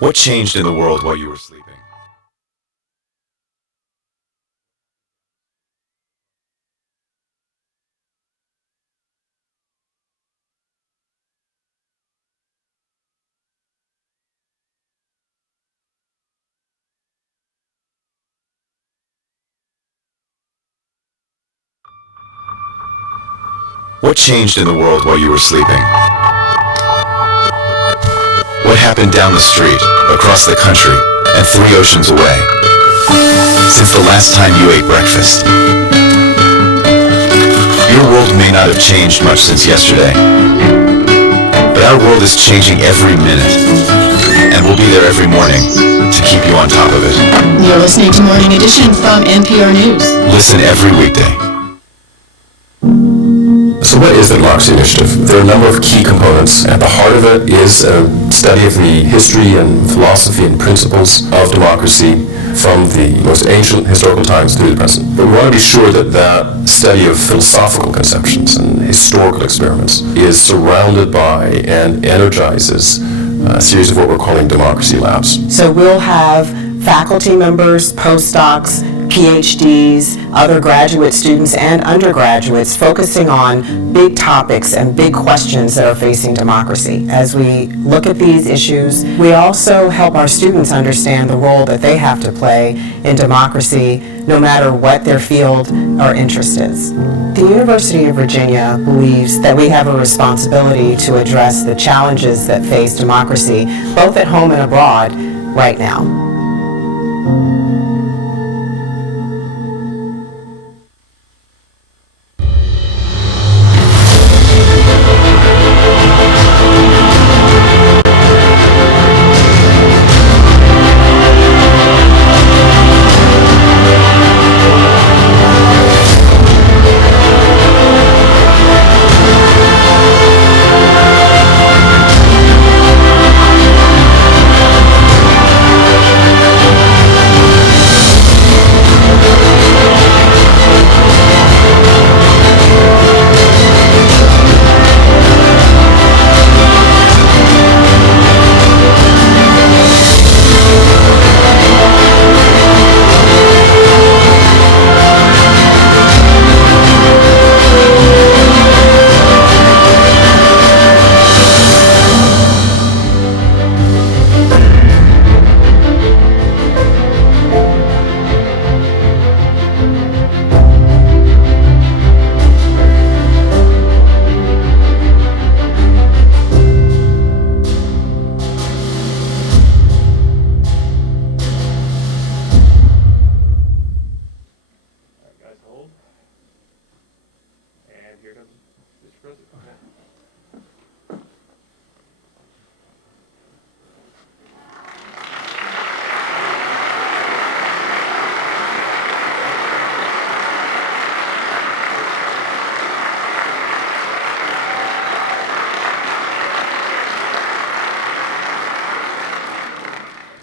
What changed in the world while you were sleeping? What changed in the world while you were sleeping? What happened down the street, across the country, and 3 oceans away? Since the last time you ate breakfast. Your world may not have changed much since yesterday, but our world is changing every minute, and we'll be there every morning to keep you on top of it. You're listening to Morning Edition from NPR News. Listen every weekday. So what is the Democracy Initiative? There are a number of key components. At the heart of it is a study of the history and philosophy and principles of democracy from the most ancient historical times through the present. But we want to be sure that that study of philosophical conceptions and historical experiments is surrounded by and energizes a series of what we're calling democracy labs. So we'll have faculty members, postdocs, PhDs, other graduate students and undergraduates focusing on big topics and big questions that are facing democracy. As we look at these issues, we also help our students understand the role that they have to play in democracy, no matter what their field or interest is. The University of Virginia believes that we have a responsibility to address the challenges that face democracy, both at home and abroad, right now.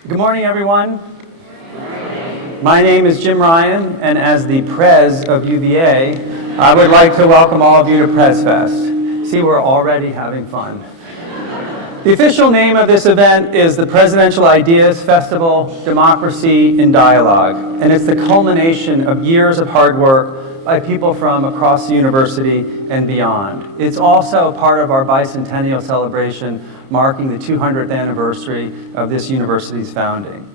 Good morning, everyone. My name is Jim Ryan, and as the Prez of UVA, I would like to welcome all of you to PrezFest. See, we're already having fun. The official name of this event is the Presidential Ideas Festival, Democracy in Dialogue, and it's the culmination of years of hard work by people from across the university and beyond. It's also part of our bicentennial celebration marking the 200th anniversary of this university's founding.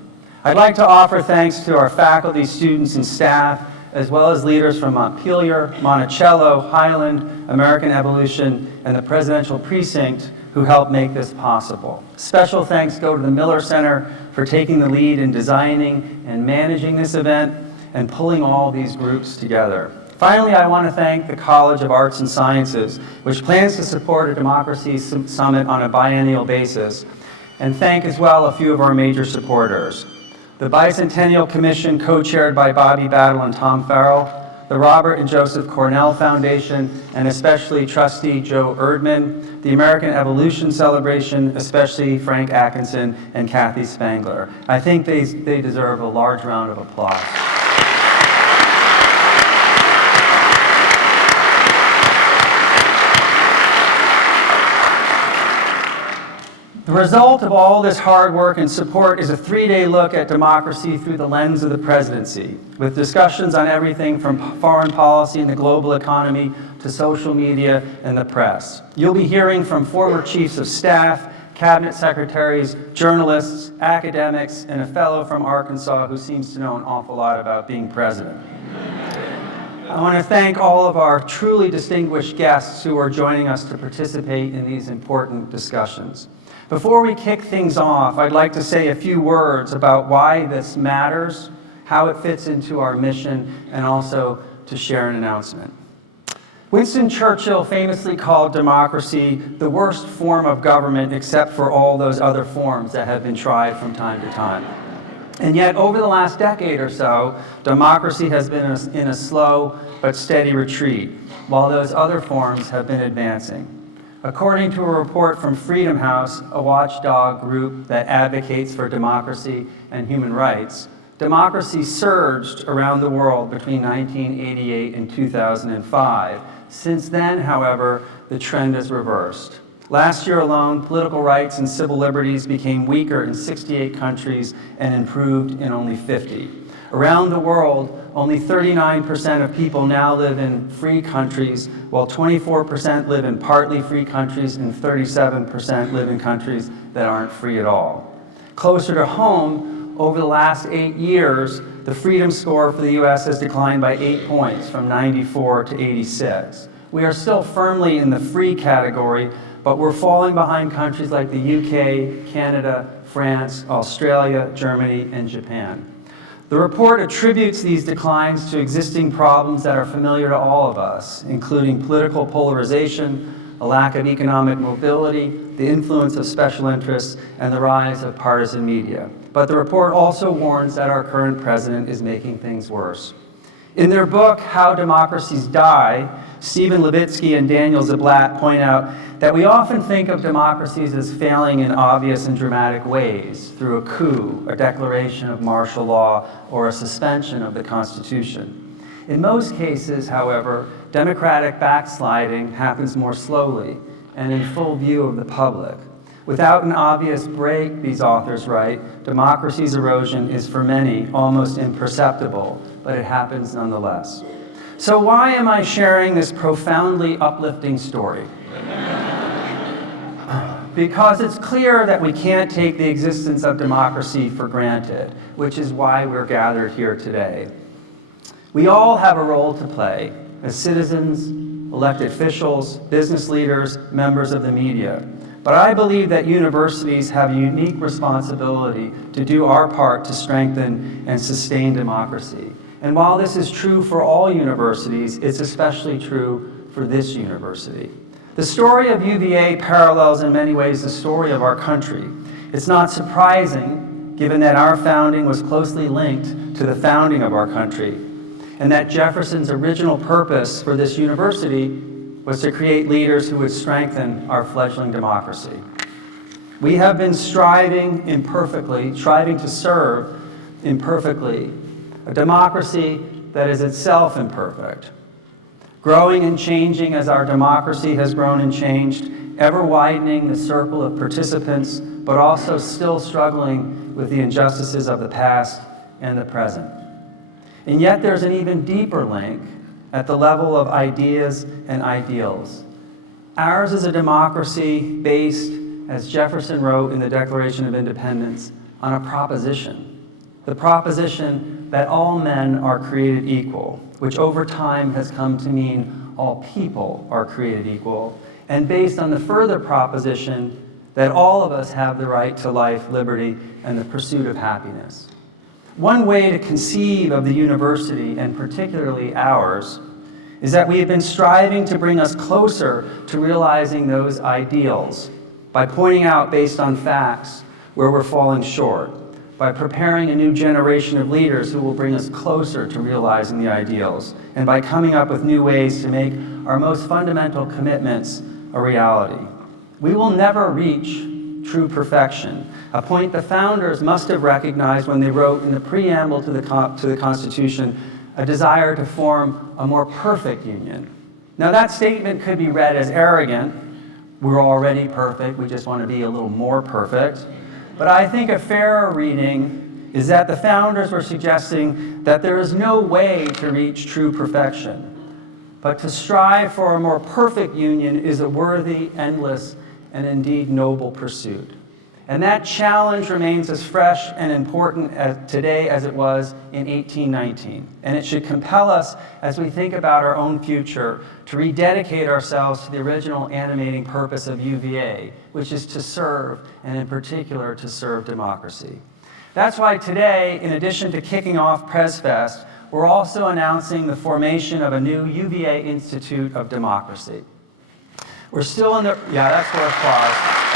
I'd like to offer thanks to our faculty, students, and staff, as well as leaders from Montpelier, Monticello, Highland, American Evolution, and the Presidential Precinct who helped make this possible. Special thanks go to the Miller Center for taking the lead in designing and managing this event and pulling all these groups together. Finally, I want to thank the College of Arts and Sciences, which plans to support a democracy summit on a biennial basis, and thank as well a few of our major supporters. The Bicentennial Commission, co-chaired by Bobby Battle and Tom Farrell, the Robert and Joseph Cornell Foundation, and especially Trustee Joe Erdman, the American Evolution Celebration, especially Frank Atkinson and Kathy Spangler. I think they deserve a large round of applause. The result of all this hard work and support is a 3-day look at democracy through the lens of the presidency, with discussions on everything from foreign policy and the global economy to social media and the press. You'll be hearing from former chiefs of staff, cabinet secretaries, journalists, academics, and a fellow from Arkansas who seems to know an awful lot about being president. I want to thank all of our truly distinguished guests who are joining us to participate in these important discussions. Before we kick things off, I'd like to say a few words about why this matters, how it fits into our mission, and also to share an announcement. Winston Churchill famously called democracy the worst form of government except for all those other forms that have been tried from time to time. And yet, over the last decade or so, democracy has been in a slow but steady retreat, while those other forms have been advancing. According to a report from Freedom House, a watchdog group that advocates for democracy and human rights, democracy surged around the world between 1988 and 2005. Since then, however, the trend is reversed. Last year alone, political rights and civil liberties became weaker in 68 countries and improved in only 50. Around the world, only 39% of people now live in free countries, while 24% live in partly free countries and 37% live in countries that aren't free at all. Closer to home, over the last 8 years, the freedom score for the US has declined by 8 points, from 94 to 86. We are still firmly in the free category, but we're falling behind countries like the UK, Canada, France, Australia, Germany, and Japan. The report attributes these declines to existing problems that are familiar to all of us, including political polarization, a lack of economic mobility, the influence of special interests, and the rise of partisan media. But the report also warns that our current president is making things worse. In their book, How Democracies Die, Stephen Levitsky and Daniel Ziblatt point out that we often think of democracies as failing in obvious and dramatic ways, through a coup, a declaration of martial law, or a suspension of the Constitution. In most cases, however, democratic backsliding happens more slowly and in full view of the public. Without an obvious break, these authors write, democracy's erosion is for many almost imperceptible, but it happens nonetheless. So why am I sharing this profoundly uplifting story? Because it's clear that we can't take the existence of democracy for granted, which is why we're gathered here today. We all have a role to play as citizens, elected officials, business leaders, members of the media. But I believe that universities have a unique responsibility to do our part to strengthen and sustain democracy. And while this is true for all universities, it's especially true for this university. The story of UVA parallels in many ways the story of our country. It's not surprising, given that our founding was closely linked to the founding of our country, and that Jefferson's original purpose for this university was to create leaders who would strengthen our fledgling democracy. We have been striving to serve imperfectly, a democracy that is itself imperfect, growing and changing as our democracy has grown and changed, ever widening the circle of participants, but also still struggling with the injustices of the past and the present. And yet there's an even deeper link at the level of ideas and ideals. Ours is a democracy based, as Jefferson wrote in the Declaration of Independence, on a proposition. The proposition that all men are created equal, which over time has come to mean all people are created equal, and based on the further proposition that all of us have the right to life, liberty, and the pursuit of happiness. One way to conceive of the university, and particularly ours, is that we have been striving to bring us closer to realizing those ideals by pointing out, based on facts, where we're falling short, by preparing a new generation of leaders who will bring us closer to realizing the ideals, and by coming up with new ways to make our most fundamental commitments a reality. We will never reach true perfection, a point the founders must have recognized when they wrote in the preamble to the Constitution a desire to form a more perfect union. Now that statement could be read as arrogant, We're already perfect, we just want to be a little more perfect. But I think a fairer reading is that the founders were suggesting that there is no way to reach true perfection, but to strive for a more perfect union is a worthy, endless, and indeed noble pursuit. And that challenge remains as fresh and important today as it was in 1819. And it should compel us, as we think about our own future, to rededicate ourselves to the original animating purpose of UVA, which is to serve, and in particular, to serve democracy. That's why today, in addition to kicking off PrezFest, we're also announcing the formation of a new UVA Institute of Democracy. We're still in the, yeah, that's for applause.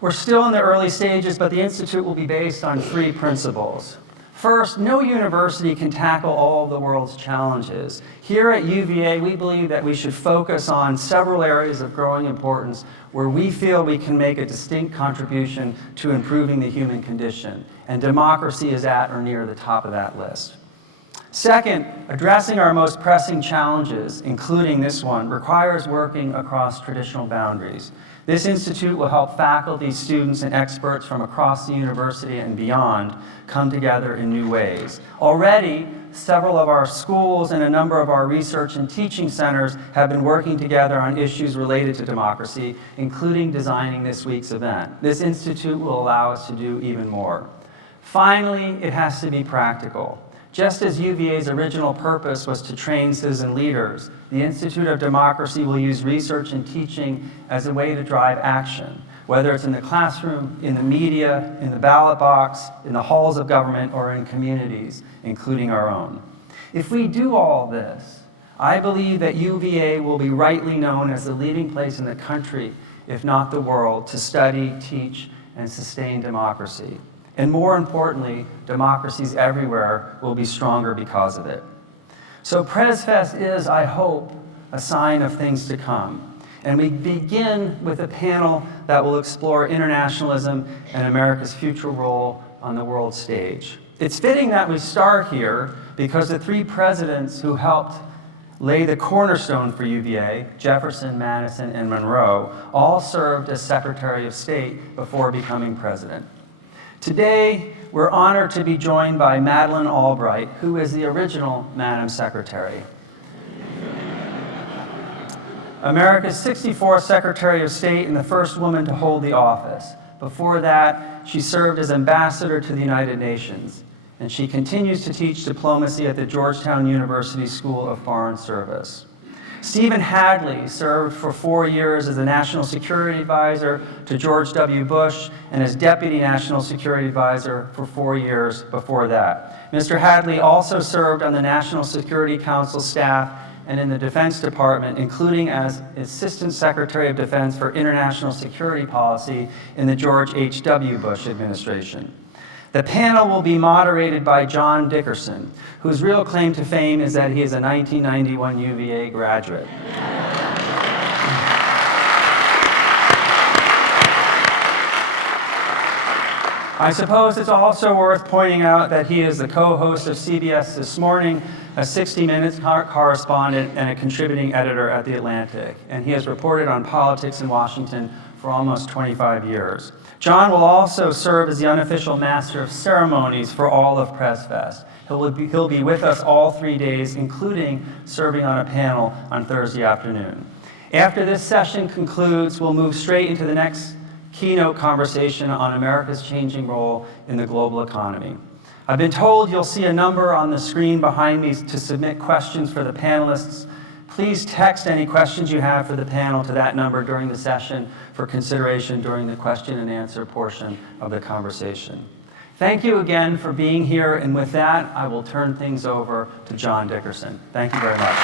We're still in the early stages, but the Institute will be based on 3 principles. First, no university can tackle all of the world's challenges. Here at UVA, we believe that we should focus on several areas of growing importance where we feel we can make a distinct contribution to improving the human condition, and democracy is at or near the top of that list. Second, addressing our most pressing challenges, including this one, requires working across traditional boundaries. This institute will help faculty, students, and experts from across the university and beyond come together in new ways. Already, several of our schools and a number of our research and teaching centers have been working together on issues related to democracy, including designing this week's event. This institute will allow us to do even more. Finally, it has to be practical. Just as UVA's original purpose was to train citizen leaders, the Institute of Democracy will use research and teaching as a way to drive action, whether it's in the classroom, in the media, in the ballot box, in the halls of government, or in communities, including our own. If we do all this, I believe that UVA will be rightly known as the leading place in the country, if not the world, to study, teach, and sustain democracy. And more importantly, democracies everywhere will be stronger because of it. So PrezFest is, I hope, a sign of things to come. And we begin with a panel that will explore internationalism and America's future role on the world stage. It's fitting that we start here because the 3 presidents who helped lay the cornerstone for UVA, Jefferson, Madison, and Monroe, all served as Secretary of State before becoming president. Today, we're honored to be joined by Madeleine Albright, who is the original Madam Secretary. America's 64th Secretary of State and the first woman to hold the office. Before that, she served as ambassador to the United Nations, and she continues to teach diplomacy at the Georgetown University School of Foreign Service. Stephen Hadley served for 4 years as the National Security Advisor to George W. Bush and as Deputy National Security Advisor for 4 years before that. Mr. Hadley also served on the National Security Council staff and in the Defense Department, including as Assistant Secretary of Defense for International Security Policy in the George H.W. Bush administration. The panel will be moderated by John Dickerson, whose real claim to fame is that he is a 1991 UVA graduate. I suppose it's also worth pointing out that he is the co-host of CBS This Morning, a 60 Minutes correspondent and a contributing editor at The Atlantic, and he has reported on politics in Washington for almost 25 years. John will also serve as the unofficial master of ceremonies for all of PrezFest. He'll be with us all 3 days, including serving on a panel on Thursday afternoon. After this session concludes, we'll move straight into the next keynote conversation on America's changing role in the global economy. I've been told you'll see a number on the screen behind me to submit questions for the panelists. Please text any questions you have for the panel to that number during the session for consideration during the question and answer portion of the conversation. Thank you again for being here, and with that, I will turn things over to John Dickerson. Thank you very much.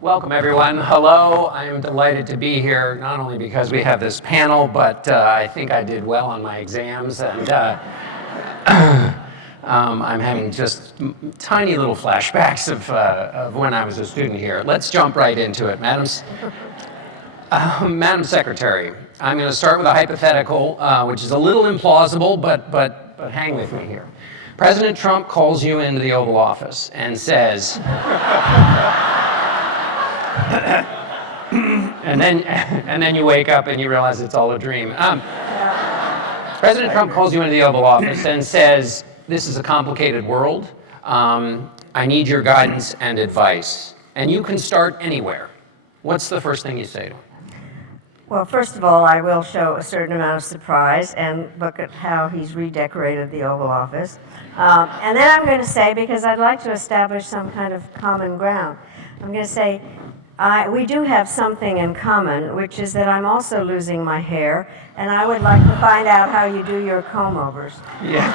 Welcome, everyone. Hello. I am delighted to be here, not only because we have this panel, but I think I did well on my exams, and I'm having just tiny little flashbacks of when I was a student here. Let's jump right into it. Madam Secretary, I'm going to start with a hypothetical, which is a little implausible, but hang with me here. President Trump calls you into the Oval Office and says, and then you wake up and you realize it's all a dream. President Trump calls you into the Oval Office and says, this is a complicated world. I need your guidance and advice. And you can start anywhere. What's the first thing you say to him? Well, first of all, I will show a certain amount of surprise and look at how he's redecorated the Oval Office. And then I'm going to say, because I'd like to establish some kind of common ground, I'm going to say, we do have something in common, which is that I'm also losing my hair, and I would like to find out how you do your comb-overs. Yes.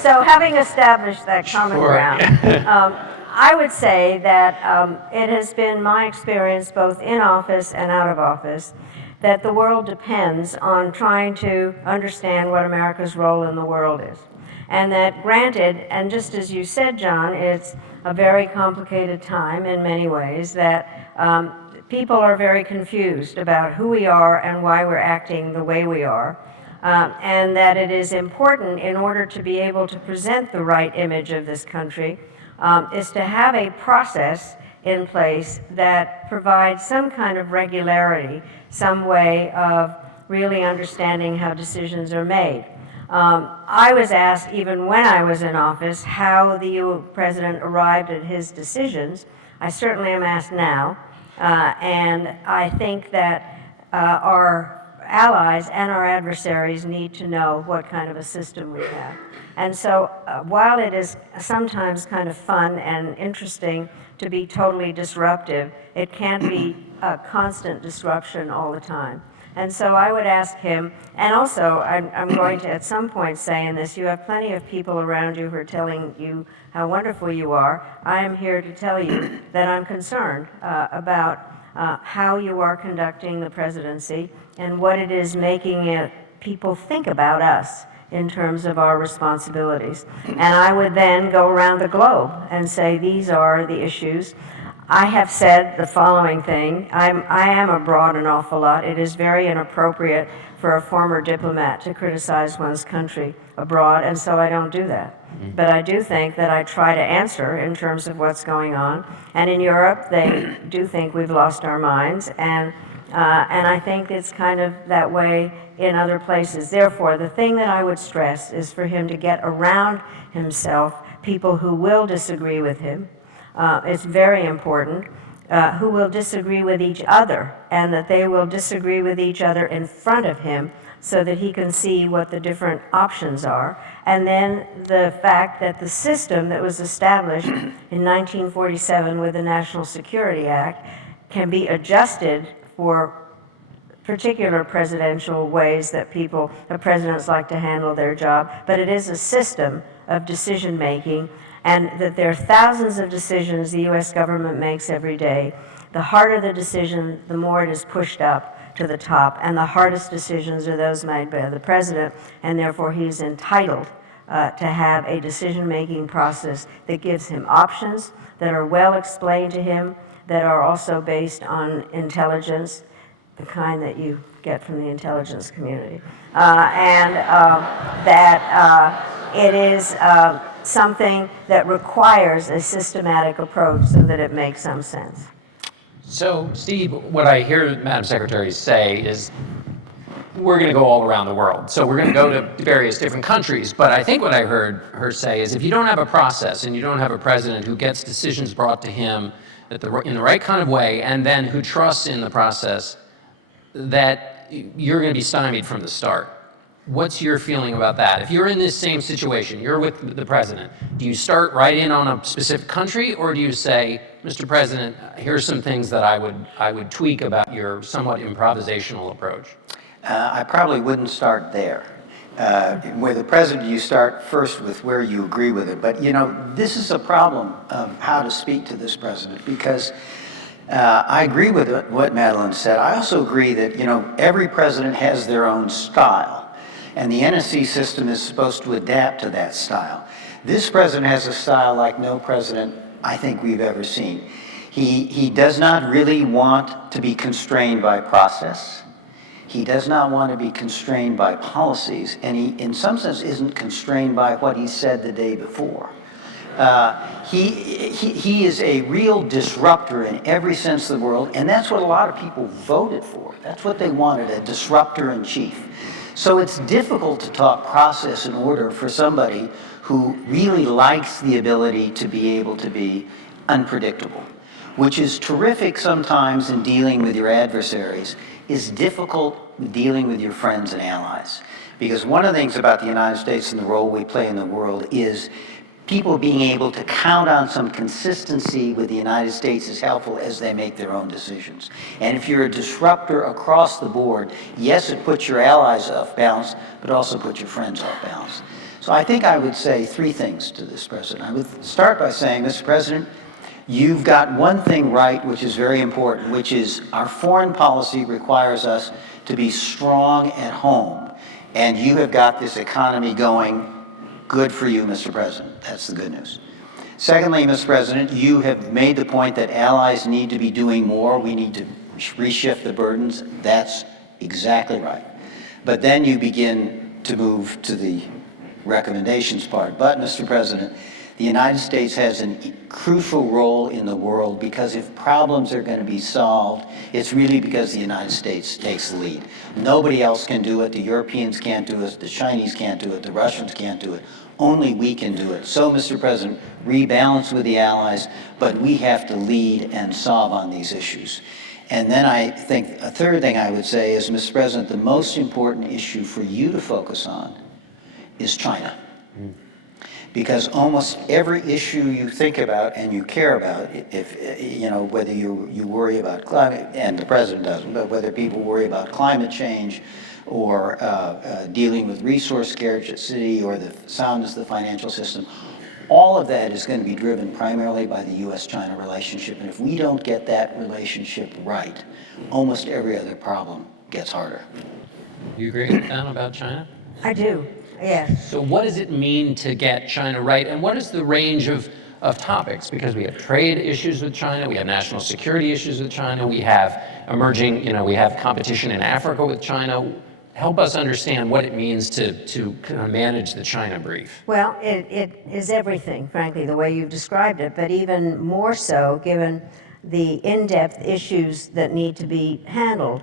So having established that common Sure. ground, I would say that it has been my experience, both in office and out of office, that the world depends on trying to understand what America's role in the world is. And that granted, and just as you said, John, it's a very complicated time in many ways, that people are very confused about who we are and why we're acting the way we are. And that it is important, in order to be able to present the right image of this country, is to have a process in place that provides some kind of regularity, some way of really understanding how decisions are made. I was asked, even when I was in office, how the president arrived at his decisions. I certainly am asked now, and I think that our allies and our adversaries need to know what kind of a system we have. And so while it is sometimes kind of fun and interesting to be totally disruptive, it can't be a constant disruption all the time. And so I would ask him, and also I'm going to at some point say in this, you have plenty of people around you who are telling you how wonderful you are. I am here to tell you that I'm concerned about how you are conducting the presidency and what it is making people think about us in terms of our responsibilities. And I would then go around the globe and say, these are the issues. I have said the following thing. I am abroad an awful lot. It is very inappropriate for a former diplomat to criticize one's country abroad, and so I don't do that. But I do think that I try to answer in terms of what's going on. And in Europe, they do think we've lost our minds, and I think it's kind of that way in other places. Therefore, the thing that I would stress is for him to get around himself people who will disagree with him. It's very important, who will disagree with each other, and that they will disagree with each other in front of him so that he can see what the different options are. And then the fact that the system that was established in 1947 with the National Security Act can be adjusted for particular presidential ways that the presidents like to handle their job, but it is a system of decision making, and that there are thousands of decisions the U.S. government makes every day. The harder the decision, the more it is pushed up to the top, and the hardest decisions are those made by the president, and therefore he's entitled to have a decision-making process that gives him options, that are well explained to him, that are also based on intelligence, the kind that you get from the intelligence community, and that it is something that requires a systematic approach so that it makes some sense. So, Steve, what I hear Madam Secretary say is we're going to go all around the world. So we're going to go to various different countries. But I think what I heard her say is if you don't have a process and you don't have a president who gets decisions brought to him in the right kind of way, and then who trusts in the process, that you're going to be stymied from the start. What's your feeling about that? If you're in this same situation, you're with the president, do you start right in on a specific country, or do you say, Mr. President, here's some things that I would tweak about your somewhat improvisational approach? I probably wouldn't start there. with the president, you start first with where you agree with it. But, you know, this is a problem of how to speak to this president, because I agree with what Madeline said. I also agree that, you know, every president has their own style, and the NSC system is supposed to adapt to that style. This president has a style like no president I think we've ever seen. He does not really want to be constrained by process. He does not want to be constrained by policies, and he, in some sense, isn't constrained by what he said the day before. He is a real disruptor in every sense of the word, and that's what a lot of people voted for. That's what they wanted, a disruptor in chief. So it's difficult to talk process and order for somebody who really likes the ability to be able to be unpredictable, which is terrific sometimes in dealing with your adversaries, is difficult dealing with your friends and allies. Because one of the things about the United States and the role we play in the world is people being able to count on some consistency with the United States is helpful as they make their own decisions. And if you're a disruptor across the board, yes, it puts your allies off balance, but also puts your friends off balance. So I think I would say three things to this president. I would start by saying, Mr. President, you've got one thing right, which is very important, which is our foreign policy requires us to be strong at home. And you have got this economy going. Good for you, Mr. President. That's the good news. Secondly, Mr. President, you have made the point that allies need to be doing more. We need to reshift the burdens. That's exactly right. But then you begin to move to the recommendations part. But, Mr. President, the United States has a crucial role in the world, because if problems are going to be solved, it's really because the United States takes the lead. Nobody else can do it. The Europeans can't do it. The Chinese can't do it. The Russians can't do it. Only we can do it. So, Mr. President, rebalance with the allies, but we have to lead and solve on these issues. And then I think a third thing I would say is, Mr. President, the most important issue for you to focus on is China. Because almost every issue you think about and you care about, if you know, whether you worry about climate, and the president doesn't, but whether people worry about climate change or dealing with resource scarcity or the soundness of the financial system, all of that is going to be driven primarily by the U.S.-China relationship. And if we don't get that relationship right, almost every other problem gets harder. You agree with that about China? I do, yes. So what does it mean to get China right, and what is the range of topics? Because we have trade issues with China, we have national security issues with China, we have emerging, we have competition in Africa with China. Help us understand what it means to kind of manage the China brief. Well, it is everything, frankly, the way you've described it, but even more so given the in-depth issues that need to be handled.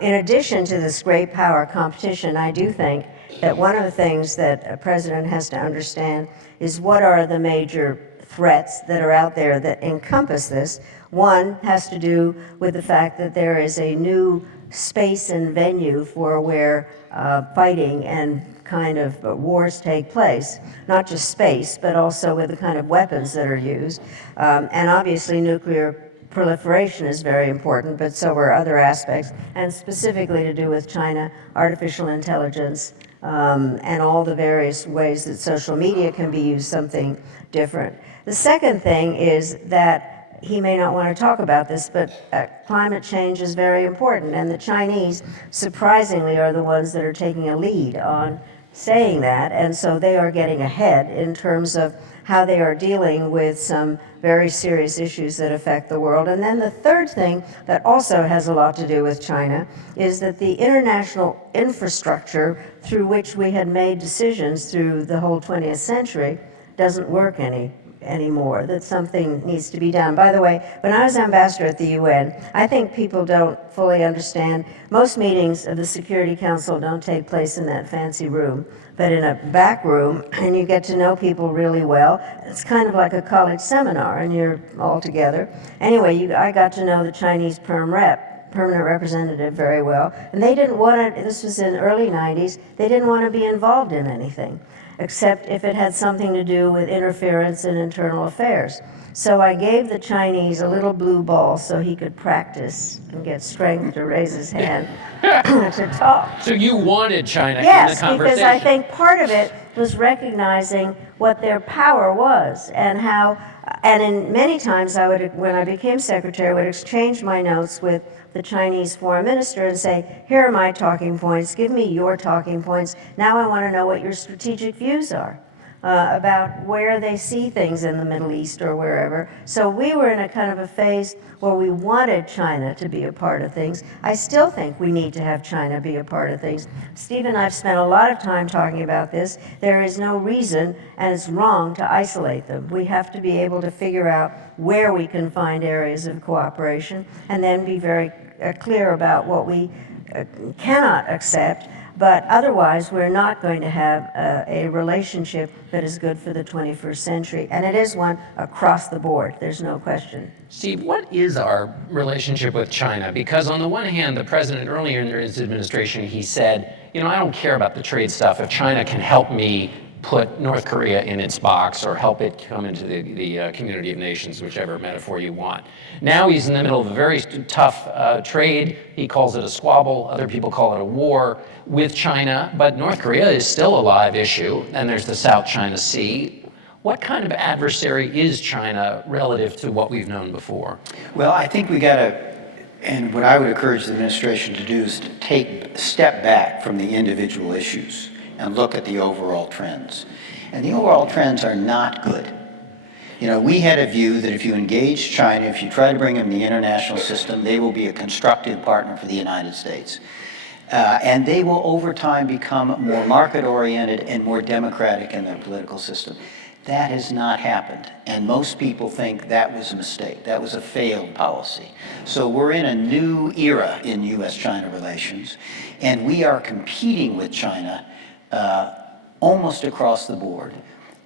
In addition to this great power competition, I do think that one of the things that a president has to understand is what are the major threats that are out there that encompass this. One has to do with the fact that there is a new space and venue for where fighting and kind of wars take place, not just space, but also with the kind of weapons that are used. And obviously nuclear proliferation is very important, but so are other aspects, and specifically to do with China, artificial intelligence, and all the various ways that social media can be used something different. The second thing is that he may not want to talk about this, but climate change is very important, and the Chinese, surprisingly, are the ones that are taking a lead on saying that, and so they are getting ahead in terms of how they are dealing with some very serious issues that affect the world. And then the third thing that also has a lot to do with China is that the international infrastructure through which we had made decisions through the whole 20th century doesn't work anymore, that something needs to be done. By the way, when I was ambassador at the UN, I think people don't fully understand. Most meetings of the Security Council don't take place in that fancy room, but in a back room, and you get to know people really well. It's kind of like a college seminar, and you're all together. Anyway, I got to know the Chinese Perm Rep permanent representative very well, and they didn't want to, this was in the early 90s, they didn't want to be involved in anything, except if it had something to do with interference in internal affairs. So I gave the Chinese a little blue ball so he could practice and get strength to raise his hand to talk. So you wanted China in the Yes, conversation? because I think part of it was recognizing what their power was and how, and in many times when I became secretary, I would exchange my notes with the Chinese foreign minister and say, here are my talking points, give me your talking points. Now I want to know what your strategic views are about where they see things in the Middle East or wherever. So we were in a kind of a phase where we wanted China to be a part of things. I still think we need to have China be a part of things. Steve and I have spent a lot of time talking about this. There is no reason, and it's wrong, to isolate them. We have to be able to figure out where we can find areas of cooperation and then be very clear about what we cannot accept. But otherwise, we're not going to have a relationship that is good for the 21st century. And it is one across the board, there's no question. Steve, what is our relationship with China? Because on the one hand, the president earlier in his administration, he said, you know, I don't care about the trade stuff if China can help me put North Korea in its box or help it come into the community of nations, whichever metaphor you want. Now he's in the middle of a very tough trade. He calls it a squabble. Other people call it a war with China. But North Korea is still a live issue. And there's the South China Sea. What kind of adversary is China relative to what we've known before? Well, I think we got to, and what I would encourage the administration to do is to take a step back from the individual issues and look at the overall trends. And the overall trends are not good. You know, we had a view that if you engage China, if you try to bring them in the international system, they will be a constructive partner for the United States. And they will, over time, become more market-oriented and more democratic in their political system. That has not happened. And most people think that was a mistake. That was a failed policy. So we're in a new era in U.S.-China relations, and we are competing with China almost across the board.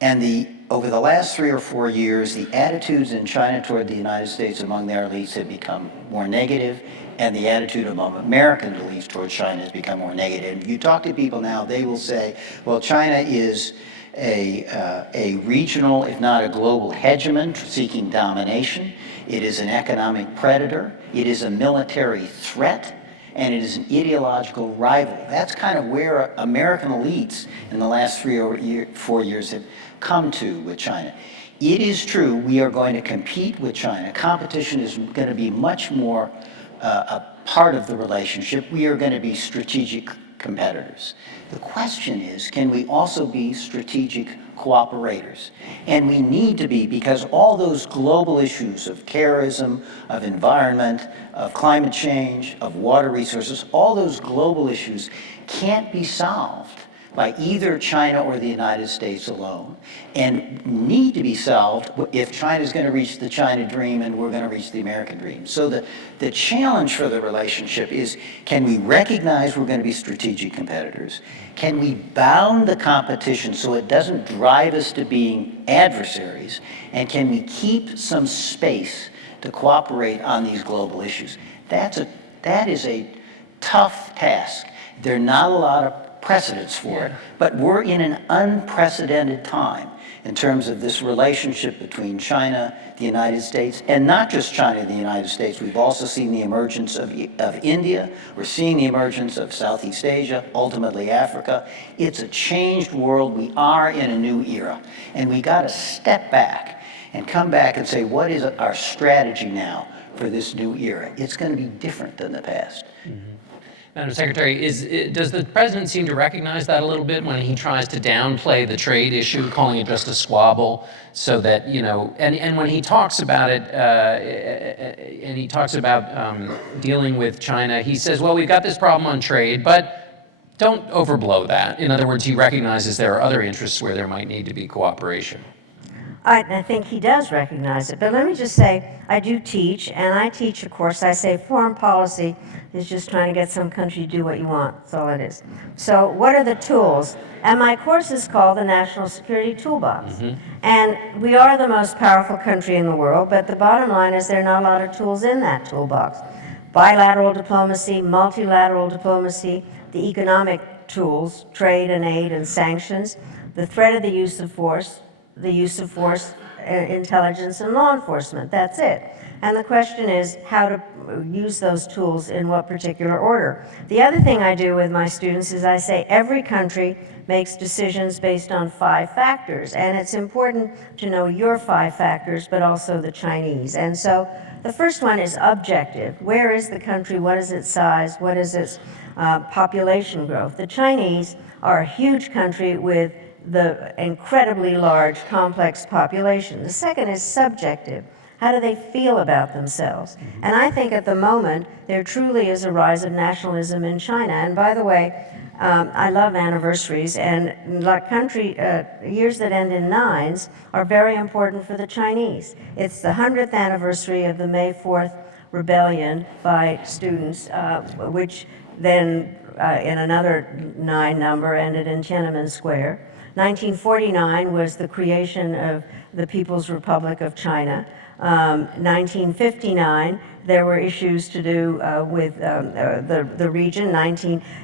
And over the last 3 or 4 years, the attitudes in China toward the United States among their elites have become more negative, and the attitude among American elites toward China has become more negative. If you talk to people now, they will say, well, China is a regional, if not a global hegemon seeking domination. It is an economic predator. It is a military threat. And it is an ideological rival. That's kind of where American elites in the last 3 or 4 years have come to with China. It is true we are going to compete with China. Competition is going to be much more a part of the relationship. We are going to be strategic competitors. The question is, can we also be strategic cooperators? And we need to be, because all those global issues of terrorism, of environment, of climate change, of water resources, all those global issues can't be solved by either China or the United States alone, and need to be solved if China's going to reach the China dream and we're going to reach the American dream. So the challenge for the relationship is, can we recognize we're going to be strategic competitors? Can we bound the competition so it doesn't drive us to being adversaries? And can we keep some space to cooperate on these global issues? That is a tough task. There are not a lot of precedents for it, but we're in an unprecedented time in terms of this relationship between China, the United States, and not just China and the United States. We've also seen the emergence of India. We're seeing the emergence of Southeast Asia, ultimately Africa. It's a changed world. We are in a new era, and we got to step back and come back and say, what is our strategy now for this new era? It's going to be different than the past. Mm-hmm. Madam Secretary, does the president seem to recognize that a little bit when he tries to downplay the trade issue, calling it just a squabble, so that, you know, and when he talks about it, and he talks about dealing with China, he says, well, we've got this problem on trade, but don't overblow that. In other words, he recognizes there are other interests where there might need to be cooperation. I think he does recognize it. But let me just say, I do teach, and I teach a course. I say foreign policy is just trying to get some country to do what you want. That's all it is. So what are the tools? And my course is called the National Security Toolbox. Mm-hmm. And we are the most powerful country in the world, but the bottom line is there are not a lot of tools in that toolbox. bilateral diplomacy, multilateral diplomacy, the economic tools, trade and aid and sanctions, the threat of the use of force, intelligence, and law enforcement. That's it. And the question is how to use those tools in what particular order. The other thing I do with my students is I say every country makes decisions based on 5 factors, and it's important to know your 5 factors, but also the Chinese. And so the first one is objective. Where is the country? What is its size? What is its population growth? The Chinese are a huge country with the incredibly large, complex population. The second is subjective. How do they feel about themselves? And I think at the moment, there truly is a rise of nationalism in China. And by the way, I love anniversaries, and years that end in 9s are very important for the Chinese. It's the 100th anniversary of the May 4th rebellion by students, which then in another 9 number ended in Tiananmen Square. 1949 was the creation of the People's Republic of China. 1959, there were issues to do with the region.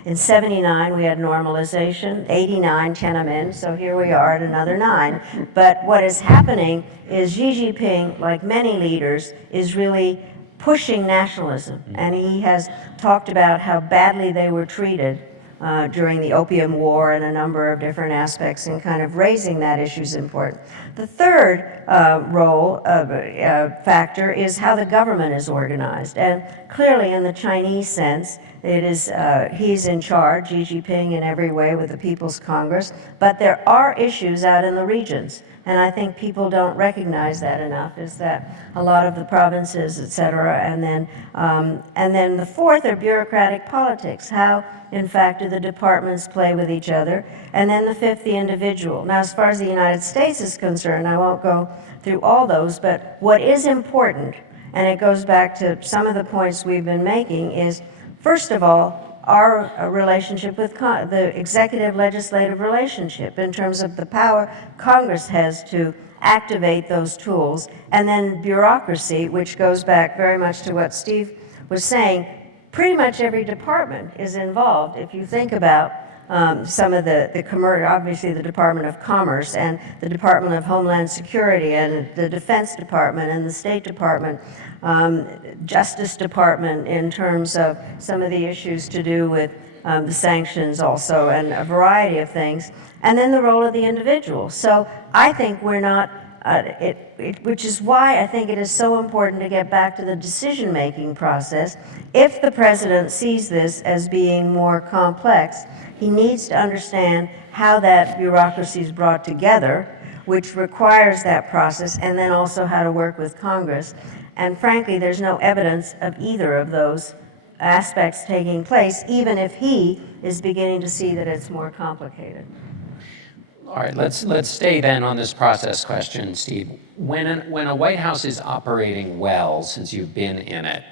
In 79, we had normalization. 89, Tiananmen, so here we are at another 9. But what is happening is Xi Jinping, like many leaders, is really pushing nationalism. And he has talked about how badly they were treated during the Opium War and a number of different aspects, and kind of raising that issue is important. The third factor is how the government is organized. And clearly in the Chinese sense, it is he's in charge, Xi Jinping, in every way with the People's Congress, but there are issues out in the regions. And I think people don't recognize that enough, is that a lot of the provinces, et cetera, and then the fourth are bureaucratic politics. How, in fact, do the departments play with each other? And then the fifth, the individual. Now, as far as the United States is concerned, I won't go through all those, but what is important, and it goes back to some of the points we've been making, is, first of all, our relationship with the executive-legislative relationship in terms of the power Congress has to activate those tools, and then bureaucracy, which goes back very much to what Steve was saying. Pretty much every department is involved. If you think about some of obviously the Department of Commerce and the Department of Homeland Security and the Defense Department and the State Department, Justice Department in terms of some of the issues to do with the sanctions also, and a variety of things, and then the role of the individual. So I think we're not, which is why I think it is so important to get back to the decision-making process. If the president sees this as being more complex, he needs to understand how that bureaucracy is brought together, which requires that process, and then also how to work with Congress. And frankly, there's no evidence of either of those aspects taking place, even if he is beginning to see that it's more complicated. All right, let's stay then on this process question, Steve. When a White House is operating well, since you've been in it,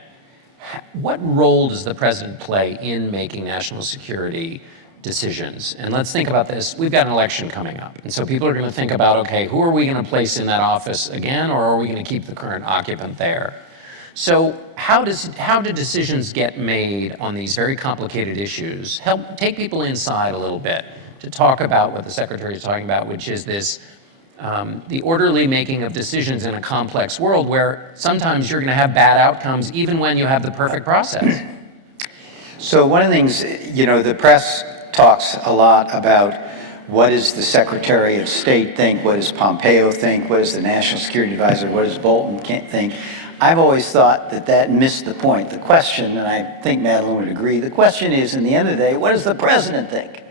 what role does the president play in making national security decisions? And let's think about this. We've got an election coming up. And so people are going to think about, okay, who are we going to place in that office again, or are we going to keep the current occupant there? So how do decisions get made on these very complicated issues? Help take people inside a little bit to talk about what the Secretary is talking about, which is this, the orderly making of decisions in a complex world where sometimes you're going to have bad outcomes even when you have the perfect process. So one of the things, the press talks a lot about what does the Secretary of State think, what does Pompeo think, what does the National Security Advisor, what does Bolton think. I've always thought that missed the point. The question, and I think Madeline would agree, the question is, in the end of the day, what does the president think?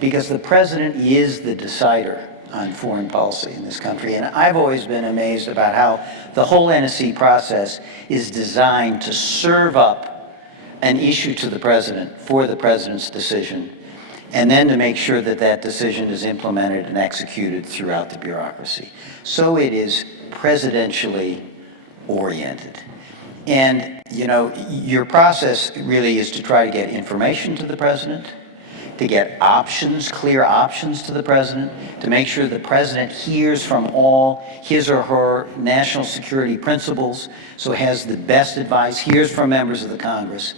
Because the president is the decider on foreign policy in this country. And I've always been amazed about how the whole NSC process is designed to serve up an issue to the president for the president's decision, and then to make sure that that decision is implemented and executed throughout the bureaucracy. So it is presidentially oriented. And, your process really is to try to get information to the president, to get options, clear options to the president, to make sure the president hears from all his or her national security principles, so has the best advice, hears from members of the Congress,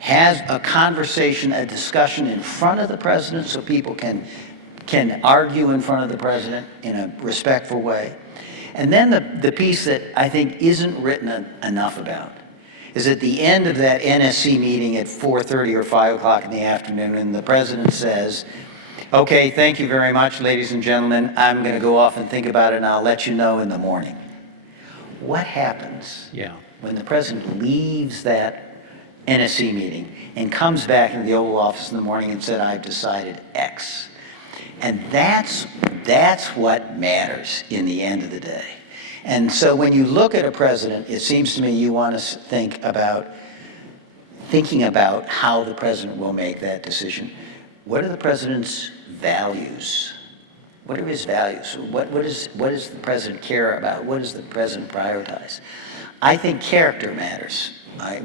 has a conversation, a discussion in front of the president so people can argue in front of the president in a respectful way. And then the piece that I think isn't written enough about is at the end of that NSC meeting at 4:30 or 5 o'clock in the afternoon, and the president says, okay, thank you very much, ladies and gentlemen. I'm going to go off and think about it, and I'll let you know in the morning. What happens when the president leaves that NSC meeting and comes back into the Oval Office in the morning and said, I've decided X? And that's what matters in the end of the day. And so when you look at a president, it seems to me you want to thinking about how the president will make that decision. What are the president's values? What are his values? What does the president care about? What does the president prioritize? I think character matters.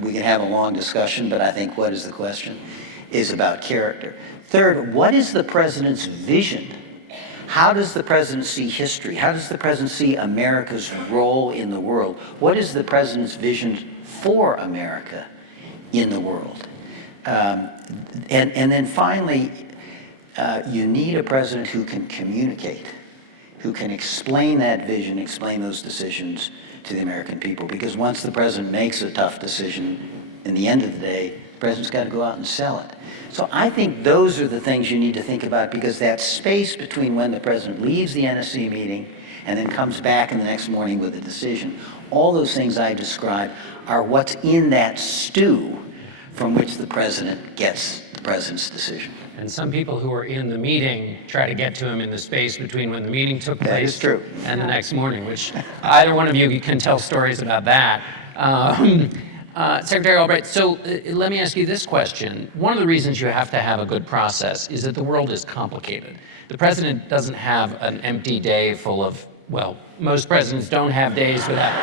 We can have a long discussion, but I think what is the question is about character. Third, what is the president's vision? How does the president see history? How does the president see America's role in the world? What is the president's vision for America in the world? And then finally, you need a president who can communicate, who can explain that vision, explain those decisions to the American people. Because once the president makes a tough decision, in the end of the day, the president's got to go out and sell it. So I think those are the things you need to think about, because that space between when the president leaves the NSC meeting and then comes back in the next morning with a decision, all those things I described are what's in that stew from which the president gets the president's decision. And some people who were in the meeting try to get to him in the space between when the meeting took place That is true. and the next morning, which either one of you can tell stories about that. Secretary Albright, so let me ask you this question. One of the reasons you have to have a good process is that the world is complicated. The president doesn't have an empty day full of, well, most presidents don't have days without,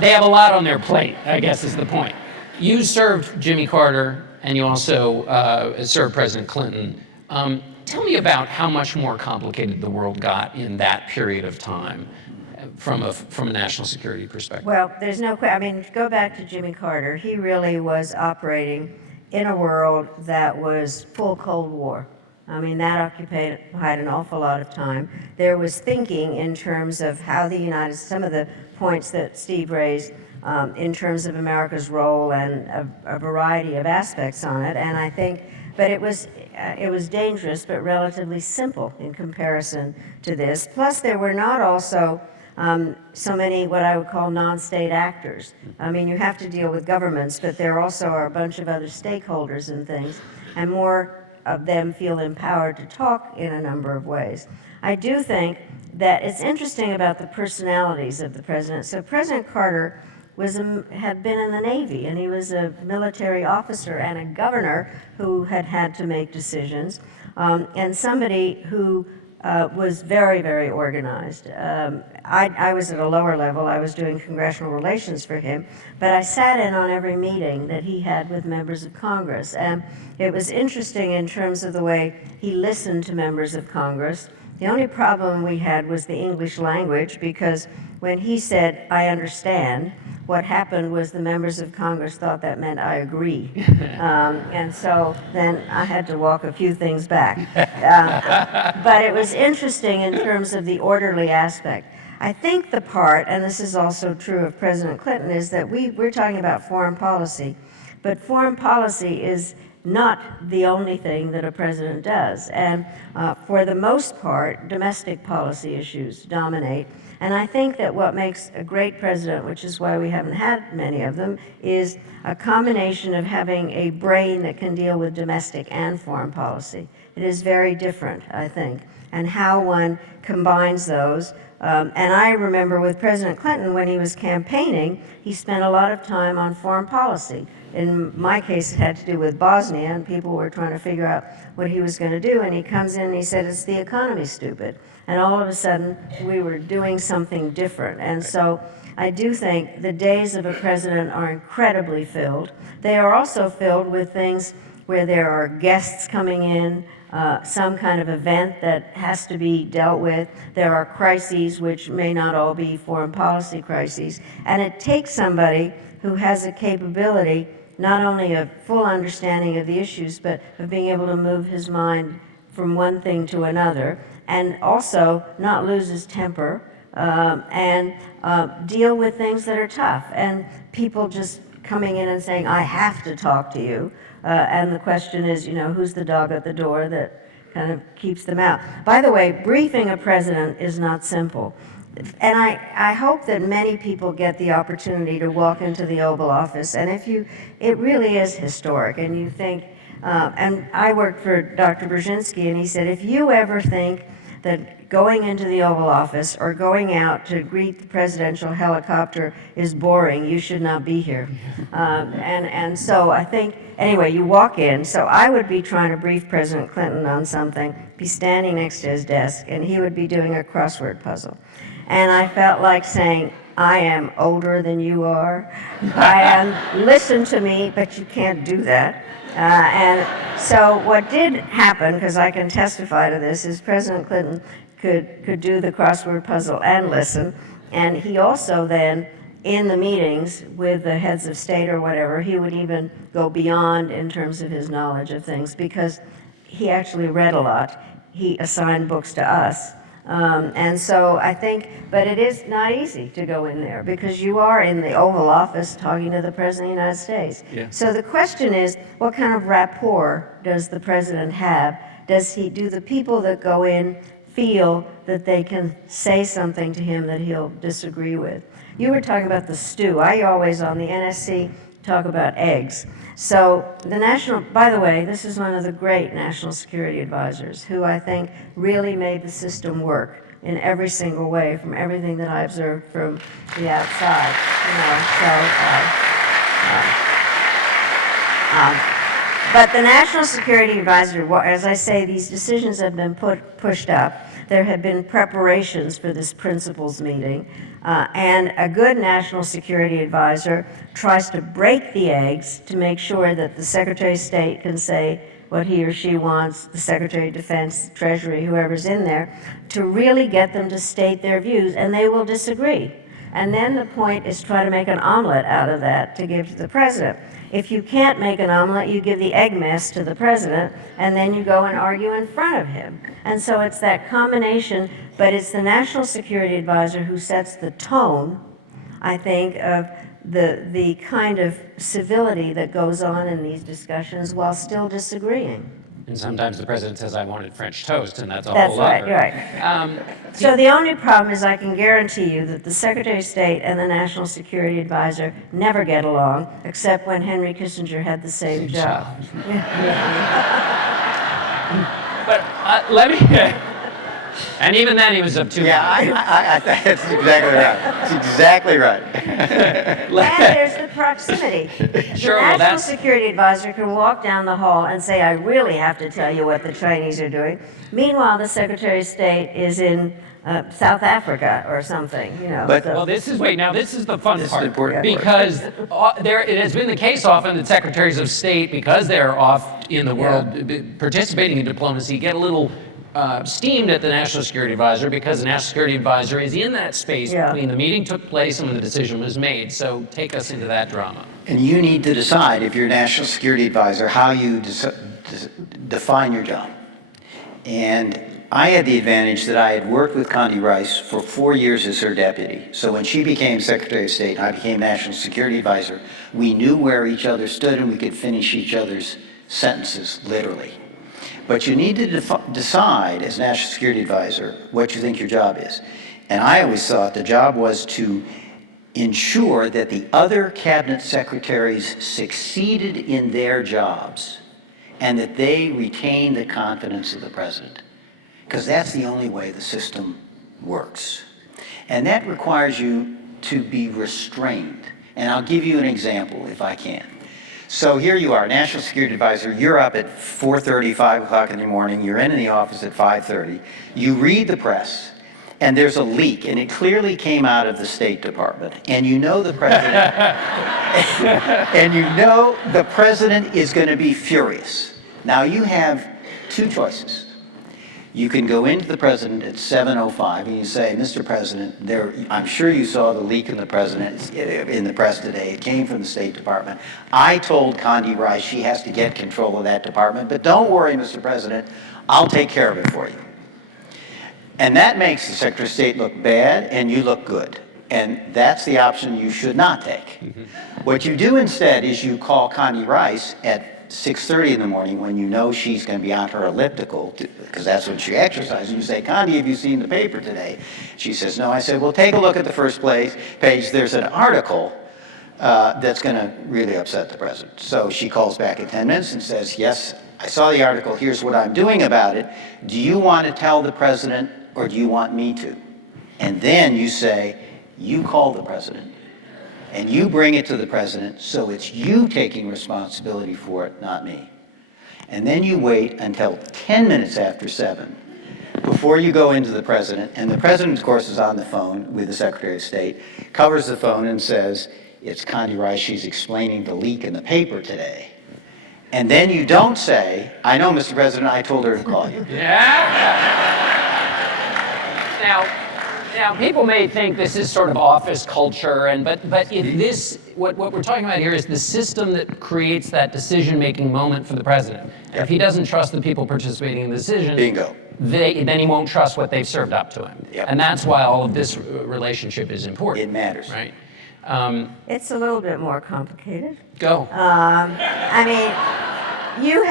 they have a lot on their plate, I guess is the point. You served Jimmy Carter, and you also served President Clinton. Tell me about how much more complicated the world got in that period of time from a national security perspective. Well, there's no question. I mean, go back to Jimmy Carter. He really was operating in a world that was full Cold War. I mean, that occupied an awful lot of time. There was thinking in terms of how the some of the points that Steve raised in terms of America's role and a variety of aspects on it. And I think, but it was dangerous, but relatively simple in comparison to this. Plus, there were not also so many what I would call non-state actors. I mean, you have to deal with governments, but there also are a bunch of other stakeholders and things, and more of them feel empowered to talk in a number of ways. I do think that it's interesting about the personalities of the president. So President Carter had been in the Navy, and he was a military officer and a governor who had to make decisions, and somebody who was very, very organized. I was at a lower level. I was doing congressional relations for him, but I sat in on every meeting that he had with members of Congress. And it was interesting in terms of the way he listened to members of Congress. The only problem we had was the English language, because when he said, "I understand," what happened was the members of Congress thought that meant "I agree." And so then I had to walk a few things back. But it was interesting in terms of the orderly aspect. I think the part, and this is also true of President Clinton, is that we're talking about foreign policy, but foreign policy is not the only thing that a president does. And for the most part, domestic policy issues dominate. And I think that what makes a great president, which is why we haven't had many of them, is a combination of having a brain that can deal with domestic and foreign policy. It is very different, I think, and how one combines those. And I remember with President Clinton, when he was campaigning, he spent a lot of time on foreign policy. In my case, it had to do with Bosnia, and people were trying to figure out what he was going to do. And he comes in and he said, "It's the economy, stupid." And all of a sudden, we were doing something different. And so I do think the days of a president are incredibly filled. They are also filled with things where there are guests coming in, some kind of event that has to be dealt with. There are crises which may not all be foreign policy crises. And it takes somebody who has a capability, not only of full understanding of the issues, but of being able to move his mind from one thing to another, and also not lose his temper, and deal with things that are tough. And people just coming in and saying, I have to talk to you. And the question is, who's the dog at the door that kind of keeps them out? By the way, briefing a president is not simple. And I hope that many people get the opportunity to walk into the Oval Office. And it really is historic. And you think, and I worked for Dr. Brzezinski, and he said, if you ever think that going into the Oval Office or going out to greet the presidential helicopter is boring, you should not be here. And so I think, anyway, you walk in. So I would be trying to brief President Clinton on something, be standing next to his desk, and he would be doing a crossword puzzle. And I felt like saying, I am older than you are. Listen to me, but you can't do that. And so what did happen, because I can testify to this, is President Clinton could do the crossword puzzle and listen. And he also then, in the meetings with the heads of state or whatever, he would even go beyond in terms of his knowledge of things, because he actually read a lot. He assigned books to us. And so I think, but it is not easy to go in there, because you are in the Oval Office talking to the President of the United States. Yeah. So the question is, what kind of rapport does the President have? Do the people that go in feel that they can say something to him that he'll disagree with? You were talking about the stew. I always, on the NSC, talk about eggs. So by the way, this is one of the great national security advisors who I think really made the system work in every single way, from everything that I observed from the outside. But the national security advisor, as I say, these decisions have been pushed up. There have been preparations for this principals meeting. And a good national security advisor tries to break the eggs to make sure that the Secretary of State can say what he or she wants, the Secretary of Defense, Treasury, whoever's in there, to really get them to state their views, and they will disagree. And then the point is try to make an omelet out of that to give to the president. If you can't make an omelet, you give the egg mess to the president, and then you go and argue in front of him. And so it's that combination, but it's the national security advisor who sets the tone, I think, of the kind of civility that goes on in these discussions while still disagreeing. And sometimes the president says, I wanted French toast, and that's a That's whole right, other. right. So the only problem is I can guarantee you that the Secretary of State and the National Security Advisor never get along, except when Henry Kissinger had the same job. But let me, and even then he was up too. Yeah, I think that's exactly right. That's exactly right. And there's the proximity. Sure, The well, National Security Advisor can walk down the hall and say, I really have to tell you what the Chinese are doing. Meanwhile, the Secretary of State is in South Africa or something, But- Well, this is the fun This is part. the important part. Because it has been the case often that secretaries of state, because they're off in the world participating in diplomacy, get a little steamed at the National Security Advisor, because the National Security Advisor is in that space between the meeting took place and when the decision was made. So take us into that drama. And you need to decide, if you're a national security advisor, how you define your job. And I had the advantage that I had worked with Condi Rice for 4 years as her deputy. So when she became Secretary of State and I became National Security Advisor, we knew where each other stood and we could finish each other's sentences, literally. But you need to decide, as National Security Advisor, what you think your job is. And I always thought the job was to ensure that the other cabinet secretaries succeeded in their jobs and that they retained the confidence of the president. Because that's the only way the system works. And that requires you to be restrained. And I'll give you an example, if I can. So here you are, National Security Advisor, you're up at 4:30, 5 o'clock in the morning, you're in the office at 5:30, you read the press, and there's a leak, and it clearly came out of the State Department, and you know the president, and you know the president is going to be furious. Now you have two choices. You can go into the president at 7:05 and you say, Mr. President, I'm sure you saw the leak in the press today. It came from the State Department. I told Condi Rice she has to get control of that department, but don't worry, Mr. President, I'll take care of it for you. And that makes the Secretary of State look bad and you look good. And that's the option you should not take. What you do instead is you call Condi Rice at 6:30 in the morning when you know she's going to be on her elliptical, because that's when she exercises. And you say, Condi, have you seen the paper today? She says, no. I said, well, take a look at the first page. There's an article that's going to really upset the president. So she calls back in 10 minutes and says, yes, I saw the article. Here's what I'm doing about it. Do you want to tell the president or do you want me to? And then you say, you call the president. And you bring it to the president, so it's you taking responsibility for it, not me. And then you wait until 10 minutes after 7 before you go into the president, and the president, of course, is on the phone with the Secretary of State, covers the phone and says, it's Condi Rice, she's explaining the leak in the paper today. And then you don't say, I know, Mr. President, I told her to call you. Now, people may think this is sort of office culture, but if this, what we're talking about here is the system that creates that decision-making moment for the president. And if he doesn't trust the people participating in the decision, Bingo. Then he won't trust what they've served up to him. Yep. And that's why all of this relationship is important. It matters. Right? It's a little bit more complicated. Go. I mean, you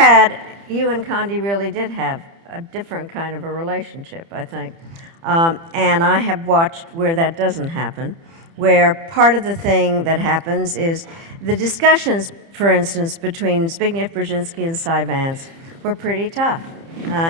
and Condi really did have a different kind of a relationship, I think. And I have watched where that doesn't happen, where part of the thing that happens is the discussions, for instance, between Zbigniew Brzezinski and Cy Vance were pretty tough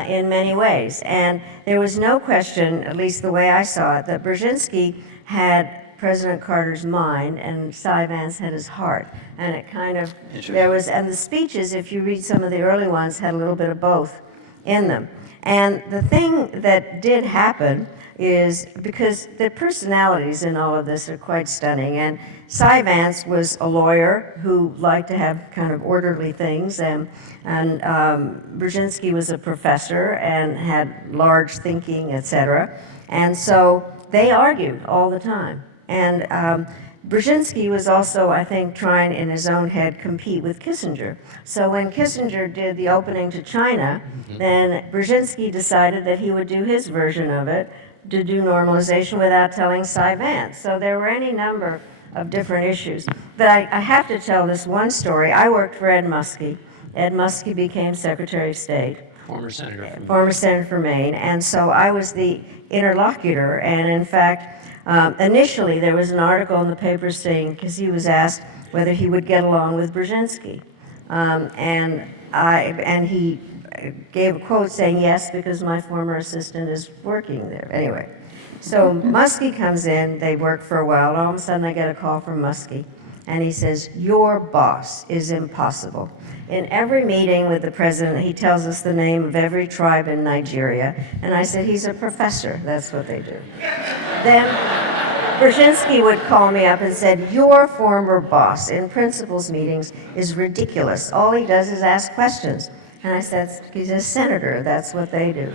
in many ways. And there was no question, at least the way I saw it, that Brzezinski had President Carter's mind and Cy Vance had his heart. And it kind of, and the speeches, if you read some of the early ones, had a little bit of both in them. And the thing that did happen is, because the personalities in all of this are quite stunning, and Cy Vance was a lawyer who liked to have kind of orderly things, and Brzezinski was a professor and had large thinking, etc. And so they argued all the time. And Brzezinski was also, I think, trying in his own head compete with Kissinger. So when Kissinger did the opening to China, then Brzezinski decided that he would do his version of it, to do normalization without telling Cy Vance. So there were any number of different issues. But I have to tell this one story. I worked for Ed Muskie. Ed Muskie became Secretary of State. Former senator. Former senator from Maine. And so I was the interlocutor, and in fact, initially, there was an article in the paper saying, because he was asked whether he would get along with Brzezinski, and he gave a quote saying, yes, because my former assistant is working there. Anyway, so Muskie comes in, they work for a while, and all of a sudden I get a call from Muskie, and he says, your boss is impossible. In every meeting with the president, he tells us the name of every tribe in Nigeria, and I said, he's a professor, that's what they do. Then Brzezinski would call me up and said, your former boss in principals meetings is ridiculous. All he does is ask questions. And I said, he's a senator, that's what they do.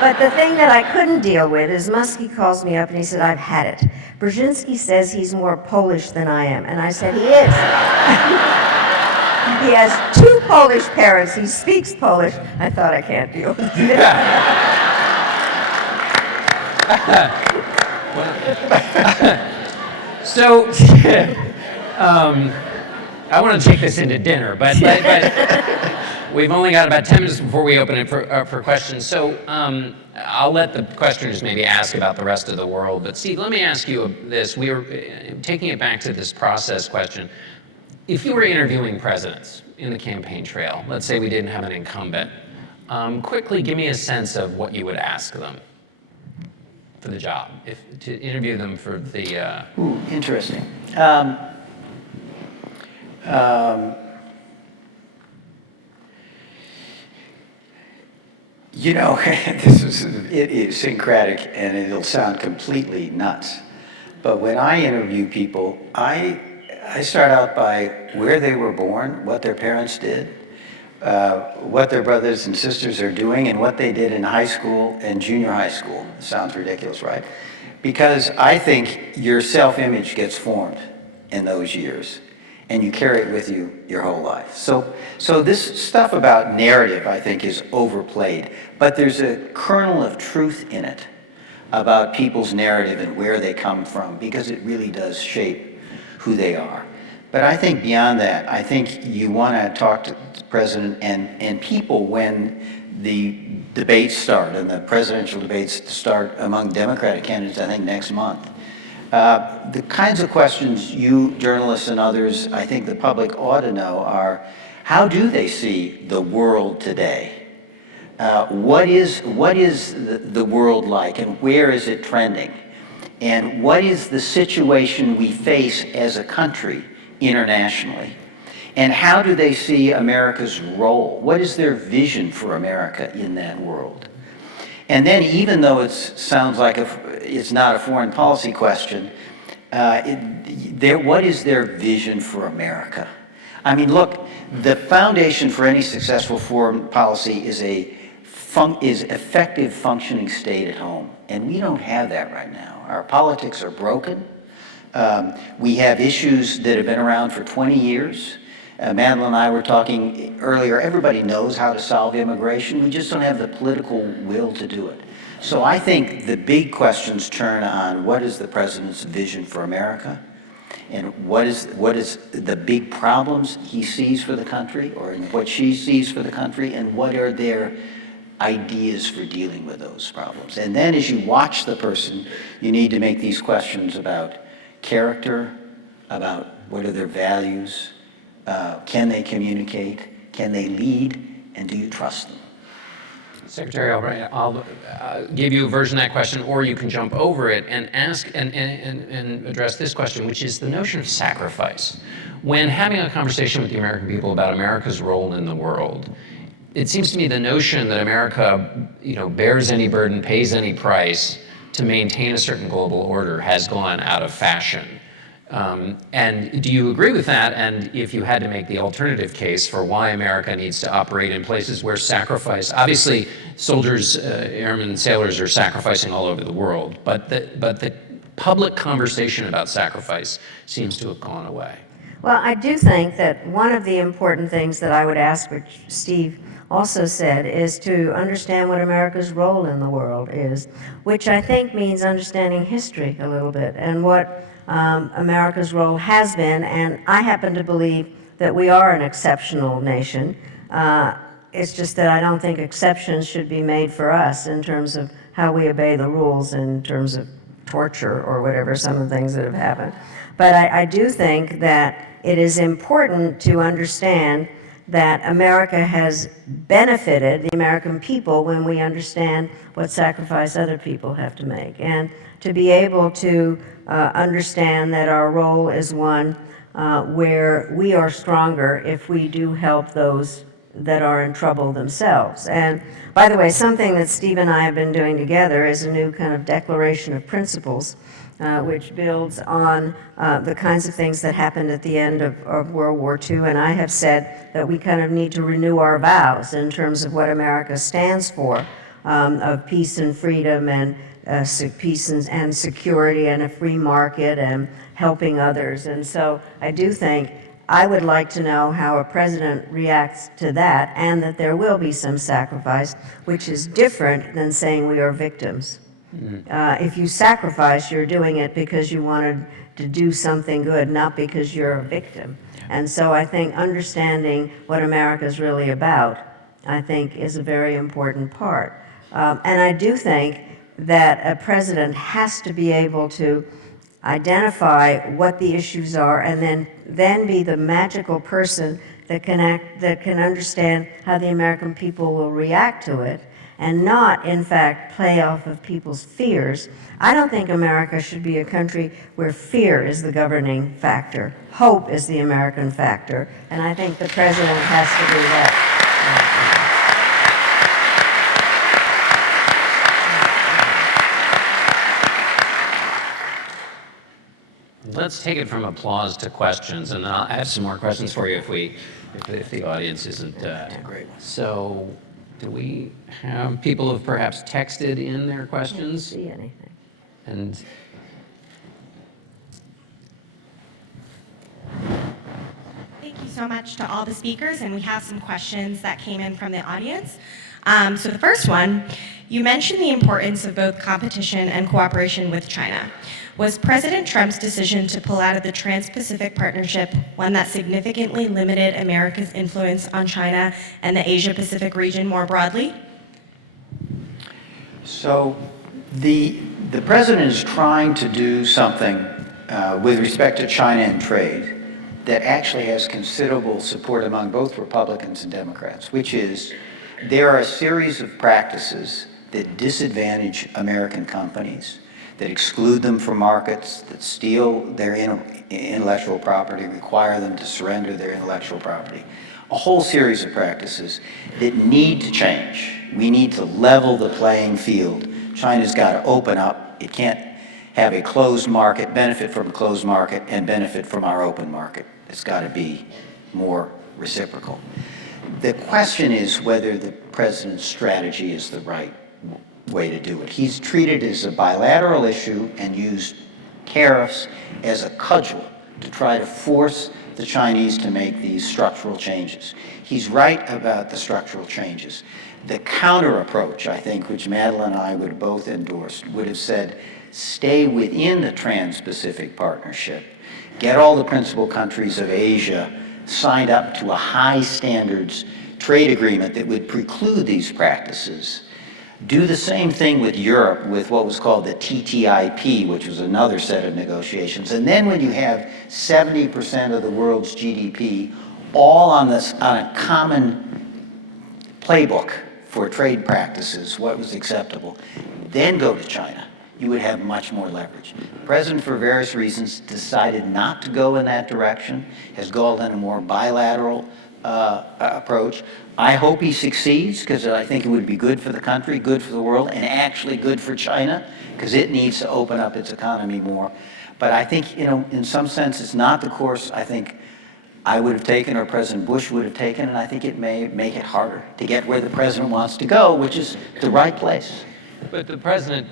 But the thing that I couldn't deal with is Muskie calls me up and he said, I've had it. Brzezinski says he's more Polish than I am. And I said, he is. He has 2 Polish parents. He speaks Polish. I thought, I can't deal with it. So, I want to take this into dinner, but we've only got about 10 minutes before we open it for questions. So I'll let the questioners maybe ask about the rest of the world. But Steve, let me ask you this. We were taking it back to this process question. If you were interviewing presidents in the campaign trail, let's say we didn't have an incumbent, quickly give me a sense of what you would ask them for the job, to interview them for the... Ooh, interesting. You know, this is idiosyncratic and it'll sound completely nuts. But when I interview people, I start out by where they were born, what their parents did, what their brothers and sisters are doing, and what they did in high school and junior high school. Sounds ridiculous, right? Because I think your self-image gets formed in those years, and you carry it with you your whole life. So this stuff about narrative, I think, is overplayed, but there's a kernel of truth in it about people's narrative and where they come from, because it really does shape who they are. But I think beyond that, I think you want to talk to the president and people when the debates start, and the presidential debates start among Democratic candidates, I think, next month. The kinds of questions you, journalists and others, I think the public ought to know are, how do they see the world today? What is the world like, and where is it trending? And what is the situation we face as a country internationally? And how do they see America's role? What is their vision for America in that world? And then, even though it sounds like it's not a foreign policy question, what is their vision for America? I mean, look, the foundation for any successful foreign policy is effective functioning state at home. And we don't have that right now. Our politics are broken. We have issues that have been around for 20 years. Madeline and I were talking earlier, everybody knows how to solve immigration. We just don't have the political will to do it. So I think the big questions turn on what is the president's vision for America, and what is the big problems he sees for the country, or what she sees for the country, and what are their ideas for dealing with those problems. And then as you watch the person, you need to make these questions about character, about what are their values, can they communicate, can they lead, and do you trust them? Secretary Albright, I'll give you a version of that question, or you can jump over it and ask and address this question, which is the notion of sacrifice. When having a conversation with the American people about America's role in the world, it seems to me the notion that America, bears any burden, pays any price to maintain a certain global order has gone out of fashion. And do you agree with that? And if you had to make the alternative case for why America needs to operate in places where sacrifice, obviously soldiers, airmen, sailors are sacrificing all over the world, but the public conversation about sacrifice seems to have gone away. Well, I do think that one of the important things that I would ask, which Steve also said, is to understand what America's role in the world is, which I think means understanding history a little bit and what America's role has been. And I happen to believe that we are an exceptional nation. It's just that I don't think exceptions should be made for us in terms of how we obey the rules, in terms of torture or whatever, some of the things that have happened. But I do think that it is important to understand that America has benefited the American people when we understand what sacrifice other people have to make. And to be able to understand that our role is one where we are stronger if we do help those that are in trouble themselves. And by the way, something that Steve and I have been doing together is a new kind of declaration of principles, which builds on the kinds of things that happened at the end of World War II. And I have said that we kind of need to renew our vows in terms of what America stands for, of peace and freedom, and peace and security, and a free market, and helping others. And so I do think I would like to know how a president reacts to that, and that there will be some sacrifice, which is different than saying we are victims. If you sacrifice, you're doing it because you wanted to do something good, not because you're a victim. And so I think understanding what America is really about, I think, is a very important part. And I do think that a president has to be able to identify what the issues are, and then be the magical person that can understand how the American people will react to it, and not, in fact, play off of people's fears. I don't think America should be a country where fear is the governing factor. Hope is the American factor, and I think the president has to do that. let's take it from applause to questions, and I have some more questions for you if the audience isn't. Great. So, do we have people who've perhaps texted in their questions? See anything? And Thank you so much to all the speakers, and we have some questions that came in from the audience. So the first one, you mentioned the importance of both competition and cooperation with China. Was President Trump's decision to pull out of the Trans-Pacific Partnership one that significantly limited America's influence on China and the Asia-Pacific region more broadly? So the president is trying to do something with respect to China and trade that actually has considerable support among both Republicans and Democrats, which is there are a series of practices that disadvantage American companies, that exclude them from markets, that steal their intellectual property, require them to surrender their intellectual property. A whole series of practices that need to change. We need to level the playing field. China's got to open up. It can't have a closed market, benefit from a closed market, and benefit from our open market. It's got to be more reciprocal. The question is whether the president's strategy is the right way to do it. He's treated it as a bilateral issue and used tariffs as a cudgel to try to force the Chinese to make these structural changes. He's right about the structural changes. The counter approach, I think, which Madeline and I would have both endorsed, would have said, stay within the Trans-Pacific Partnership, get all the principal countries of Asia signed up to a high standards trade agreement that would preclude these practices. Do the same thing with Europe with what was called the TTIP, which was another set of negotiations. And then when you have 70% of the world's GDP all on a common playbook for trade practices, what was acceptable, then go to China, you would have much more leverage. The president, for various reasons, decided not to go in that direction, has gone in a more bilateral approach. I hope he succeeds, because I think it would be good for the country, good for the world, and actually good for China, because it needs to open up its economy more. But I think, in some sense, it's not the course I think I would have taken or President Bush would have taken, and I think it may make it harder to get where the president wants to go, which is the right place. But the president,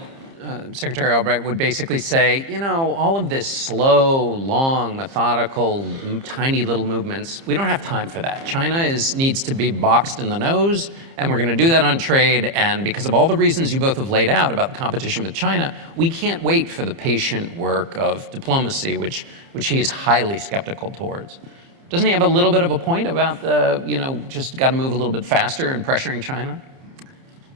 Secretary Albright, would basically say, all of this slow, long, methodical, tiny little movements, we don't have time for that. China needs to be boxed in the nose, and we're going to do that on trade, and because of all the reasons you both have laid out about the competition with China, we can't wait for the patient work of diplomacy, which he is highly skeptical towards. Doesn't he have a little bit of a point about just got to move a little bit faster and pressuring China?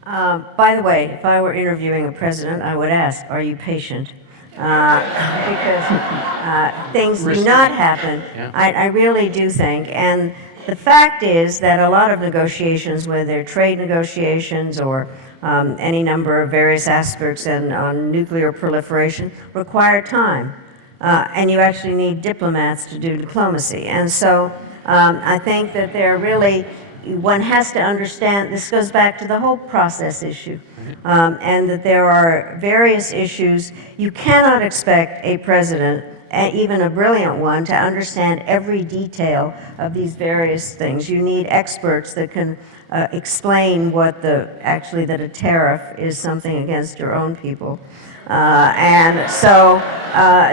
By the way, if I were interviewing a president, I would ask, are you patient? Because things do not happen. Yeah. I really do think. And the fact is that a lot of negotiations, whether they're trade negotiations or any number of various aspects on nuclear proliferation, require time. And you actually need diplomats to do diplomacy. And so I think that one has to understand, this goes back to the whole process issue, and that there are various issues. You cannot expect a president, even a brilliant one, to understand every detail of these various things. You need experts that can explain that a tariff is something against your own people. And so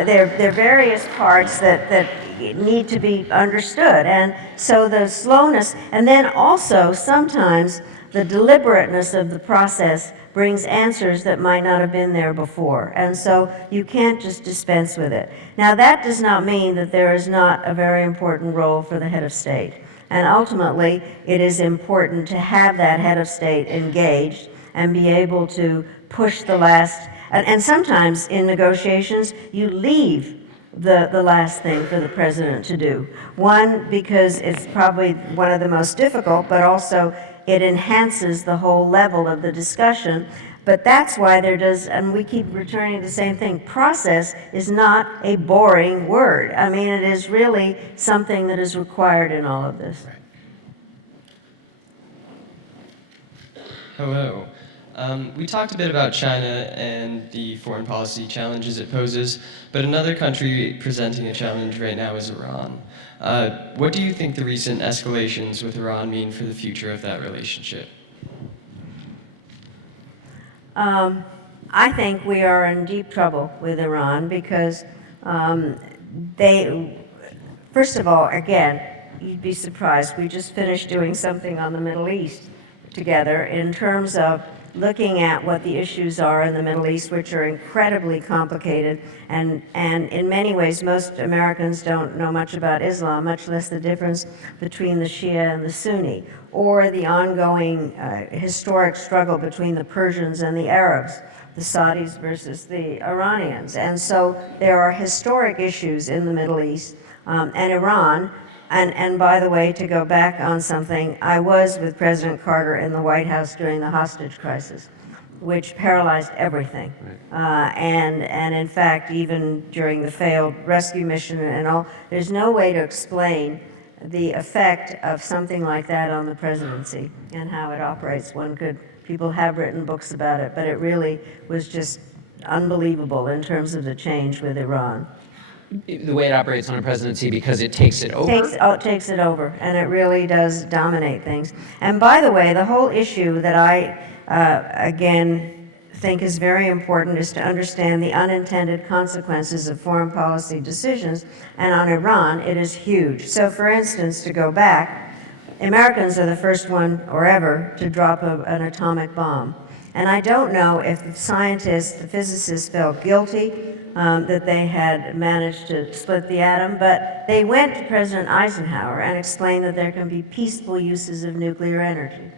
there are various parts that need to be understood. And so the slowness, and then also sometimes the deliberateness of the process brings answers that might not have been there before. And so you can't just dispense with it. Now that does not mean that there is not a very important role for the head of state. And ultimately, it is important to have that head of state engaged and be able to push the last. And sometimes in negotiations, you leave the last thing for the president to do. One, because it's probably one of the most difficult, but also it enhances the whole level of the discussion. But that's why and we keep returning to the same thing, process is not a boring word. I mean, it is really something that is required in all of this. Hello. We talked a bit about China and the foreign policy challenges it poses, but another country presenting a challenge right now is Iran. What do you think the recent escalations with Iran mean for the future of that relationship? I think we are in deep trouble with Iran because first of all, again, you'd be surprised, we just finished doing something on the Middle East together in terms of looking at what the issues are in the Middle East, which are incredibly complicated, and in many ways, most Americans don't know much about Islam, much less the difference between the Shia and the Sunni, or the ongoing historic struggle between the Persians and the Arabs, the Saudis versus the Iranians. And so there are historic issues in the Middle East, and Iran. And by the way, to go back on something, I was with President Carter in the White House during the hostage crisis, which paralyzed everything. And in fact, even during the failed rescue mission and all, there's no way to explain the effect of something like that on the presidency and how it operates. People have written books about it, but it really was just unbelievable in terms of the change with Iran. The way it operates on a presidency because it takes it over? It takes it over, and it really does dominate things. And by the way, the whole issue that I, again, think is very important is to understand the unintended consequences of foreign policy decisions, and on Iran, it is huge. So for instance, to go back, Americans are the first one, or ever, to drop an atomic bomb. And I don't know if the scientists, the physicists felt guilty that they had managed to split the atom, but they went to President Eisenhower and explained that there can be peaceful uses of nuclear energy.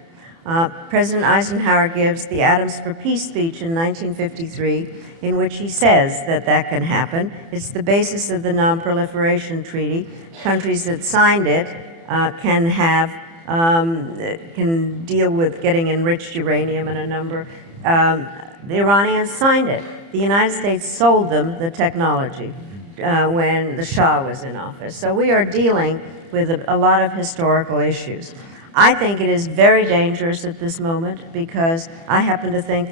President Eisenhower gives the Atoms for Peace speech in 1953, in which he says that that can happen. It's the basis of the Non-Proliferation Treaty. Countries that signed it can deal with getting enriched uranium and a number. The Iranians signed it. The United States sold them the technology when the Shah was in office. So we are dealing with a lot of historical issues. I think it is very dangerous at this moment because I happen to think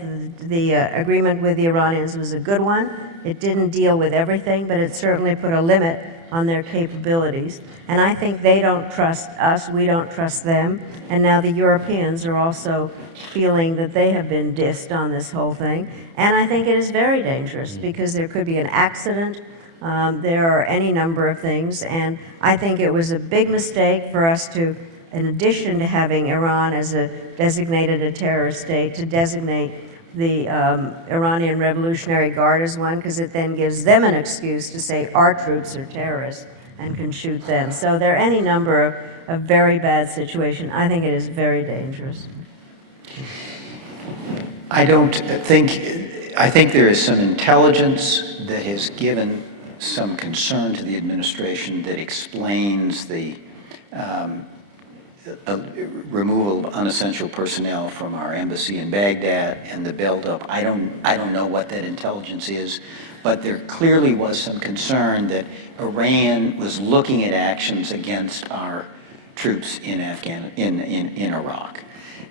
the agreement with the Iranians was a good one. It didn't deal with everything, but it certainly put a limit on their capabilities. And I think they don't trust us, we don't trust them. And now the Europeans are also feeling that they have been dissed on this whole thing. And I think it is very dangerous because there could be an accident. There are any number of things. And I think it was a big mistake for us to, in addition to having Iran as designated a terrorist state, to designate the Iranian Revolutionary Guard as one, because it then gives them an excuse to say our troops are terrorists and can shoot them. So there are any number of very bad situations. I think it is very dangerous. I think there is some intelligence that has given some concern to the administration that explains the removal of unessential personnel from our embassy in Baghdad and the buildup. I don't know what that intelligence is, but there clearly was some concern that Iran was looking at actions against our troops in Iraq.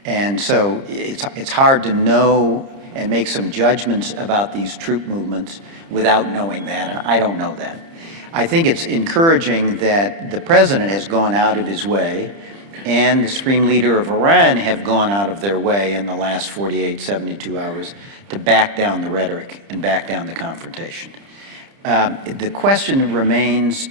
And so it's hard to know and make some judgments about these troop movements without knowing that, and I don't know that. I think it's encouraging that the president has gone out of his way and the supreme leader of Iran have gone out of their way in the last 48, 72 hours to back down the rhetoric and back down the confrontation. The question remains,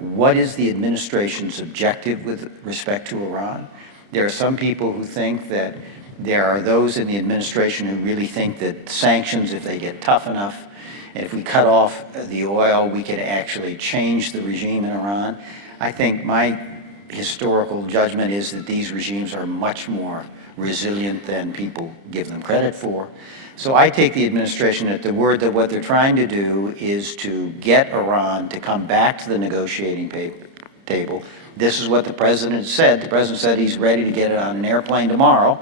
what is the administration's objective with respect to Iran? There are some people who think that there are those in the administration who really think that sanctions, if they get tough enough, and if we cut off the oil, we could actually change the regime in Iran. I think my historical judgment is that these regimes are much more resilient than people give them credit for. So I take the administration at the word that what they're trying to do is to get Iran to come back to the negotiating table. This is what the president said. The president said he's ready to get it on an airplane tomorrow,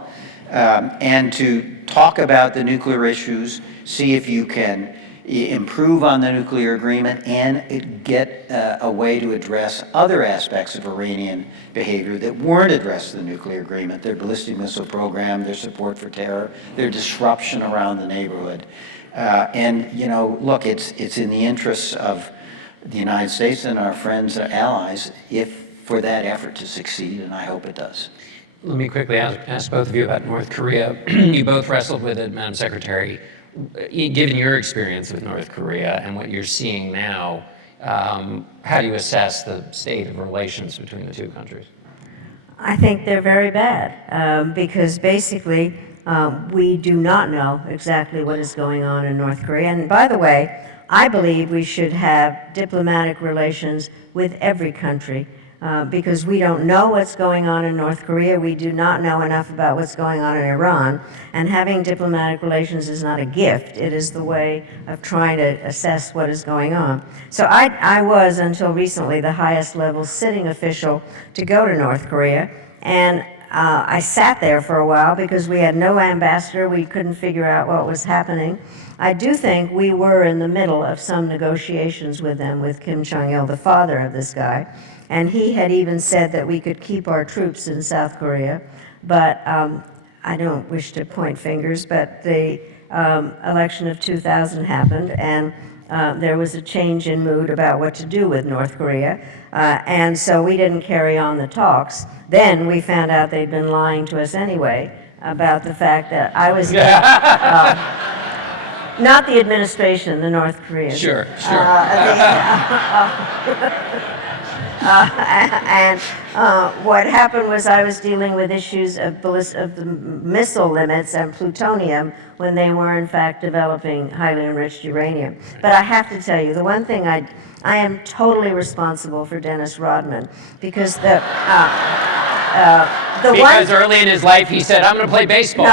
and to talk about the nuclear issues, see if you can improve on the nuclear agreement, and get a way to address other aspects of Iranian behavior that weren't addressed in the nuclear agreement, their ballistic missile program, their support for terror, their disruption around the neighborhood. And, you know, look, it's in the interests of the United States and our friends and allies for that effort to succeed, and I hope it does. Let me quickly ask both of you about North Korea. You both wrestled with it, Madam Secretary. Given your experience with North Korea and what you're seeing now, how do you assess the state of relations between the two countries? I think they're very bad because basically we do not know exactly what is going on in North Korea. And by the way, I believe we should have diplomatic relations with every country because we don't know what's going on in North Korea. We do not know enough about what's going on in Iran. And having diplomatic relations is not a gift. It is the way of trying to assess what is going on. So I was, until recently, the highest level sitting official to go to North Korea. And I sat there for a while because we had no ambassador. We couldn't figure out what was happening. I do think we were in the middle of some negotiations with them, with Kim Jong-il, the father of this guy. And he had even said that we could keep our troops in South Korea. But I don't wish to point fingers, but the election of 2000 happened, and there was a change in mood about what to do with North Korea. And so we didn't carry on the talks. Then we found out they'd been lying to us anyway about the fact that I was not the administration, the North Koreans. Sure. And what happened was I was dealing with issues of the missile limits and plutonium when they were in fact developing highly enriched uranium. But I have to tell you, the one thing I am totally responsible for Dennis Rodman because because early in his life he said, I'm going to play baseball.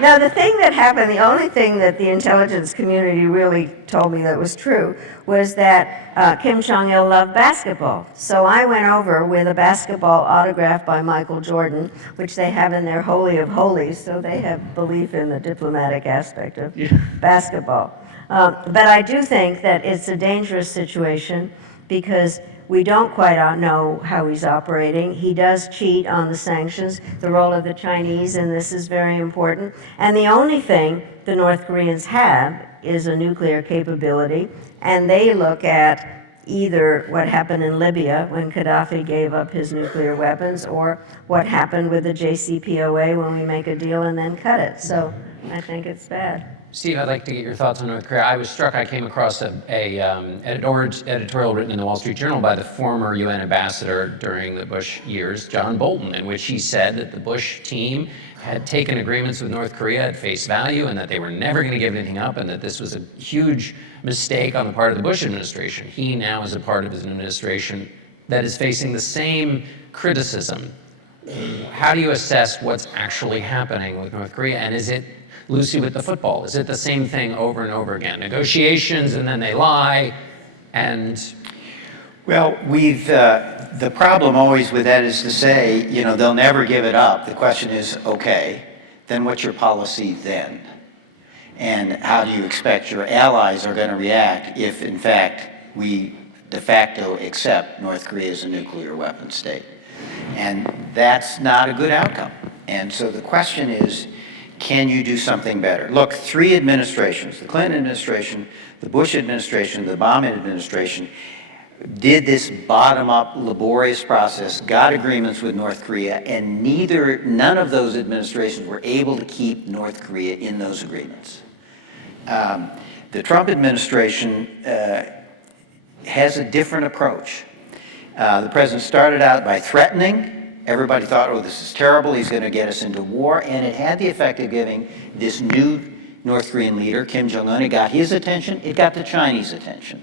No, the thing that happened, the only thing that the intelligence community really told me that was true was that Kim Jong-il loved basketball. So I went over with a basketball autographed by Michael Jordan, which they have in their Holy of Holies, so they have belief in the diplomatic aspect of basketball. But I do think that it's a dangerous situation because we don't quite know how he's operating. He does cheat on the sanctions. The role of the Chinese in this is very important. And the only thing the North Koreans have is a nuclear capability, and they look at either what happened in Libya when Gaddafi gave up his nuclear weapons or what happened with the JCPOA when we make a deal and then cut it. So I think it's bad. Steve, I'd like to get your thoughts on North Korea. I was struck, I came across an editorial written in the Wall Street Journal by the former UN ambassador during the Bush years, John Bolton, in which he said that the Bush team had taken agreements with North Korea at face value and that they were never going to give anything up and that this was a huge mistake on the part of the Bush administration. He now is a part of his administration that is facing the same criticism. How do you assess what's actually happening with North Korea, and is it Lucy with the football? Is it the same thing over and over again? Negotiations and then they lie and... Well, the problem always with that is to say, you know, they'll never give it up. The question is, okay, then what's your policy then? And how do you expect your allies are going to react if, in fact, we de facto accept North Korea as a nuclear weapon state? And that's not a good outcome. And so the question is, can you do something better? Look, 3 administrations, the Clinton administration, the Bush administration, the Obama administration, did this bottom-up laborious process, got agreements with North Korea, and none of those administrations were able to keep North Korea in those agreements. The Trump administration has a different approach. The president started out by threatening. Everybody thought, oh, this is terrible, he's going to get us into war, and it had the effect of giving this new North Korean leader, Kim Jong-un, it got his attention, it got the Chinese attention.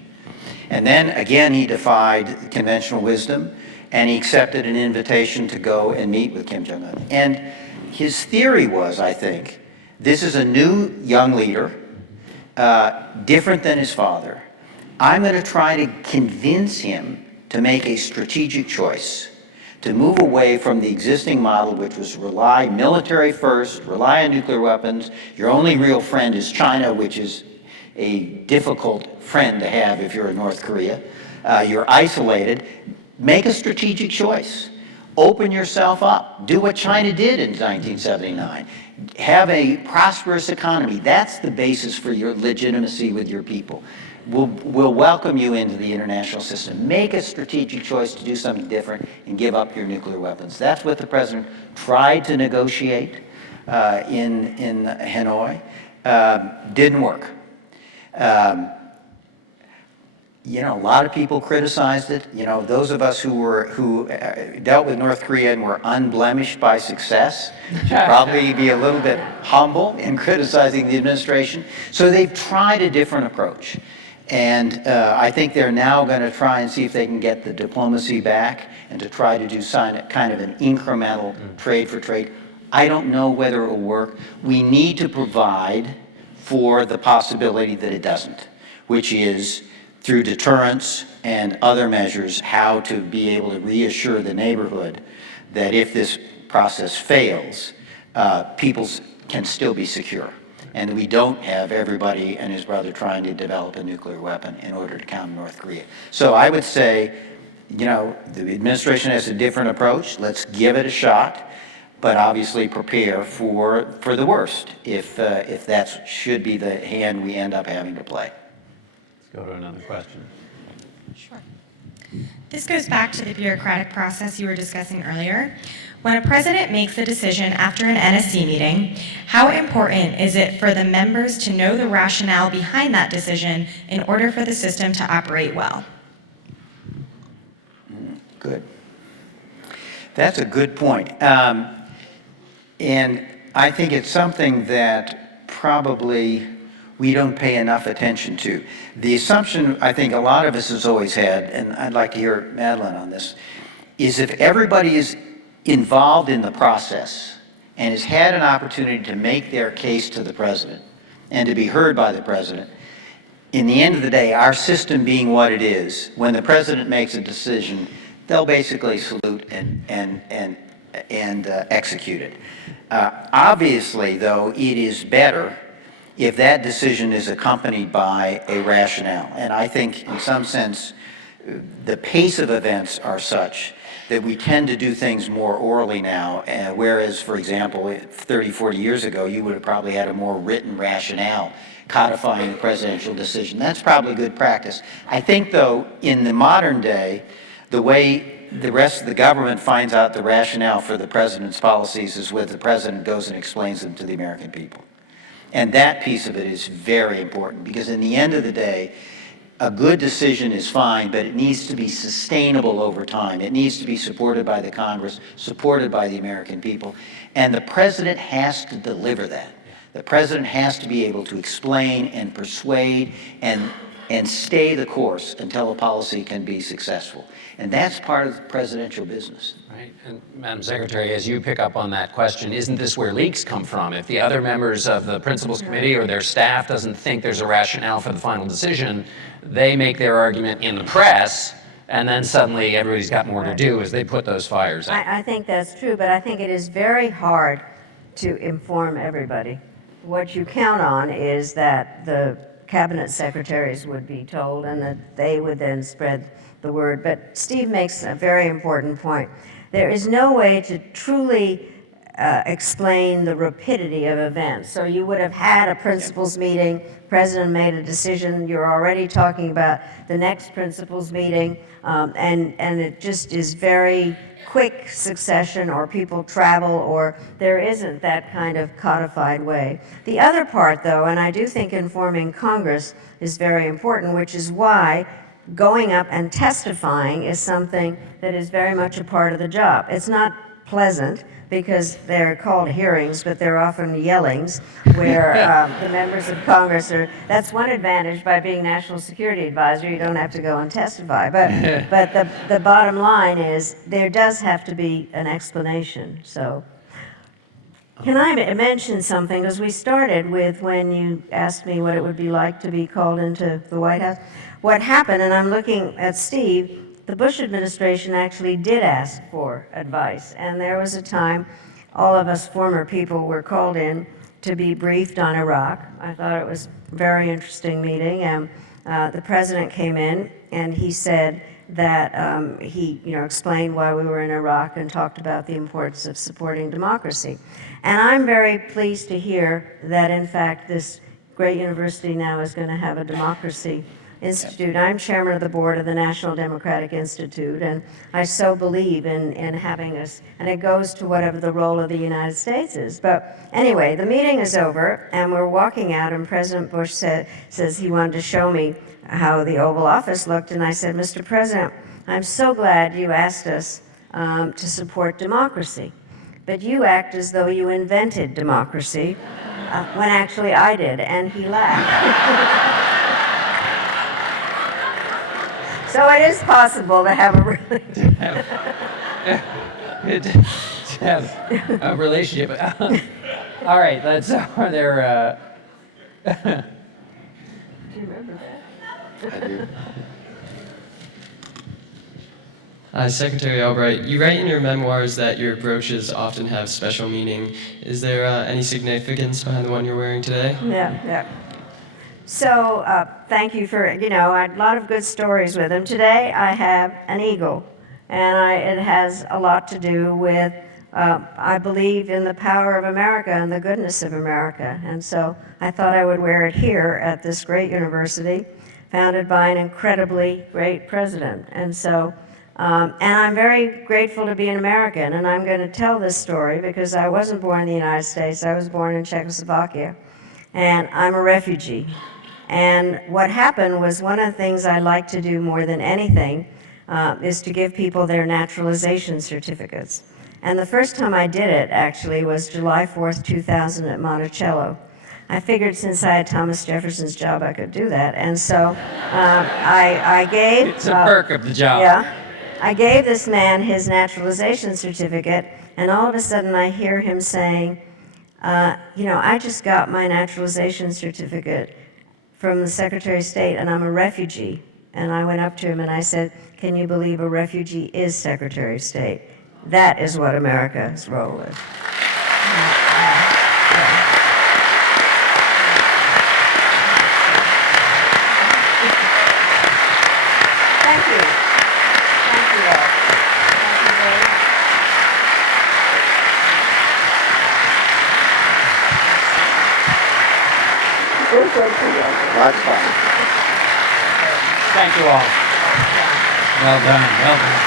And then, again, he defied conventional wisdom, and he accepted an invitation to go and meet with Kim Jong-un. And his theory was, I think, this is a new young leader, different than his father. I'm going to try to convince him to make a strategic choice, to move away from the existing model, which was rely military first, rely on nuclear weapons. Your only real friend is China, which is, a difficult friend to have if you're in North Korea. You're isolated. Make a strategic choice. Open yourself up. Do what China did in 1979. Have a prosperous economy. That's the basis for your legitimacy with your people. We'll welcome you into the international system. Make a strategic choice to do something different and give up your nuclear weapons. That's what the president tried to negotiate in Hanoi. Didn't work. You know, a lot of people criticized it. You know, those of us who dealt with North Korea and were unblemished by success should probably be a little bit humble in criticizing the administration. So they've tried a different approach. And I think they're now going to try and see if they can get the diplomacy back and to try to do kind of an incremental trade for trade. I don't know whether it will work. We need to provide for the possibility that it doesn't, which is through deterrence and other measures, how to be able to reassure the neighborhood that if this process fails, people can still be secure. And we don't have everybody and his brother trying to develop a nuclear weapon in order to counter North Korea. So I would say, you know, the administration has a different approach. Let's give it a shot, but obviously prepare for the worst if that should be the hand we end up having to play. Let's go to another question. Sure. This goes back to the bureaucratic process you were discussing earlier. When a president makes a decision after an NSC meeting, how important is it for the members to know the rationale behind that decision in order for the system to operate well? Good. That's a good point. And I think it's something that probably we don't pay enough attention to. The assumption I think a lot of us has always had, and I'd like to hear Madeline on this, is if everybody is involved in the process and has had an opportunity to make their case to the president and to be heard by the president, in the end of the day, our system being what it is, when the president makes a decision, they'll basically salute and execute it. Obviously, though, it is better if that decision is accompanied by a rationale. And I think, in some sense, the pace of events are such that we tend to do things more orally now, whereas, for example, 30, 40 years ago, you would have probably had a more written rationale codifying the presidential decision. That's probably good practice. I think, though, in the modern day, the way the rest of the government finds out the rationale for the president's policies is when the president goes and explains them to the American people. And that piece of it is very important, because in the end of the day, a good decision is fine, but it needs to be sustainable over time. It needs to be supported by the Congress, supported by the American people, and the president has to deliver that. The president has to be able to explain and persuade and stay the course until a policy can be successful. And that's part of the presidential business. Right, and Madam Secretary, as you pick up on that question, isn't this where leaks come from? If the other members of the Principals Committee or their staff doesn't think there's a rationale for the final decision, they make their argument in the press, and then suddenly everybody's got more to do as they put those fires out. I think that's true, but I think it is very hard to inform everybody. What you count on is that the cabinet secretaries would be told and that they would then spread the word. But Steve makes a very important point. There is no way to truly explain the rapidity of events. So you would have had a principals meeting, president made a decision, you're already talking about the next principals meeting, and it just is very quick succession, or people travel, or there isn't that kind of codified way. The other part, though, and I do think informing Congress is very important, which is why going up and testifying is something that is very much a part of the job. It's not pleasant, because they're called hearings, but they're often yellings, where the members of Congress are, that's one advantage by being National Security Advisor, you don't have to go and testify. But the bottom line is, there does have to be an explanation, so. Can I mention something, because we started with when you asked me what it would be like to be called into the White House. What happened, and I'm looking at Steve, the Bush administration actually did ask for advice, and there was a time all of us former people were called in to be briefed on Iraq. I thought it was a very interesting meeting, and the president came in and he said that he explained why we were in Iraq and talked about the importance of supporting democracy. And I'm very pleased to hear that, in fact, this great university now is going to have a democracy institute. I'm chairman of the board of the National Democratic Institute, and I so believe in having this, and it goes to whatever the role of the United States is. But anyway, the meeting is over, and we're walking out, and President Bush says he wanted to show me how the Oval Office looked, and I said, Mr. President, I'm so glad you asked us to support democracy, but you act as though you invented democracy, when actually I did, and he laughed. So it is possible to have a relationship. All right, let's. Are there? Do you remember that? I do. Secretary Albright, you write in your memoirs that your brooches often have special meaning. Is there any significance behind the one you're wearing today? Yeah. So thank you for, I had a lot of good stories with them. Today I have an eagle, and it has a lot to do with, I believe in the power of America and the goodness of America. And so I thought I would wear it here at this great university, founded by an incredibly great president. And so, and I'm very grateful to be an American, and I'm going to tell this story because I wasn't born in the United States. I was born in Czechoslovakia, and I'm a refugee. And what happened was, one of the things I like to do more than anything is to give people their naturalization certificates. And the first time I did it, actually, was July 4th, 2000 at Monticello. I figured since I had Thomas Jefferson's job, I could do that. And so I gave... It's a perk of the job. Yeah. I gave this man his naturalization certificate, and all of a sudden I hear him saying, I just got my naturalization certificate from the Secretary of State, and I'm a refugee. And I went up to him and I said, can you believe a refugee is Secretary of State? That is what America's role is. Thank you. Thank you all. Thank you very much. That's fine. Thank you all. Well done. Well done.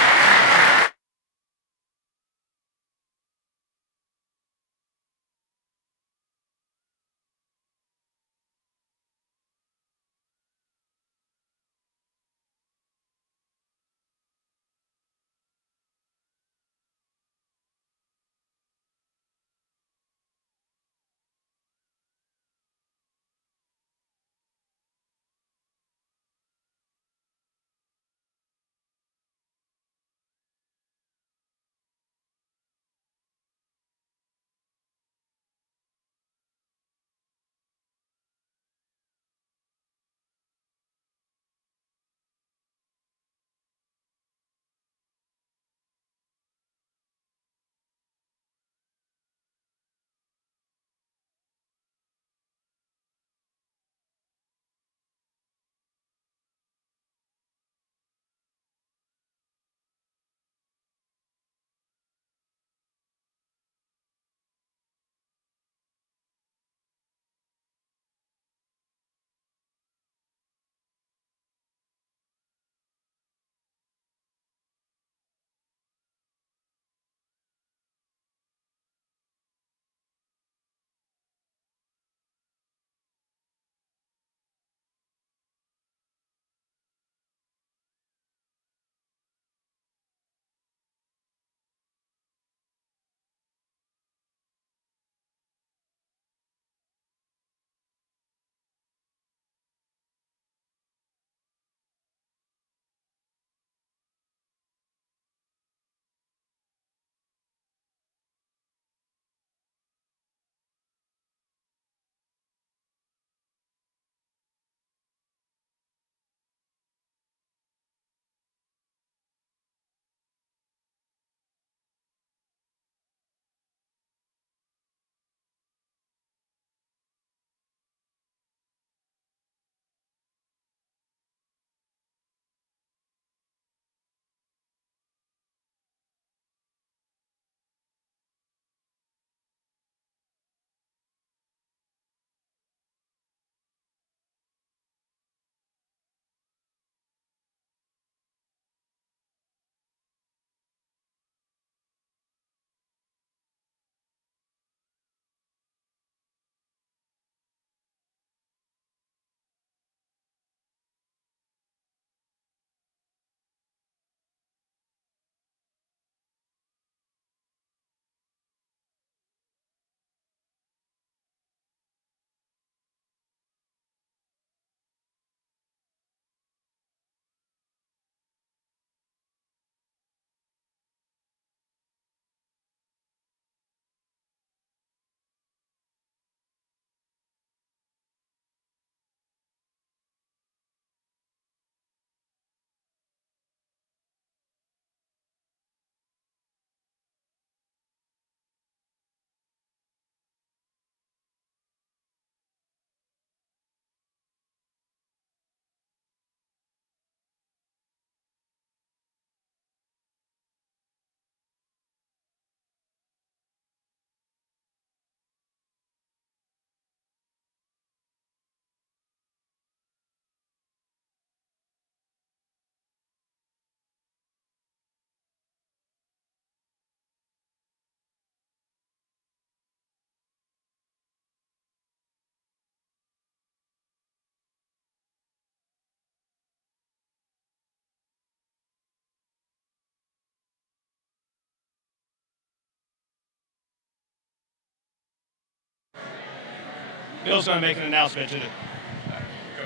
Bill's going to make an announcement.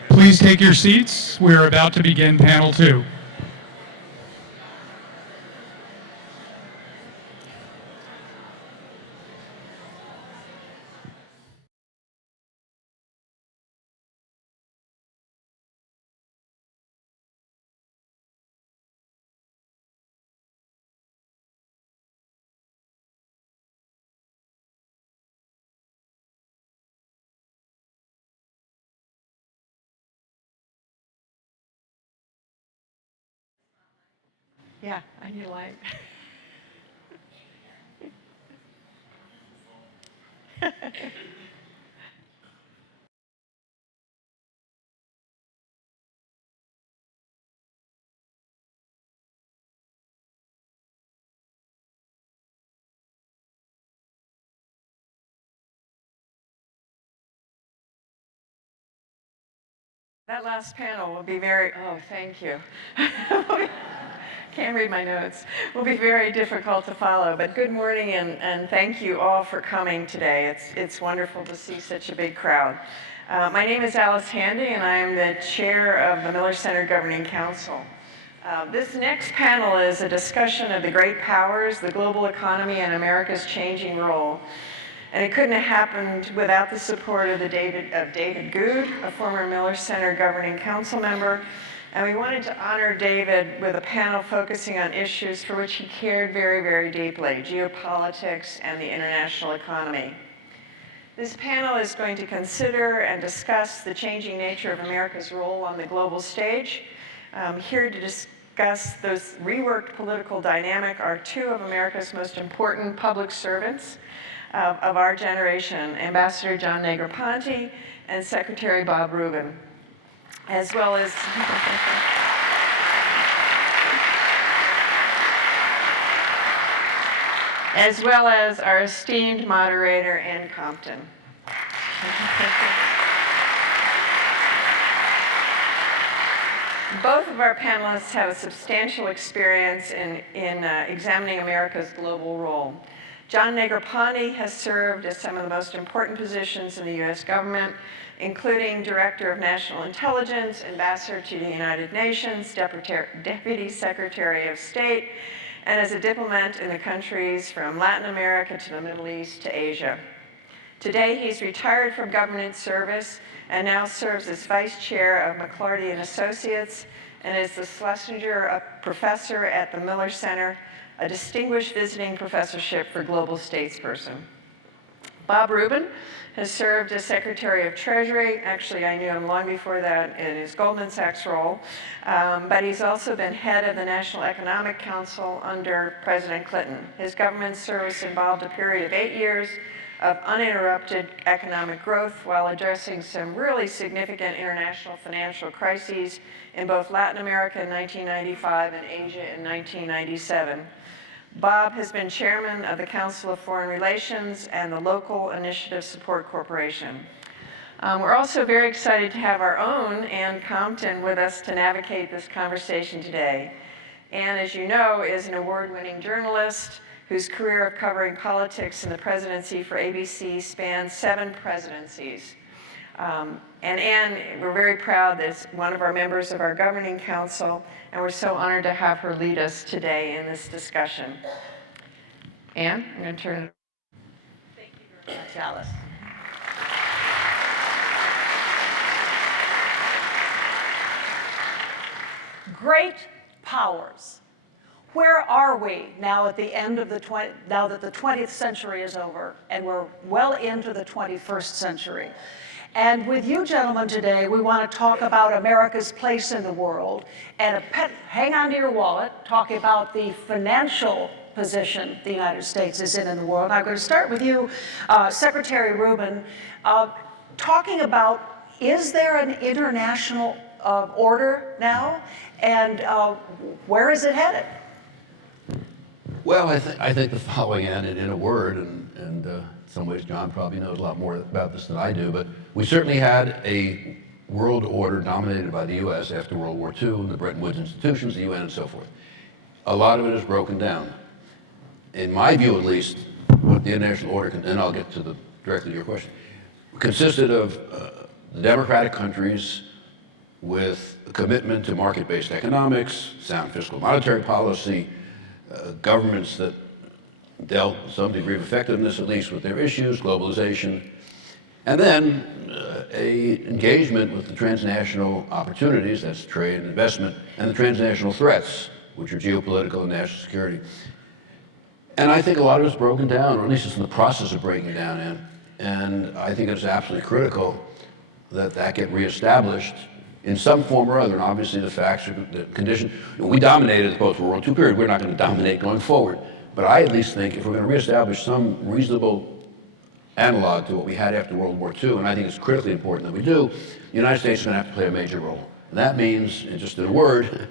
Please take your seats. We're about to begin panel 2. Yeah, I need a light. That last panel will be very, oh, thank you. Can't read my notes. Will be very difficult to follow, but good morning and thank you all for coming today. It's wonderful to see such a big crowd. My name is Alice Handy and I am the chair of the Miller Center Governing Council. This next panel is a discussion of the great powers, the global economy, and America's changing role. And it couldn't have happened without the support of David Good, a former Miller Center Governing Council member. And we wanted to honor David with a panel focusing on issues for which he cared very, very deeply, geopolitics and the international economy. This panel is going to consider and discuss the changing nature of America's role on the global stage. Here to discuss those reworked political dynamic are two of America's most important public servants of our generation, Ambassador John Negroponte and Secretary Bob Rubin, as well as our esteemed moderator, Ann Compton. Both of our panelists have a substantial experience in examining America's global role. John Negroponte has served as some of the most important positions in the U.S. government, including Director of National Intelligence, Ambassador to the United Nations, Deputy Secretary of State, and as a diplomat in the countries from Latin America to the Middle East to Asia. Today, he's retired from government service and now serves as Vice Chair of McClarty and Associates and is the Schlesinger Professor at the Miller Center, a distinguished visiting professorship for global statesperson. Bob Rubin has served as Secretary of Treasury. Actually, I knew him long before that in his Goldman Sachs role, but he's also been head of the National Economic Council under President Clinton. His government service involved a period of 8 years of uninterrupted economic growth while addressing some really significant international financial crises in both Latin America in 1995 and Asia in 1997. Bob has been chairman of the Council of Foreign Relations and the Local Initiative Support Corporation. We're also very excited to have our own Ann Compton with us to navigate this conversation today. Ann, as you know, is an award-winning journalist whose career of covering politics and the presidency for ABC spans 7 presidencies. And Ann, we're very proud that one of our members of our governing council, and we're so honored to have her lead us today in this discussion. Ann, I'm going to turn it over. Thank you very much, Alice. Great powers. Where are we now at the end of now that the 20th century is over and we're well into the 21st century? And with you gentlemen today, we want to talk about America's place in the world and hang on to your wallet, talking about the financial position the United States is in the world. I'm going to start with you, Secretary Rubin, talking about, is there an international order now, and where is it headed? Well, I think the following, and in a word, and in some ways John probably knows a lot more about this than I do, but we certainly had a world order dominated by the U.S. after World War II, and the Bretton Woods institutions, the UN, and so forth. A lot of it is broken down. In my view, at least, what the international order can, and I'll get to the directly to your question, consisted of democratic countries with a commitment to market-based economics, sound fiscal monetary policy, governments that dealt some degree of effectiveness, at least with their issues, globalization, and then a engagement with the transnational opportunities, that's trade and investment, and the transnational threats, which are geopolitical and national security. And I think a lot of it's broken down, or at least it's in the process of breaking down, and I think it's absolutely critical that that get reestablished in some form or other. And obviously the facts are the condition. We dominated the post-World War II period. We're not going to dominate going forward. But I at least think if we're going to reestablish some reasonable analog to what we had after World War II, and I think it's critically important that we do, the United States is going to have to play a major role. And that means, just in a word,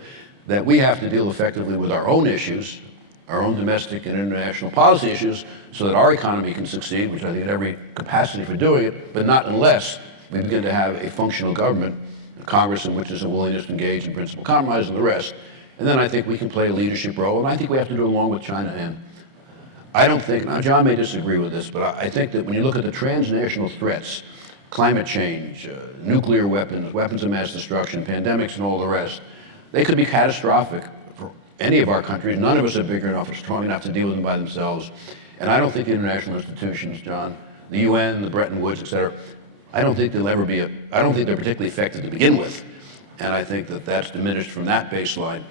that we have to deal effectively with our own issues, our own domestic and international policy issues, so that our economy can succeed, which I think has every capacity for doing it, but not unless we begin to have a functional government, a Congress in which there's a willingness to engage in principal compromise and the rest. And then I think we can play a leadership role, and I think we have to do it along with China. And I don't think, now John may disagree with this, but I think that when you look at the transnational threats, climate change, nuclear weapons, weapons of mass destruction, pandemics and all the rest, they could be catastrophic for any of our countries. None of us are big enough or strong enough to deal with them by themselves. And I don't think the international institutions, John, the UN, the Bretton Woods, et cetera, I don't think they'll ever be, I don't think they're particularly effective to begin with. And I think that that's diminished from that baseline.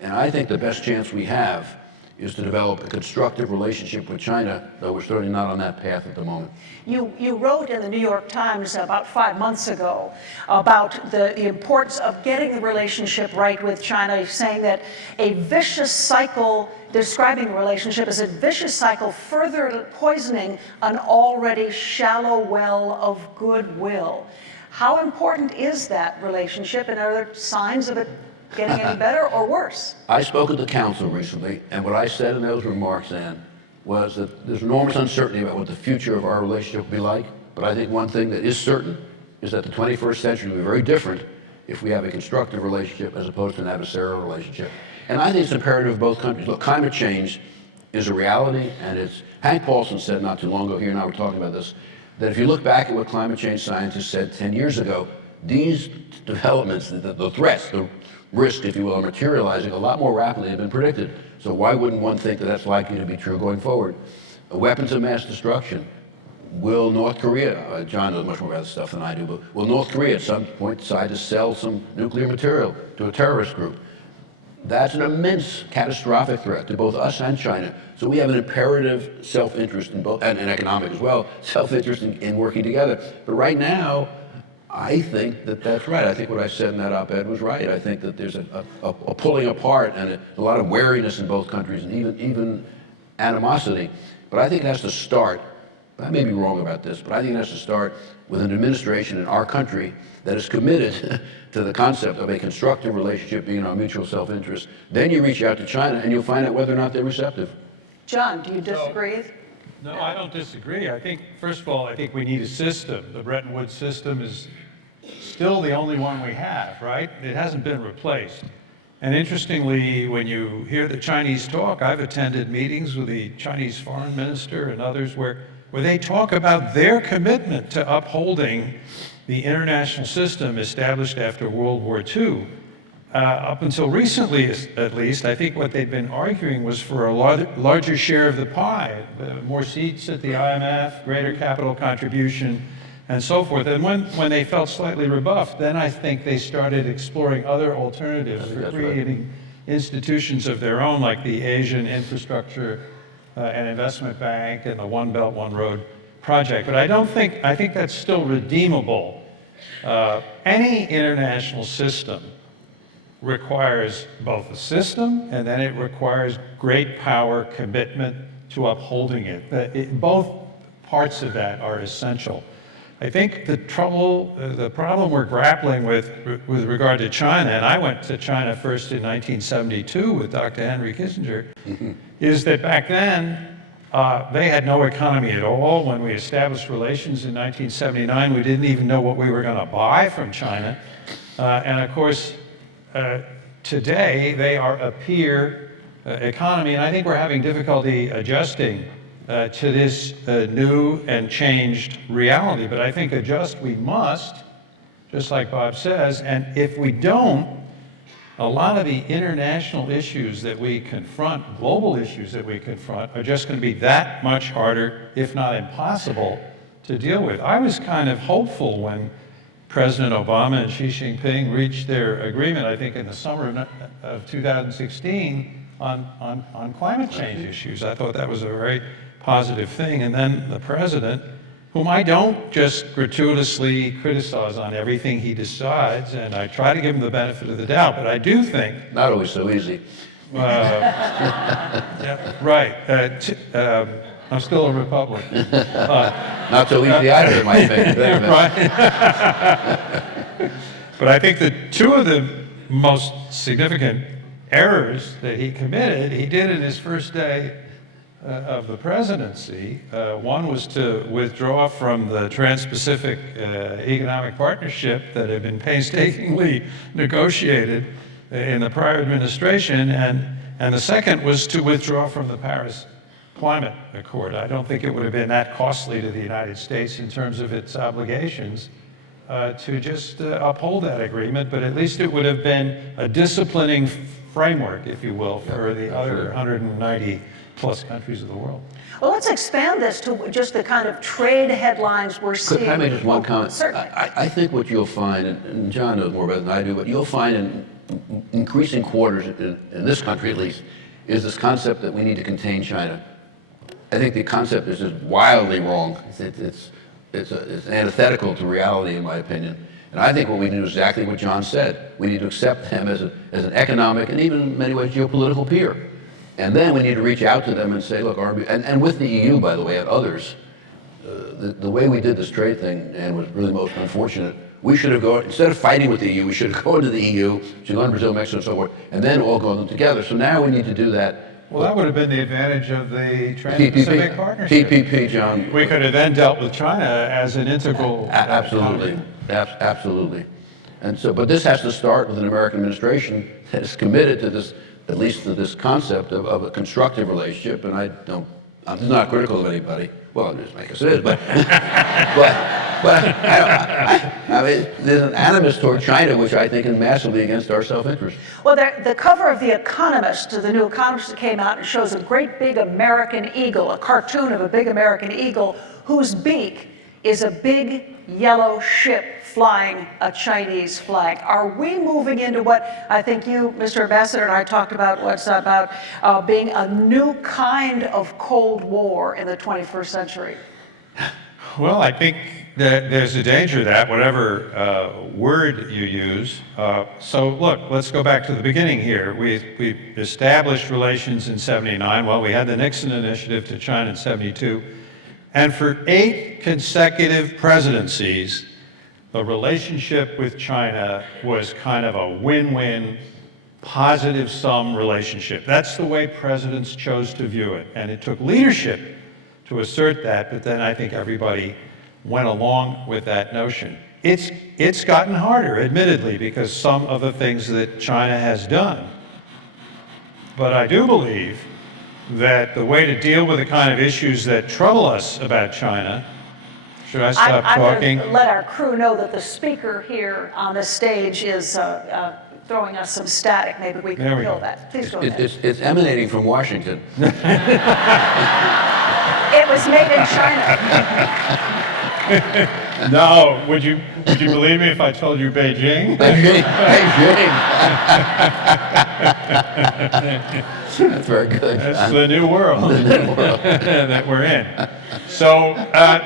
And I think the best chance we have is to develop a constructive relationship with China, though we're certainly not on that path at the moment. You wrote in the New York Times about 5 months ago about the importance of getting the relationship right with China, saying that a vicious cycle, describing the relationship as a vicious cycle further poisoning an already shallow well of goodwill. How important is that relationship, and are there signs of it getting any better or worse? I spoke at the council recently, and what I said in those remarks, Ann, was that there's enormous uncertainty about what the future of our relationship will be like, but I think one thing that is certain is that the 21st century will be very different if we have a constructive relationship as opposed to an adversarial relationship. And I think it's imperative of both countries. Look, climate change is a reality, and it's, Hank Paulson said not too long ago, here and I were talking about this, that if you look back at what climate change scientists said 10 years ago, these developments, the threats, the risk, if you will, are materializing a lot more rapidly than been predicted. So why wouldn't one think that that's likely to be true going forward? Weapons of mass destruction. Will North Korea, John knows much more about this stuff than I do, but will North Korea at some point decide to sell some nuclear material to a terrorist group? That's an immense catastrophic threat to both us and China. So we have an imperative self-interest in both, and economic as well, self-interest in working together. But right now, I think that that's right. I think what I said in that op-ed was right. I think that there's a pulling apart and a lot of wariness in both countries, and even animosity. But I think it has to start, I may be wrong about this, but I think it has to start with an administration in our country that is committed to the concept of a constructive relationship being our mutual self-interest. Then you reach out to China and you'll find out whether or not they're receptive. John, do you disagree? No, I don't disagree. I think, first of all, I think we need a system. The Bretton Woods system is still the only one we have, right? It hasn't been replaced. And interestingly, when you hear the Chinese talk, I've attended meetings with the Chinese foreign minister and others where they talk about their commitment to upholding the international system established after World War II. Up until recently, at least, I think what they'd been arguing was for a larger share of the pie, more seats at the IMF, greater capital contribution, and so forth. And when they felt slightly rebuffed, then I think they started exploring other alternatives for creating institutions of their own, like the Asian Infrastructure and Investment Bank and the One Belt, One Road project. But I think that's still redeemable. Any international system requires both a system, and then it requires great power, commitment to upholding it. Both parts of that are essential. I think the problem we're grappling with regard to China, and I went to China first in 1972 with Dr. Henry Kissinger, is that back then they had no economy at all. When we established relations in 1979, we didn't even know what we were going to buy from China. And of course, today they are a peer economy, and I think we're having difficulty adjusting to this new and changed reality. But I think adjust we must, just like Bob says, and if we don't, a lot of the international issues that we confront, global issues that we confront, are just going to be that much harder, if not impossible, to deal with. I was kind of hopeful when President Obama and Xi Jinping reached their agreement, I think in the summer of 2016, on climate change issues. I thought that was a very positive thing. And then the president, whom I don't just gratuitously criticize on everything he decides, and I try to give him the benefit of the doubt, but I do think... Not always so easy. Yeah, right. I'm still a Republican. Not so easy either, my opinion. Right. But I think that two of the most significant errors that he committed, he did in his first day of the presidency. One was to withdraw from the Trans-Pacific Economic Partnership that had been painstakingly negotiated in the prior administration, and the second was to withdraw from the Paris Climate Accord. I don't think it would have been that costly to the United States in terms of its obligations to just uphold that agreement, but at least it would have been a disciplining framework, if you will, for the other 190 plus countries of the world. Well, let's expand this to just the kind of trade headlines we're seeing. Could I make just one comment? Certainly. I think what you'll find, and John knows more about it than I do, but you'll find in increasing quarters, in this country at least, is this concept that we need to contain China. I think the concept is just wildly wrong. It's antithetical to reality, in my opinion. And I think what we need to do is exactly what John said. We need to accept them as an economic and even in many ways geopolitical peer. And then we need to reach out to them and say, look, and with the EU, by the way, and others, the way we did this trade thing, and was really most unfortunate, we should have gone, instead of fighting with the EU, we should have gone to the EU, Chile, Brazil, Mexico, and so forth, and then all gone together. So now we need to do that. Well, that would have been the advantage of the Trans-Pacific Partnership. TPP, John. We could have then dealt with China as an integral... Absolutely. Absolutely. And so, but this has to start with an American administration that is committed to this, at least to this concept of a constructive relationship, and I'm not critical of anybody. Well, just make us it is, but I mean, there's an animus toward China, which I think is massively against our self-interest. Well, the cover of The Economist, the new Economist that came out, and shows a great big American eagle, a cartoon of a big American eagle, whose beak is a big yellow ship flying a Chinese flag. Are we moving into what I think you, Mr. Ambassador, and I talked about, what's about being a new kind of Cold War in the 21st century? Well, I think that there's a danger of that, whatever word you use. So look, let's go back to the beginning here. We established relations in '79. Well, we had the Nixon Initiative to China in '72. And for 8 consecutive presidencies, the relationship with China was kind of a win-win, positive-sum relationship. That's the way presidents chose to view it. And it took leadership to assert that, but then I think everybody went along with that notion. It's gotten harder, admittedly, because some of the things that China has done. But I do believe that the way to deal with the kind of issues that trouble us about China, should I stop talking? I'm going to let our crew know that the speaker here on the stage is throwing us some static. Maybe we can kill that. Please go ahead. It's emanating from Washington. It was made in China. No, would you believe me if I told you Beijing? Beijing. That's very good. That's the new world that we're in. So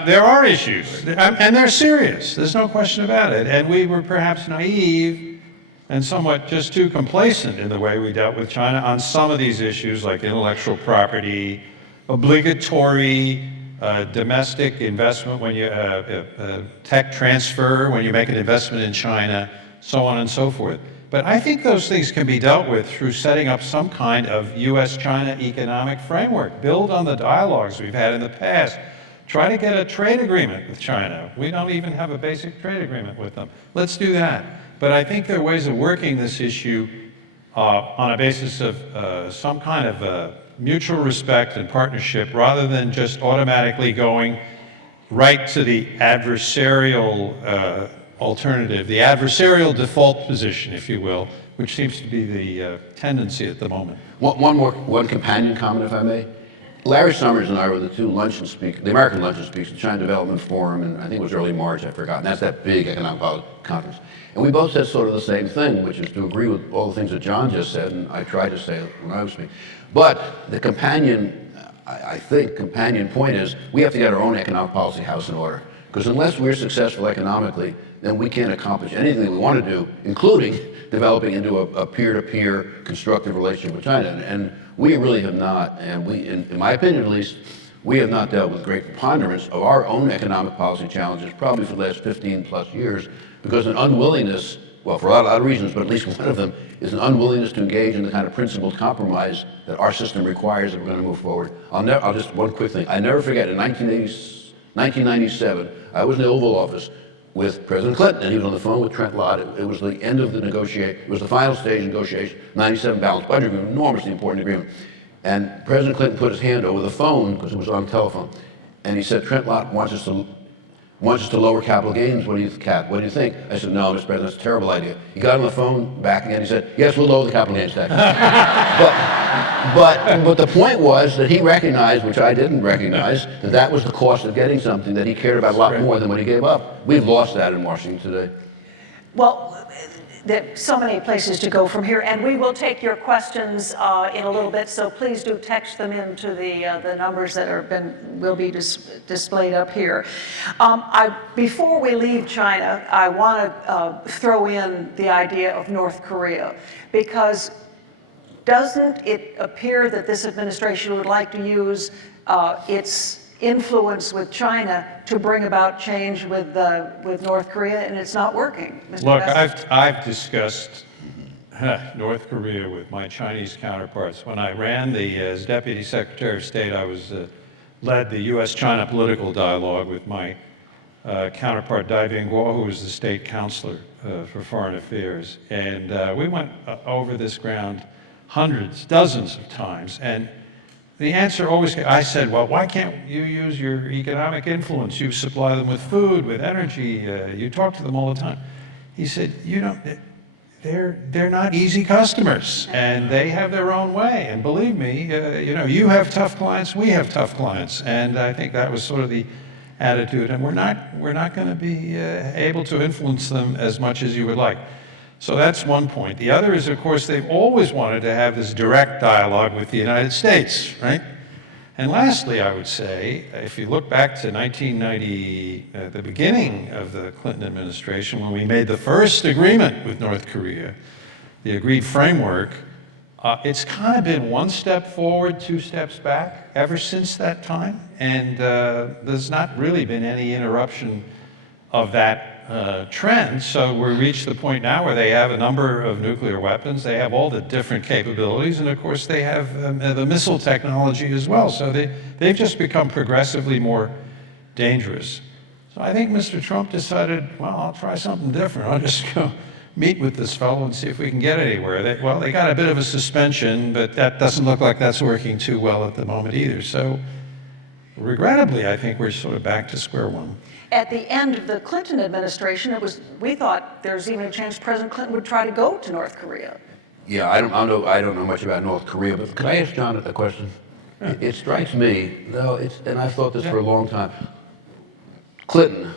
there are issues, and they're serious. There's no question about it. And we were perhaps naive and somewhat just too complacent in the way we dealt with China on some of these issues, like intellectual property, obligatory domestic investment when you tech transfer when you make an investment in China, so on and so forth. But I think those things can be dealt with through setting up some kind of U.S.-China economic framework. Build on the dialogues we've had in the past. Try to get a trade agreement with China. We don't even have a basic trade agreement with them. Let's do that. But I think there are ways of working this issue on a basis of some kind of mutual respect and partnership rather than just automatically going right to the adversarial alternative, the adversarial default position, if you will, which seems to be the tendency at the moment. One companion comment, if I may. Larry Summers and I were the two luncheon speakers, the American luncheon speakers, the China Development Forum, and I think it was early March, I forgot, and that's that big economic policy conference. And we both said sort of the same thing, which is to agree with all the things that John just said, and I tried to say it when I was speaking. But the companion, I think, companion point is we have to get our own economic policy house in order. Because unless we're successful economically, then we can't accomplish anything we want to do, including developing into a peer-to-peer constructive relationship with China. And we really have not, and we, in my opinion at least, we have not dealt with great preponderance of our own economic policy challenges probably for the last 15 plus years, because an unwillingness, well, for a lot of reasons, but at least one of them, is an unwillingness to engage in the kind of principled compromise that our system requires if we're going to move forward. I'll just, one quick thing. I never forget, in 1997, I was in the Oval Office with President Clinton, and he was on the phone with Trent Lott. It was the end of the negotiation. It was the final stage of negotiation, 97 balanced budget agreement, enormously important agreement. And President Clinton put his hand over the phone, because it was on telephone, and he said, Trent Lott wants us to lower capital gains. What do you think? I said, no, Mr. President, that's a terrible idea. He got on the phone back again. He said, yes, we'll lower the capital gains tax. but the point was that he recognized, which I didn't recognize, that that was the cost of getting something that he cared about a lot more than what he gave up. We've lost that in Washington today. Well, there's so many places to go from here, and we will take your questions in a little bit, so please do text them into the numbers that will be displayed up here. Before we leave China, I want to throw in the idea of North Korea, because doesn't it appear that this administration would like to use its influence with China to bring about change with North Korea, and it's not working? Mr. Look, Best? I've discussed North Korea with my Chinese counterparts. When I ran as Deputy Secretary of State, I led the U.S.-China political dialogue with my counterpart Dai Bingguo, who was the state counselor for foreign affairs. And we went over this ground hundreds, dozens of times. And the answer always, I said, well, why can't you use your economic influence? You supply them with food, with energy, you talk to them all the time. He said, they're not easy customers, and they have their own way. And believe me, you have tough clients, we have tough clients. And I think that was sort of the attitude. And we're not going to be able to influence them as much as you would like. So that's one point. The other is, of course, they've always wanted to have this direct dialogue with the United States, right? And lastly, I would say, if you look back to 1990, the beginning of the Clinton administration, when we made the first agreement with North Korea, the agreed framework, it's kind of been one step forward, two steps back ever since that time. And there's not really been any interruption of that trend. So we reached the point now where they have a number of nuclear weapons, they have all the different capabilities, and of course they have the missile technology as well. So they've just become progressively more dangerous. So I think Mr. Trump decided, well, I'll try something different. I'll just go meet with this fellow and see if we can get anywhere. They got a bit of a suspension, but that doesn't look like that's working too well at the moment either. So regrettably, I think we're sort of back to square one. At the end of the Clinton administration, we thought there's even a chance President Clinton would try to go to North Korea. Yeah, I don't know much about North Korea, but can I ask John a question? It strikes me, though, and I've thought this for a long time. Clinton,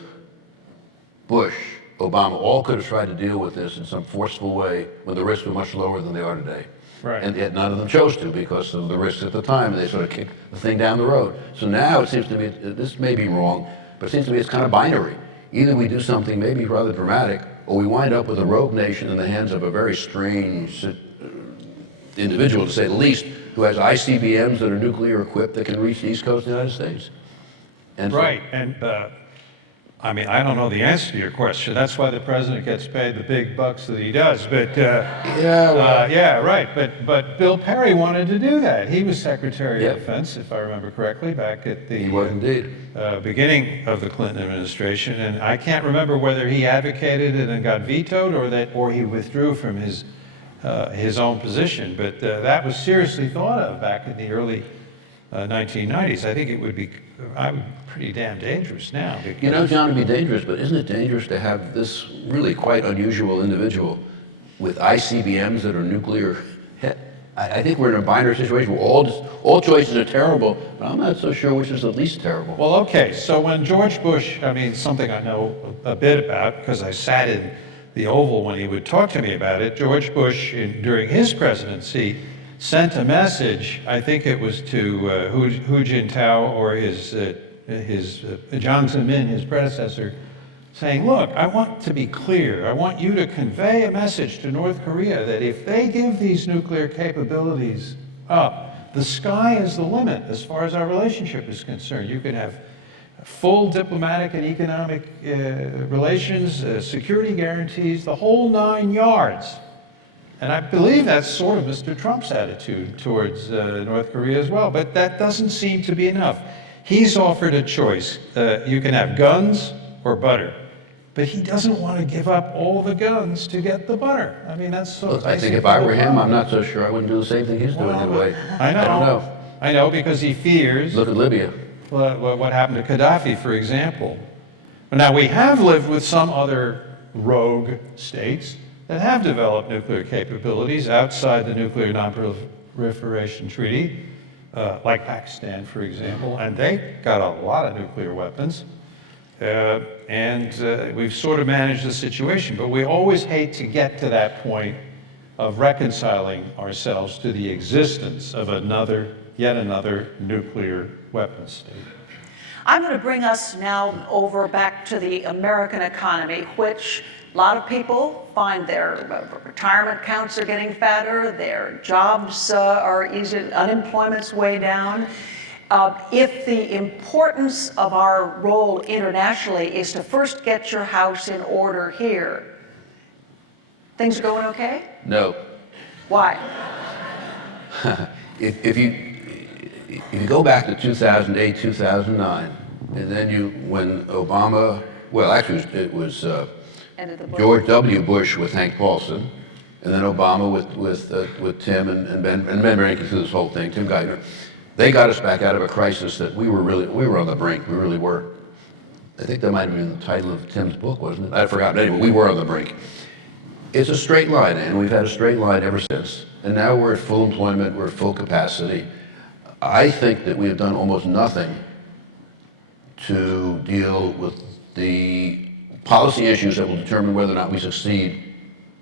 Bush, Obama, all could have tried to deal with this in some forceful way when the risks were much lower than they are today. Right. And yet none of them chose to because of the risks at the time, and they sort of kicked the thing down the road. So now it seems to me, this may be wrong, but it seems to me it's kind of binary. Either we do something maybe rather dramatic, or we wind up with a rogue nation in the hands of a very strange individual, to say the least, who has ICBMs that are nuclear equipped that can reach the East Coast of the United States. And right, and I mean, I don't know the answer to your question. That's why the president gets paid the big bucks that he does. But yeah, right. But Bill Perry wanted to do that. He was Secretary of Defense, if I remember correctly, back at the beginning of the Clinton administration. And I can't remember whether he advocated it and got vetoed, or he withdrew from his his own position, but that was seriously thought of back in the early 1990s. I think it would be pretty damn dangerous now. You know, John, it'd be dangerous, but isn't it dangerous to have this really quite unusual individual with ICBMs that are nuclear? I think we're in a binary situation where all choices are terrible, but I'm not so sure which is the least terrible. Well, okay, so when George Bush, I mean, something I know a bit about because I sat in the Oval when he would talk to me about it, George Bush, during his presidency, sent a message, I think it was to Hu Jintao or his Jiang Zemin, his predecessor, saying, look, I want to be clear. I want you to convey a message to North Korea that if they give these nuclear capabilities up, the sky is the limit as far as our relationship is concerned. You can have full diplomatic and economic relations, security guarantees, the whole 9 yards. And I believe that's sort of Mr. Trump's attitude towards North Korea as well, but that doesn't seem to be enough. He's offered a choice. You can have guns or butter. But he doesn't want to give up all the guns to get the butter. I mean, that's so. Look, I think if I were him, I'm not so sure I wouldn't do the same thing he's doing in a way. I know. I don't know. I know, because he fears. Look at Libya. What happened to Gaddafi, for example. Now, we have lived with some other rogue states that have developed nuclear capabilities outside the Nuclear Non-Proliferation Treaty, like Pakistan, for example, and they got a lot of nuclear weapons. And we've sort of managed the situation, but we always hate to get to that point of reconciling ourselves to the existence of yet another nuclear weapons state. I'm going to bring us now over back to the American economy, which a lot of people find their retirement accounts are getting fatter, their jobs are easy, unemployment's way down. If the importance of our role internationally is to first get your house in order here, things are going okay? No. Why? If you go back to 2008, 2009, and then when Obama, well, actually it was George W. Bush with Hank Paulson, and then Obama with Tim and Ben Bernanke through this whole thing, Tim Geithner. They got us back out of a crisis that we were on the brink. We really were. I think that might have been the title of Tim's book, wasn't it? I forgot. Anyway, we were on the brink. It's a straight line, and we've had a straight line ever since. And now we're at full employment, we're at full capacity. I think that we have done almost nothing to deal with the policy issues that will determine whether or not we succeed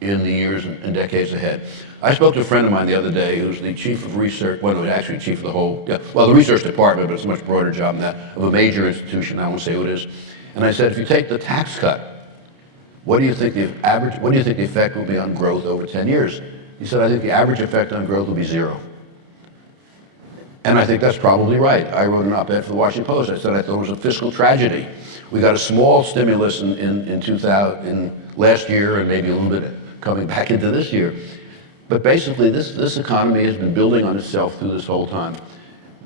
in the years and decades ahead. I spoke to a friend of mine the other day who's the chief of research, well, actually chief of the whole, the research department, but it's a much broader job than that, of a major institution, I won't say who it is. And I said, if you take the tax cut, what do you think the effect will be on growth over 10 years? He said, I think the average effect on growth will be 0. And I think that's probably right. I wrote an op-ed for the Washington Post. I said I thought it was a fiscal tragedy. We got a small stimulus in last year and maybe a little bit coming back into this year. But basically, this economy has been building on itself through this whole time.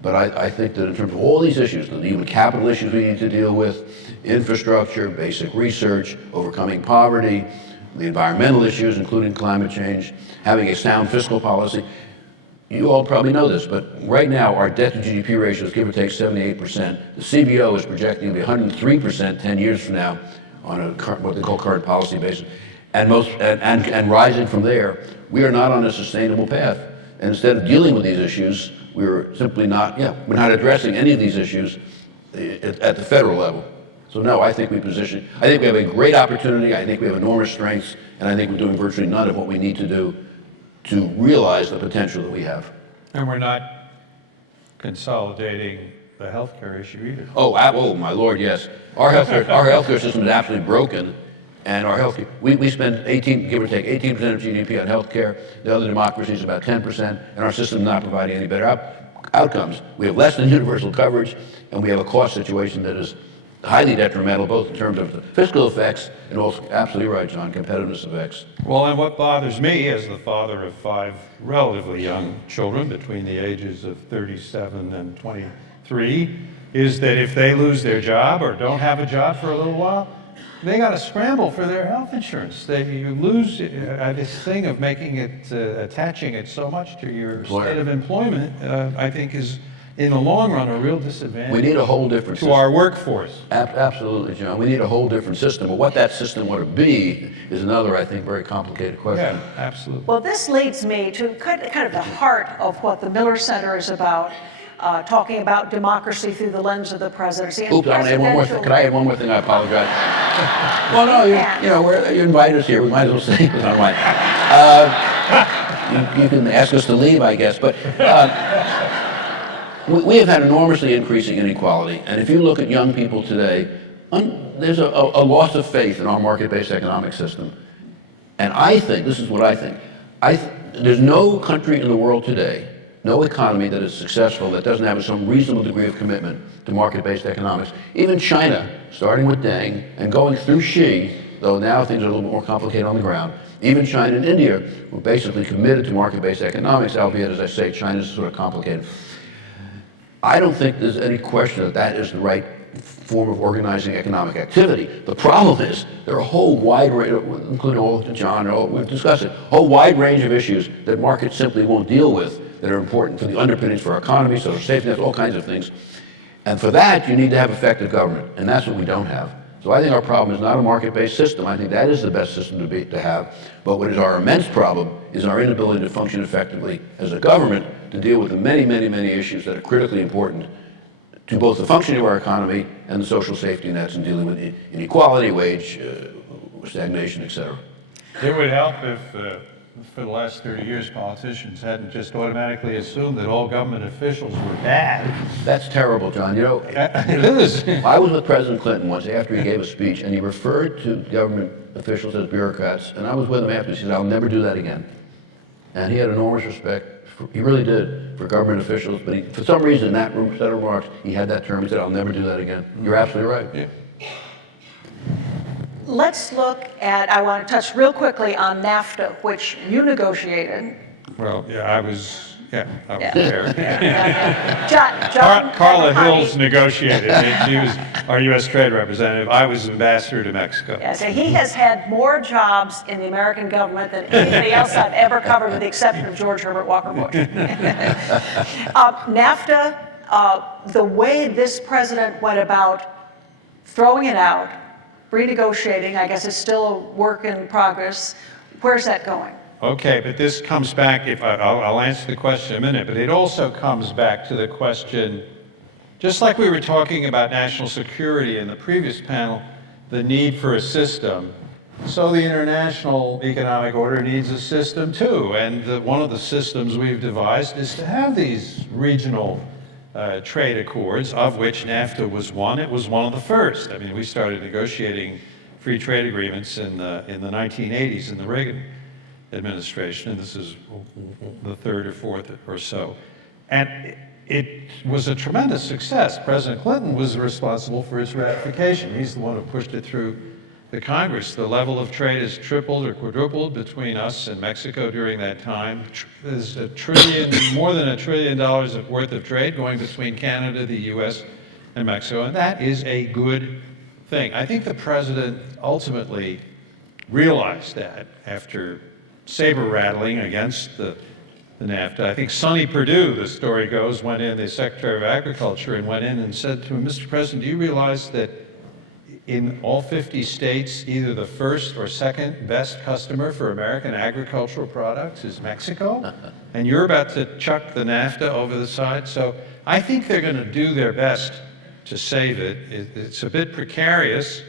But I think that in terms of all these issues, the human capital issues we need to deal with, infrastructure, basic research, overcoming poverty, the environmental issues, including climate change, having a sound fiscal policy. You all probably know this, but right now our debt to GDP ratio is give or take 78%. The CBO is projecting to be 103% 10 years from now on a what they call current policy basis. And rising from there, we are not on a sustainable path. And instead of dealing with these issues, we're simply not addressing any of these issues at the federal level. So no, I think we have a great opportunity, I think we have enormous strengths, and I think we're doing virtually none of what we need to do to realize the potential that we have. And we're not consolidating the healthcare issue either. Oh my Lord, yes. Our healthcare system is absolutely broken. And our health, we spend give or take 18% of GDP on healthcare. The other democracies about 10%, and our system is not providing any better outcomes. We have less than universal coverage, and we have a cost situation that is highly detrimental, both in terms of the fiscal effects and also, absolutely right, John, competitiveness effects. Well, and what bothers me as the father of 5 relatively young children between the ages of 37 and 23 is that if they lose their job or don't have a job for a little while, they got to scramble for their health insurance. You lose this thing of making it, attaching it so much to your state of employment, I think is, in the long run, a real disadvantage. We need a whole different to our workforce. Absolutely, John. We need a whole different system. But what that system ought to be is another, I think, very complicated question. Yeah, absolutely. Well, this leads me to kind of the heart of what the Miller Center is about, talking about democracy through the lens of the presidency. Oops, I want to add one more thing. Could I add one more thing? I apologize. Well, no, you invited us here. We might as well say it. You can ask us to leave, I guess. But we have had enormously increasing inequality. And if you look at young people today, there's a loss of faith in our market-based economic system. And I think, this is what I think, there's no country in the world today, no economy that is successful that doesn't have some reasonable degree of commitment to market-based economics. Even China, starting with Deng and going through Xi, though now things are a little bit more complicated on the ground, even China and India were basically committed to market-based economics, albeit, as I say, China's sort of complicated. I don't think there's any question that that is the right form of organizing economic activity. The problem is there are a whole wide range, including all John, we've discussed it, a whole wide range of issues that markets simply won't deal with that are important for the underpinnings for our economy, social safety nets, all kinds of things. And for that, you need to have effective government, and that's what we don't have. So I think our problem is not a market-based system. I think that is the best system to have. But what is our immense problem is our inability to function effectively as a government to deal with the many, many, many issues that are critically important to both the functioning of our economy and the social safety nets and dealing with inequality, wage stagnation, et cetera. It would help if, for the last 30 years, politicians hadn't just automatically assumed that all government officials were bad. That's terrible, John. You know, it is. I was with President Clinton once after he gave a speech, and he referred to government officials as bureaucrats, and I was with him after. He said, "I'll never do that again." And he had enormous respect. He really did, for government officials, but for some reason, in that set of remarks, he had that term. He said, "I'll never do that again." You're absolutely right. Yeah. Let's look at, I want to touch real quickly on NAFTA, which you negotiated. Well, yeah, I was there. John Carla Hills negotiated. She was our U.S. trade representative. I was ambassador to Mexico. Yeah, so he has had more jobs in the American government than anybody else I've ever covered, with the exception of George Herbert Walker Bush. NAFTA, the way this president went about throwing it out, renegotiating, I guess is still a work in progress. Where's that going? Okay, but this comes back, I'll answer the question in a minute, but it also comes back to the question, just like we were talking about national security in the previous panel, the need for a system, so the international economic order needs a system too. And one of the systems we've devised is to have these regional trade accords, of which NAFTA was one. It was one of the first. I mean, we started negotiating free trade agreements in the 1980s in the Reagan administration, and this is the third or fourth or so. And it was a tremendous success. President Clinton was responsible for its ratification. He's the one who pushed it through the Congress. The level of trade has tripled or quadrupled between us and Mexico during that time. There's more than $1 trillion worth of trade going between Canada, the US, and Mexico, and that is a good thing. I think the president ultimately realized that after saber rattling against the NAFTA. I think Sonny Perdue, the story goes, went in, the Secretary of Agriculture, and went in and said to him, "Mr. President, do you realize that in all 50 states, either the first or second best customer for American agricultural products is Mexico? And you're about to chuck the NAFTA over the side?" So I think they're going to do their best to save it. It's a bit precarious,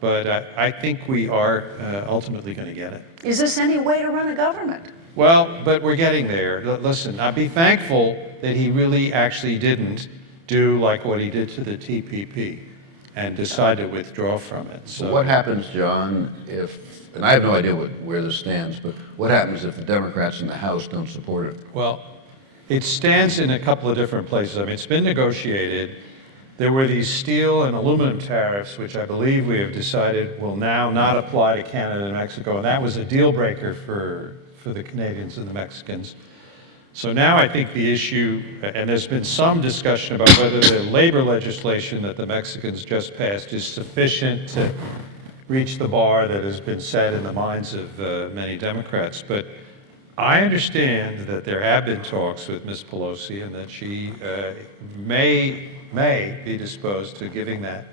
but I think we are ultimately going to get it. Is this any way to run a government? Well, but we're getting there. Listen, I'd be thankful that he really actually didn't do like what he did to the TPP and decide to withdraw from it. So what happens, John, if, and I have no idea where this stands, but what happens if the Democrats in the House don't support it? Well, it stands in a couple of different places. I mean, it's been negotiated. There were these steel and aluminum tariffs, which I believe we have decided will now not apply to Canada and Mexico, and that was a deal breaker for the Canadians and the Mexicans. So now I think the issue, and there's been some discussion about whether the labor legislation that the Mexicans just passed is sufficient to reach the bar that has been set in the minds of many Democrats. But I understand that there have been talks with Ms. Pelosi and that she may be disposed to giving the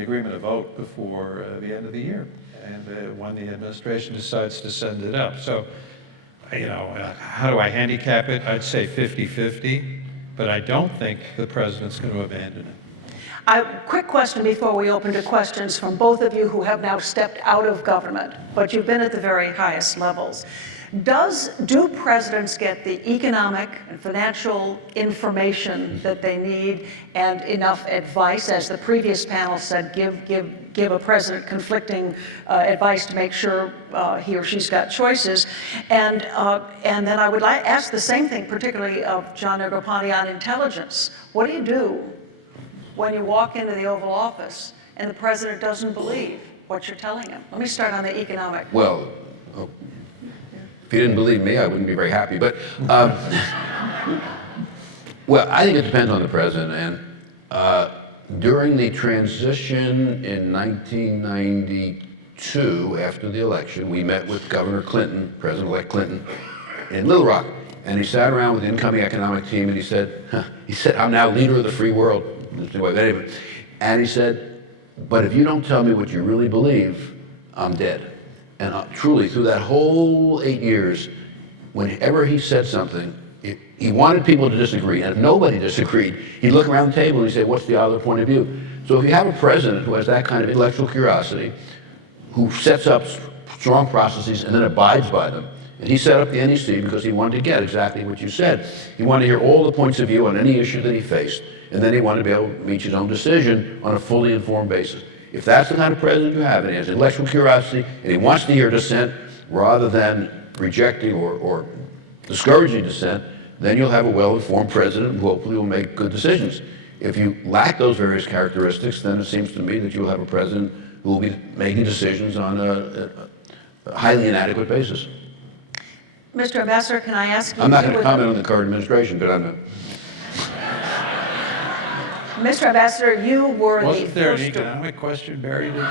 agreement a vote before the end of the year, and when the administration decides to send it up. So, how do I handicap it? I'd say 50-50, but I don't think the president's going to abandon it. Quick question before we open to questions from both of you who have now stepped out of government, but you've been at the very highest levels. Do presidents get the economic and financial information that they need and enough advice, as the previous panel said, give a president conflicting advice to make sure he or she's got choices? And then I would ask the same thing, particularly of John Negroponte, on intelligence. What do you do when you walk into the Oval Office and the president doesn't believe what you're telling him? Let me start on the economic. Well, if he didn't believe me, I wouldn't be very happy. But, well, I think it depends on the president. And during the transition in 1992, after the election, we met with Governor Clinton, President-elect Clinton, in Little Rock. And he sat around with the incoming economic team and he said, I'm now leader of the free world. And he said, but if you don't tell me what you really believe, I'm dead. And truly, through that whole 8 years, whenever he said something, he wanted people to disagree. And if nobody disagreed, he'd look around the table and he'd say, what's the other point of view? So if you have a president who has that kind of intellectual curiosity, who sets up strong processes and then abides by them, and he set up the NEC because he wanted to get exactly what you said. He wanted to hear all the points of view on any issue that he faced, and then he wanted to be able to reach his own decision on a fully informed basis. If that's the kind of president you have, and he has intellectual curiosity, and he wants to hear dissent rather than rejecting or discouraging dissent, then you'll have a well-informed president who hopefully will make good decisions. If you lack those various characteristics, then it seems to me that you'll have a president who will be making decisions on a highly inadequate basis. Mr. Ambassador, can I ask you? I'm not going to comment on the current administration, but I'm not. Mr. Ambassador, you were Wasn't there an economic question buried in there?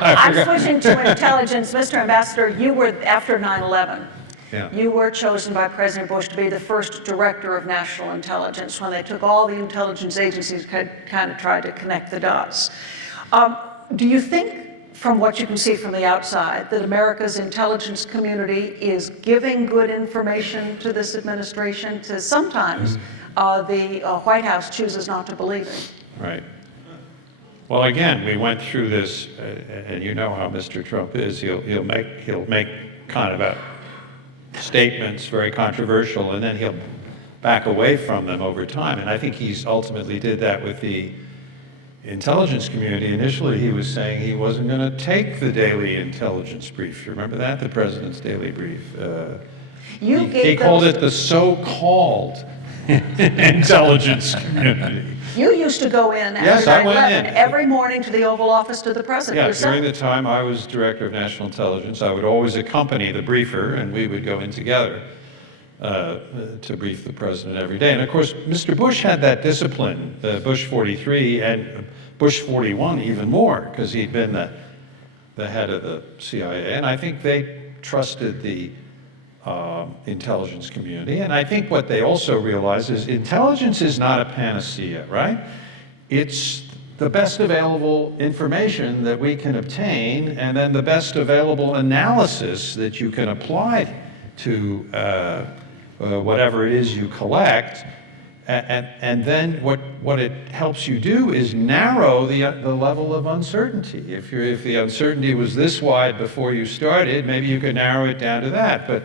I'm switching to intelligence. Mr. Ambassador, you were, after 9/11, you were chosen by President Bush to be the first director of national intelligence when they took all the intelligence agencies kind of tried to connect the dots. Do you think, from what you can see from the outside, that America's intelligence community is giving good information to this administration? Because sometimes the White House chooses not to believe it. Right. Well, again, we went through this, and you know how Mr. Trump is. He'll make kind of statements very controversial, and then he'll back away from them over time. And I think he's ultimately did that with the intelligence community. Initially, he was saying he wasn't going to take the daily intelligence brief. You remember that, the president's daily brief? He called it the so-called intelligence community. You used to go in after 9/11 every morning to the Oval Office to the president yourself. During the time I was director of national intelligence, I would always accompany the briefer, and we would go in together to brief the president every day. And of course, Mr. Bush had that discipline, Bush 43 and Bush 41 even more, because he'd been the head of the CIA. And I think they trusted the intelligence community. And I think what they also realize is intelligence is not a panacea, right? It's the best available information that we can obtain, and then the best available analysis that you can apply to whatever it is you collect. And then what it helps you do is narrow the level of uncertainty. If the uncertainty was this wide before you started, maybe you could narrow it down to that. But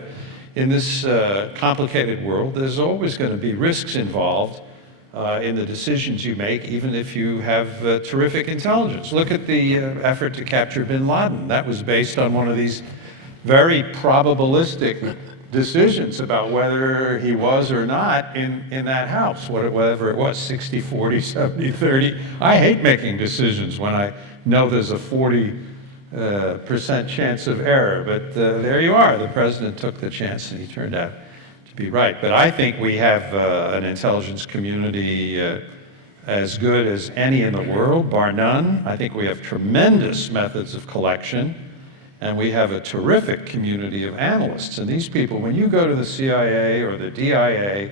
in this complicated world, there's always going to be risks involved in the decisions you make, even if you have terrific intelligence. Look at the effort to capture bin Laden. That was based on one of these very probabilistic decisions about whether he was or not in that house, whatever it was, 60-40, 70-30. I hate making decisions when I know there's a 40% chance of error, but there you are. The president took the chance and he turned out to be right. But I think we have an intelligence community as good as any in the world, bar none. I think we have tremendous methods of collection, and we have a terrific community of analysts. And these people, when you go to the CIA or the DIA,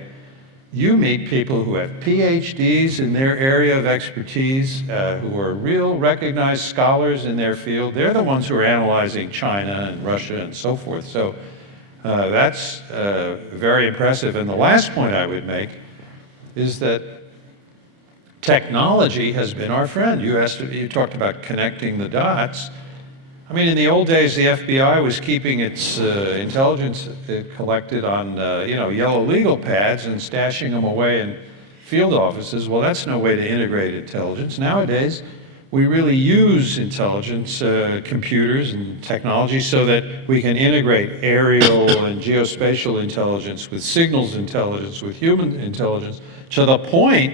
you meet people who have PhDs in their area of expertise, who are real recognized scholars in their field. They're the ones who are analyzing China and Russia and so forth. So that's very impressive. And the last point I would make is that technology has been our friend. You talked about connecting the dots. I mean, in the old days, the FBI was keeping its intelligence collected on, yellow legal pads and stashing them away in field offices. Well, that's no way to integrate intelligence. Nowadays, we really use intelligence, computers and technology so that we can integrate aerial and geospatial intelligence with signals intelligence, with human intelligence, to the point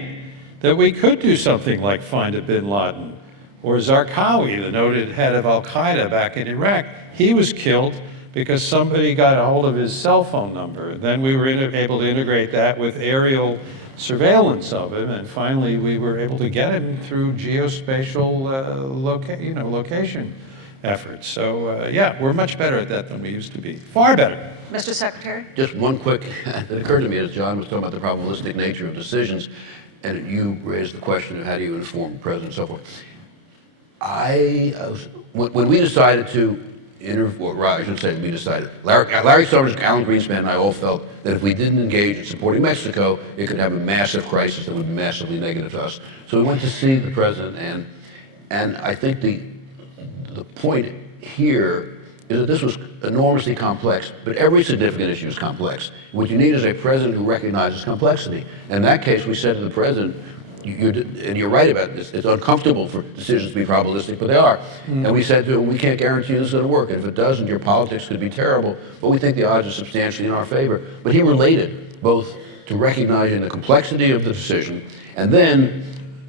that we could do something like find a bin Laden. Or Zarqawi, the noted head of Al-Qaeda back in Iraq. He was killed because somebody got a hold of his cell phone number. Then we were able to integrate that with aerial surveillance of him, and finally we were able to get him through geospatial location efforts. So yeah, we're much better at that than we used to be. Far better. Mr. Secretary? Just one quick, it occurred to me as John was talking about the probabilistic nature of decisions, and you raised the question of how do you inform the president and so forth. When we decided to interview, well, I shouldn't say we decided, Larry Summers, Alan Greenspan, and I all felt that if we didn't engage in supporting Mexico, it could have a massive crisis that would be massively negative to us. So we went to see the president, and I think the point here is that this was enormously complex, but every significant issue is complex. What you need is a president who recognizes complexity. In that case, we said to the president, and you're right about this, it's uncomfortable for decisions to be probabilistic, but they are. And we said to him, we can't guarantee this is going to work. And if it doesn't, your politics could be terrible, but we think the odds are substantially in our favor. But he related both to recognizing the complexity of the decision and then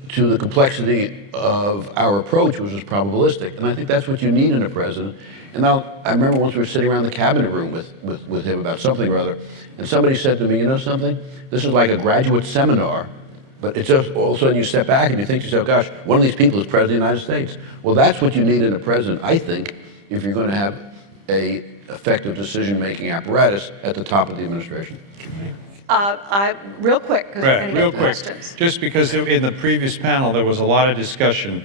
to the complexity of our approach, which was probabilistic. And I think that's what you need in a president. And now, I remember once we were sitting around the cabinet room with him about something or other, and somebody said to me, you know something? This is like a graduate seminar. But it's just all of a sudden you step back and you think to yourself, gosh, one of these people is president of the United States. Well, that's what you need in a president, I think, if you're going to have an effective decision-making apparatus at the top of the administration. Real quick, because we're going to get questions. Just because in the previous panel there was a lot of discussion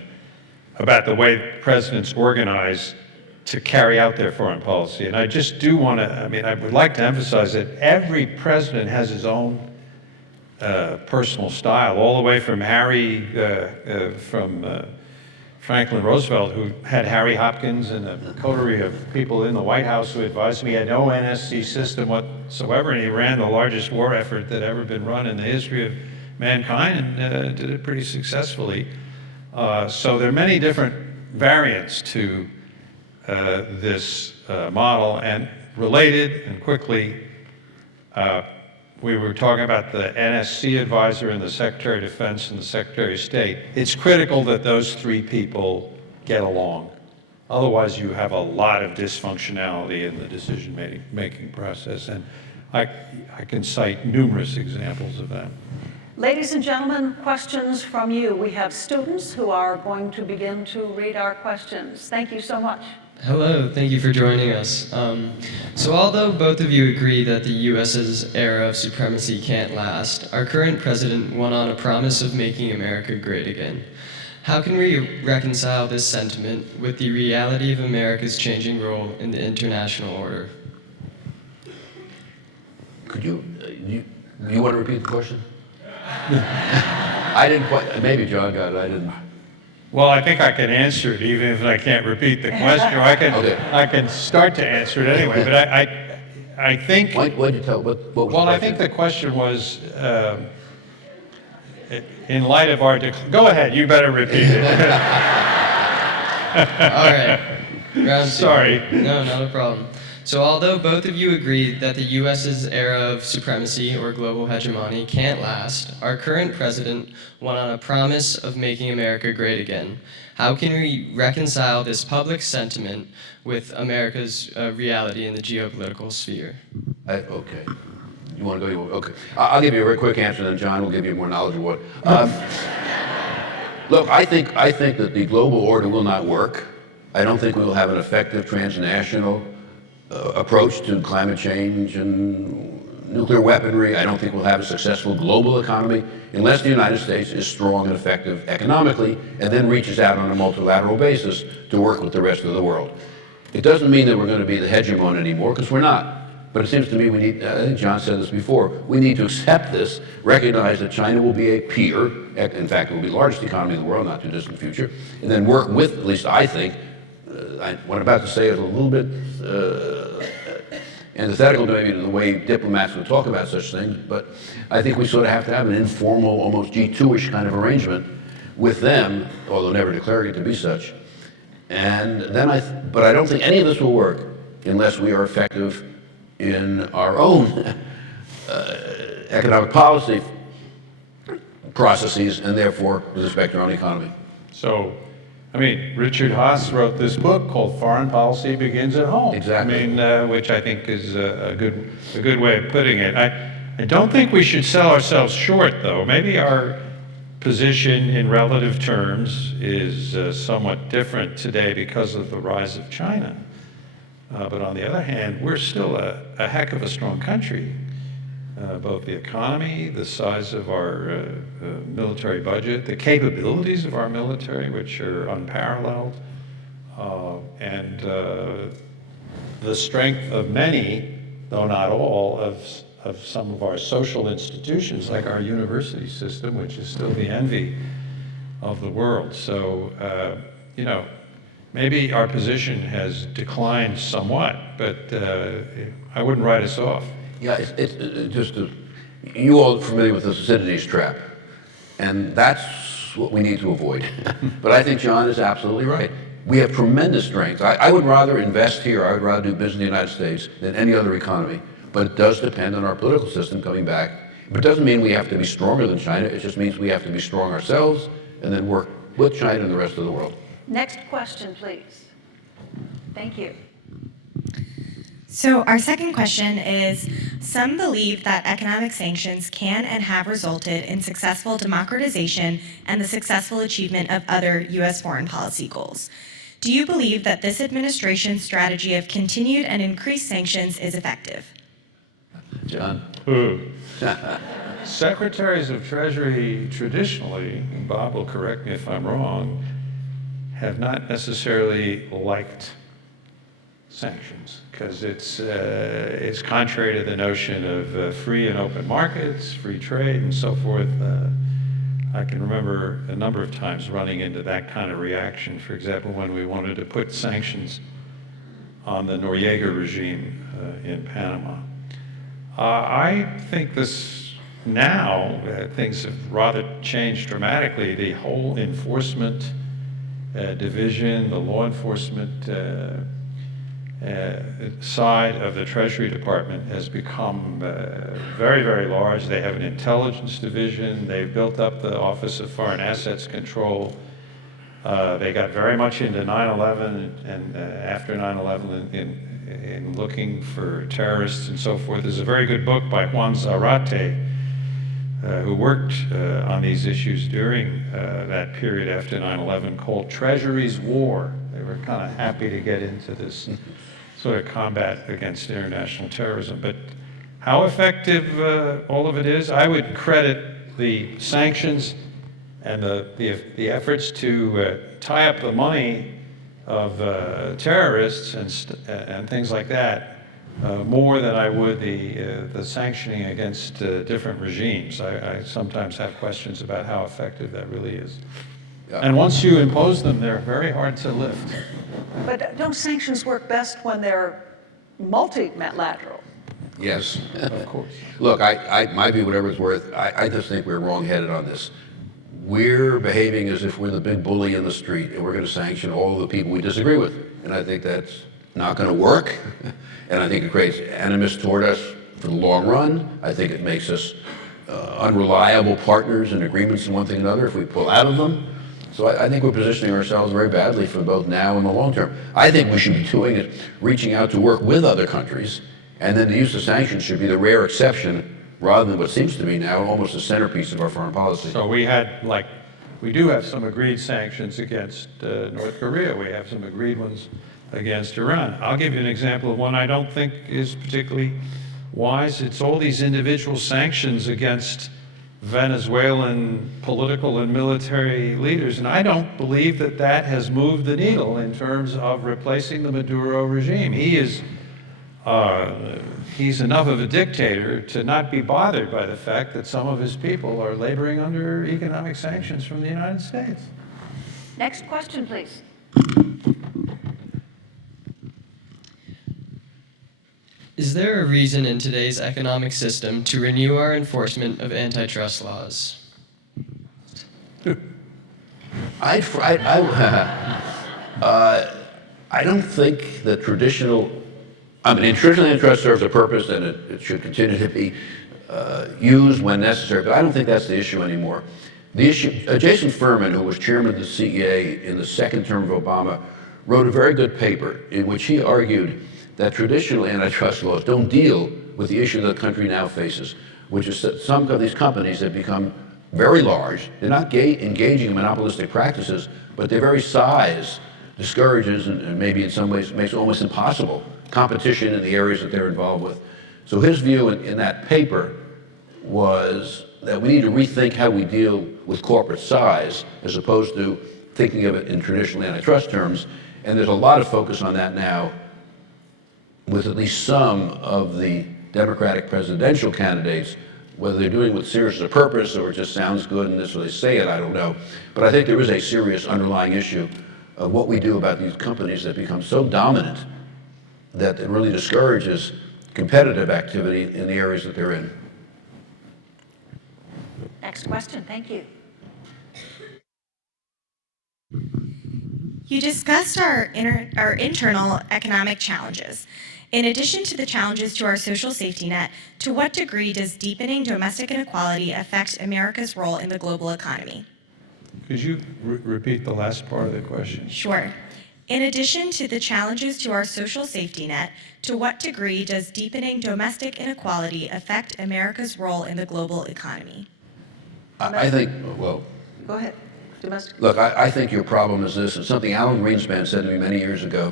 about the way presidents organize to carry out their foreign policy. And I just do want to, I would like to emphasize that every president has his own personal style, all the way from Franklin Roosevelt, who had Harry Hopkins and a coterie of people in the White House who advised him. He had no NSC system whatsoever, and he ran the largest war effort that ever been run in the history of mankind, and did it pretty successfully. So there are many different variants to this model, and related and quickly, we were talking about the NSC advisor and the Secretary of Defense and the Secretary of State. It's critical that those three people get along. Otherwise, you have a lot of dysfunctionality in the decision-making process. And I can cite numerous examples of that. Ladies and gentlemen, questions from you. We have students who are going to begin to read our questions. Thank you so much. Hello, thank you for joining us. So although both of you agree that the U.S.'s era of supremacy can't last, our current president went on a promise of making America great again. How can we reconcile this sentiment with the reality of America's changing role in the international order? Could you want to repeat the question? I didn't quite, maybe John got it, I didn't. Well, I think I can answer it, even if I can't repeat the question. Or I can start to answer it anyway. But I think. What did you tell? What was well, I think the question was, in light of our. Go ahead. You better repeat it. All right. Round two. Sorry. No, not a problem. So although both of you agree that the U.S.'s era of supremacy or global hegemony can't last, our current president went on a promise of making America great again. How can we reconcile this public sentiment with America's reality in the geopolitical sphere? Okay. You want to go? Okay. I'll give you a very quick answer, then John will give you a more knowledgeable one. Look, I think that the global order will not work. I don't think we will have an effective transnational approach to climate change and nuclear weaponry. I don't think we'll have a successful global economy unless the United States is strong and effective economically and then reaches out on a multilateral basis to work with the rest of the world. It doesn't mean that we're going to be the hegemon anymore, because we're not. But it seems to me we need, I think John said this before, we need to accept this, recognize that China will be a peer, in fact it will be the largest economy in the world, not too distant future, and then work with, at least I think, what I'm about to say is a little bit antithetical to maybe the way diplomats would talk about such things, but I think we sort of have to have an informal, almost G2-ish kind of arrangement with them, although never declaring it to be such. And then but I don't think any of this will work unless we are effective in our own economic policy processes and therefore with respect to our own economy. So, I mean, Richard Haas wrote this book called Foreign Policy Begins at Home. Exactly. I mean, which I think is a good way of putting it. I don't think we should sell ourselves short, though. Maybe our position in relative terms is somewhat different today because of the rise of China. But on the other hand, we're still a heck of a strong country. Both the economy, the size of our military budget, the capabilities of our military, which are unparalleled, and the strength of many, though not all, of some of our social institutions, like our university system, which is still the envy of the world. So, you know, maybe our position has declined somewhat, but I wouldn't write us off. Yeah, it's just, you all are familiar with the Thucydides trap, and that's what we need to avoid. But I think John is absolutely right. We have tremendous strength. I would rather invest here, I would rather do business in the United States than any other economy, but it does depend on our political system coming back. But it doesn't mean we have to be stronger than China, it just means we have to be strong ourselves and then work with China and the rest of the world. Next question, please. Thank you. So our second question is, some believe that economic sanctions can and have resulted in successful democratization and the successful achievement of other U.S. foreign policy goals. Do you believe that this administration's strategy of continued and increased sanctions is effective? John? Secretaries of Treasury traditionally, and Bob will correct me if I'm wrong, have not necessarily liked sanctions, because it's contrary to the notion of free and open markets, free trade, and so forth. I can remember a number of times running into that kind of reaction. For example, when we wanted to put sanctions on the Noriega regime in Panama. I think now things have rather changed dramatically. The whole enforcement division, the law enforcement side of the Treasury Department has become very, very large. They have an intelligence division. They've built up the Office of Foreign Assets Control. They got very much into 9/11 and after 9/11 in looking for terrorists and so forth. There's a very good book by Juan Zarate, who worked on these issues during that period after 9/11, called Treasury's War. They were kind of happy to get into this sort of combat against international terrorism. But how effective all of it is, I would credit the sanctions and the efforts to tie up the money of terrorists and things like that more than I would the sanctioning against different regimes. I sometimes have questions about how effective that really is. And once you impose them, they're very hard to lift. But don't sanctions work best when they're multilateral? Yes. Of course. Look, I might be whatever it's worth. I just think we're wrong-headed on this. We're behaving as if we're the big bully in the street and we're going to sanction all of the people we disagree with. And I think that's not going to work. And I think it creates animus toward us for the long run. I think it makes us unreliable partners in agreements in one thing and another if we pull out of them. So I think we're positioning ourselves very badly for both now and the long term. I think we should be doing it, reaching out to work with other countries, and then the use of sanctions should be the rare exception rather than what seems to be now almost the centerpiece of our foreign policy. So we had like We do have some agreed sanctions against North Korea. We have some agreed ones against Iran. I'll give you an example of one I don't think is particularly wise. It's all these individual sanctions against Venezuelan political and military leaders, and I don't believe that that has moved the needle in terms of replacing the Maduro regime. He's enough of a dictator to not be bothered by the fact that some of his people are laboring under economic sanctions from the United States. Next question, please. Is there a reason in today's economic system to renew our enforcement of antitrust laws? I don't think that traditional antitrust serves a purpose, and it should continue to be used when necessary, but I don't think that's the issue anymore. The issue, Jason Furman, who was chairman of the CEA in the second term of Obama, wrote a very good paper in which he argued that traditional antitrust laws don't deal with the issue that the country now faces, which is that some of these companies have become very large. They're not engaging in monopolistic practices, but their very size discourages and maybe in some ways makes it almost impossible competition in the areas that they're involved with. So his view in that paper was that we need to rethink how we deal with corporate size as opposed to thinking of it in traditional antitrust terms. And there's a lot of focus on that now with at least some of the Democratic presidential candidates. Whether they're doing it with serious purpose or it just sounds good and that's what they say it, I don't know. But I think there is a serious underlying issue of what we do about these companies that become so dominant that it really discourages competitive activity in the areas that they're in. Next question, thank you. You discussed our internal economic challenges. In addition to the challenges to our social safety net, to what degree does deepening domestic inequality affect America's role in the global economy? Could you repeat the last part of the question? Sure. In addition to the challenges to our social safety net, to what degree does deepening domestic inequality affect America's role in the global economy? I think, well... Go ahead. Domestic. Look, I think your problem is this. It's something Alan Greenspan said to me many years ago.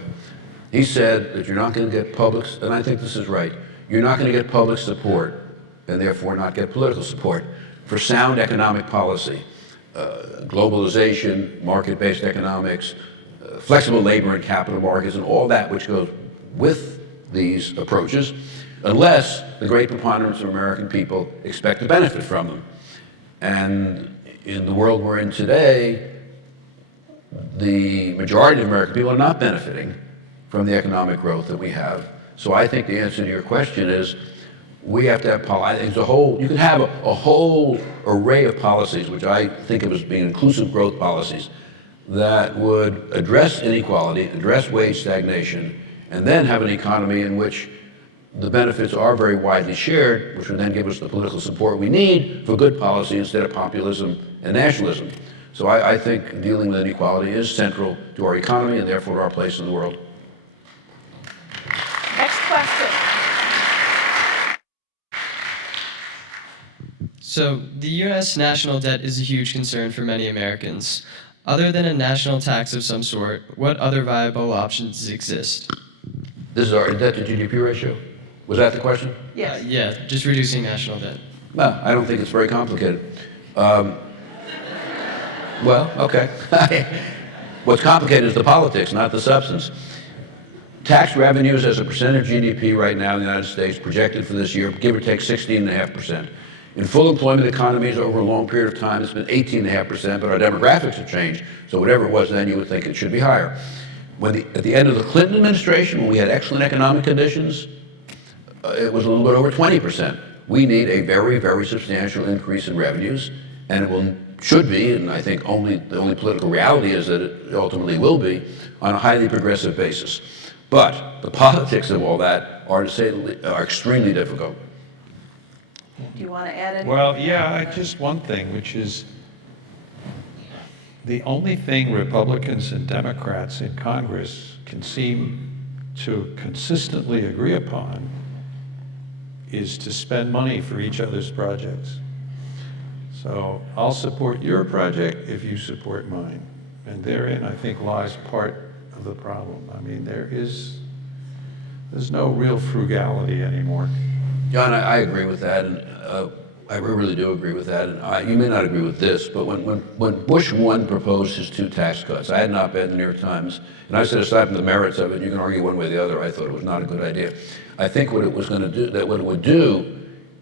He said that you're not going to get public, and I think this is right, you're not going to get public support, and therefore not get political support, for sound economic policy, globalization, market-based economics, flexible labor and capital markets, and all that which goes with these approaches, unless the great preponderance of American people expect to benefit from them. And in the world we're in today, the majority of American people are not benefiting from the economic growth that we have. So I think the answer to your question is we have to have policies. You can have a whole array of policies, which I think of as being inclusive growth policies, that would address inequality, address wage stagnation, and then have an economy in which the benefits are very widely shared, which would then give us the political support we need for good policy instead of populism and nationalism. So I think dealing with inequality is central to our economy and therefore to our place in the world. Next question. So, the U.S. national debt is a huge concern for many Americans. Other than a national tax of some sort, what other viable options exist? This is our debt to GDP ratio? Was that the question? Yes. Yeah, just reducing national debt. Well, I don't think it's very complicated. Well, okay. What's complicated is the politics, not the substance. Tax revenues as a percent of GDP right now in the United States projected for this year, give or take 16.5%. In full employment economies over a long period of time, it's been 18.5%, but our demographics have changed. So whatever it was then, you would think it should be higher. At the end of the Clinton administration, when we had excellent economic conditions, it was a little bit over 20%. We need a very, very substantial increase in revenues, and it should be, and I think the only political reality is that it ultimately will be, on a highly progressive basis. But the politics of all that are extremely difficult. Do you want to add anything? Well, yeah, just one thing, which is the only thing Republicans and Democrats in Congress can seem to consistently agree upon is to spend money for each other's projects. So I'll support your project if you support mine. And therein, I think, lies part of the problem. I mean, there's no real frugality anymore. John, I agree with that, and I really do agree with that. And you may not agree with this, but when Bush 1 proposed his 2 tax cuts, I had not been in the New York Times, and I said, aside from the merits of it, you can argue one way or the other, I thought it was not a good idea. I think what it was going to do, that what it would do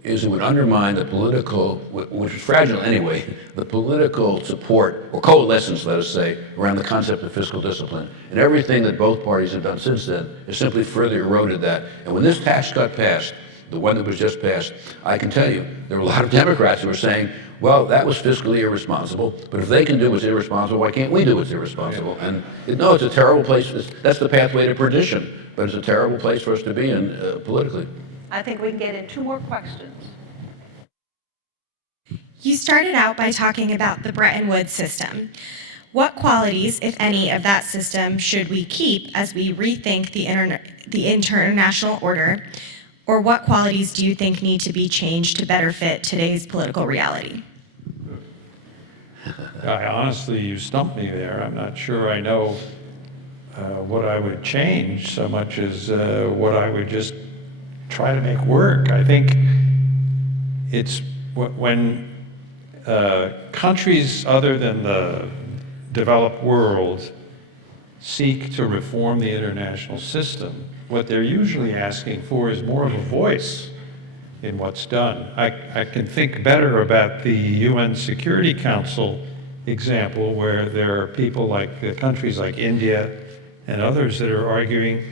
is it would undermine the political, which was fragile anyway, the political support, or coalescence, let us say, around the concept of fiscal discipline. And everything that both parties have done since then has simply further eroded that. And when this tax cut passed, the one that was just passed, I can tell you, there were a lot of Democrats who were saying, well, that was fiscally irresponsible, but if they can do what's irresponsible, why can't we do what's irresponsible? And no, it's a terrible place. That's the pathway to perdition, but it's a terrible place for us to be in politically. I think we can get in 2 more questions. You started out by talking about the Bretton Woods system. What qualities, if any, of that system should we keep as we rethink the international order? Or what qualities do you think need to be changed to better fit today's political reality? Honestly, you stumped me there. I'm not sure I know what I would change so much as what I would just try to make work. I think it's when countries other than the developed world seek to reform the international system, what they're usually asking for is more of a voice in what's done. I can think better about the UN Security Council example, where there are people like countries like India and others that are arguing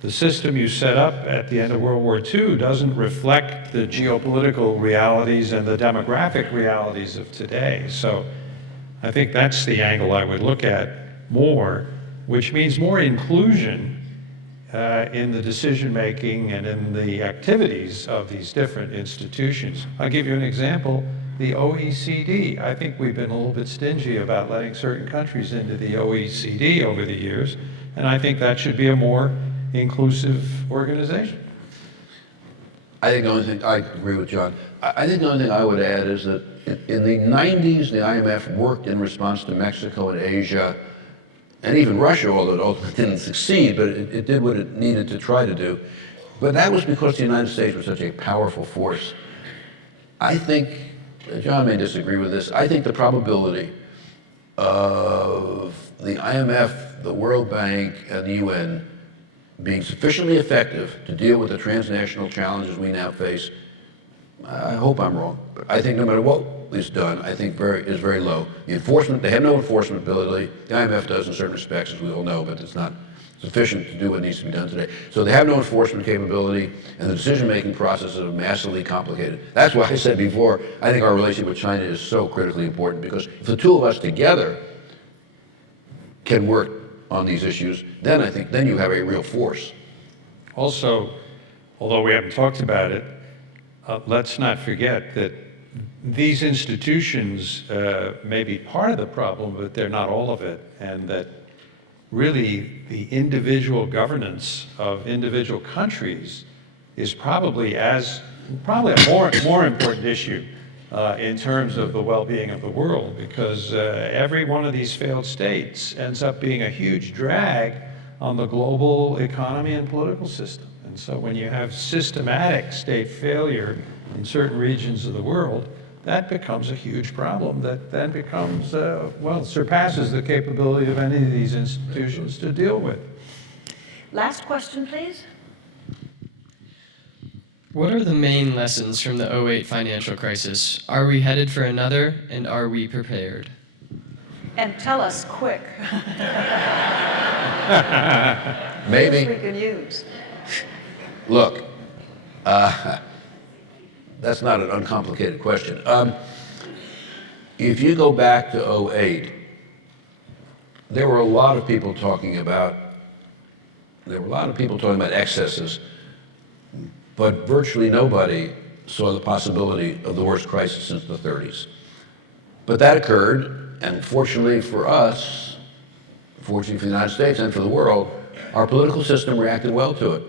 the system you set up at the end of World War II doesn't reflect the geopolitical realities and the demographic realities of today. So I think that's the angle I would look at more, which means more inclusion in the decision-making and in the activities of these different institutions. I'll give you an example, the OECD. I think we've been a little bit stingy about letting certain countries into the OECD over the years, and I think that should be a more inclusive organization. I think the only thing, I agree with John. I think the only thing I would add is that in the 90s, the IMF worked in response to Mexico and Asia, and even Russia, although it ultimately didn't succeed, but it did what it needed to try to do. But that was because the United States was such a powerful force. I think, John may disagree with this, I think the probability of the IMF, the World Bank, and the UN being sufficiently effective to deal with the transnational challenges we now face, I hope I'm wrong, but I think no matter what is done, I think is very low. The enforcement, they have no enforcement ability. The IMF does in certain respects, as we all know, but it's not sufficient to do what needs to be done today. So they have no enforcement capability, and the decision-making processes are massively complicated. That's why I said before, I think our relationship with China is so critically important, because if the two of us together can work on these issues, then I think then you have a real force. Also, although we haven't talked about it, let's not forget that these institutions may be part of the problem, but they're not all of it, and that really the individual governance of individual countries is probably a more important issue in terms of the well-being of the world, because every one of these failed states ends up being a huge drag on the global economy and political system. And so when you have systematic state failure in certain regions of the world, that becomes a huge problem that then becomes, surpasses the capability of any of these institutions to deal with. Last question, please. What are the main lessons from the 2008 financial crisis? Are we headed for another, and are we prepared? And tell us quick. Maybe. We can use. Look, that's not an uncomplicated question. If you go back to 2008, there were a lot of people talking about excesses, but virtually nobody saw the possibility of the worst crisis since the 30s. But that occurred, and fortunately for us, fortunately for the United States and for the world, our political system reacted well to it.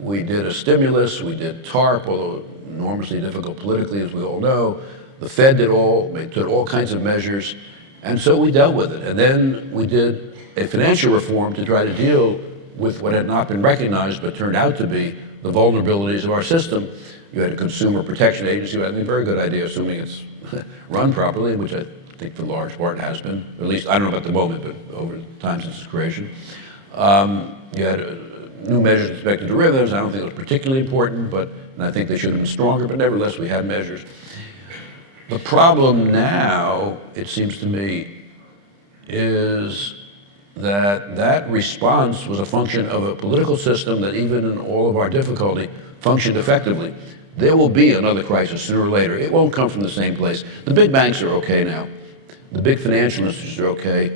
We did a stimulus, we did TARP, although enormously difficult politically, as we all know. The Fed did all kinds of measures, and so we dealt with it. And then we did a financial reform to try to deal with what had not been recognized but turned out to be the vulnerabilities of our system. You had a consumer protection agency, I think a very good idea, assuming it's run properly, which I think for large part has been, or at least I don't know about the moment, but over time since its creation. You had new measures with respect to derivatives. I don't think it was particularly important, and I think they should have been stronger, but nevertheless we had measures. The problem now, it seems to me, is that response was a function of a political system that even in all of our difficulty functioned effectively. There will be another crisis sooner or later. It won't come from the same place. The big banks are okay now. The big financial institutions are okay.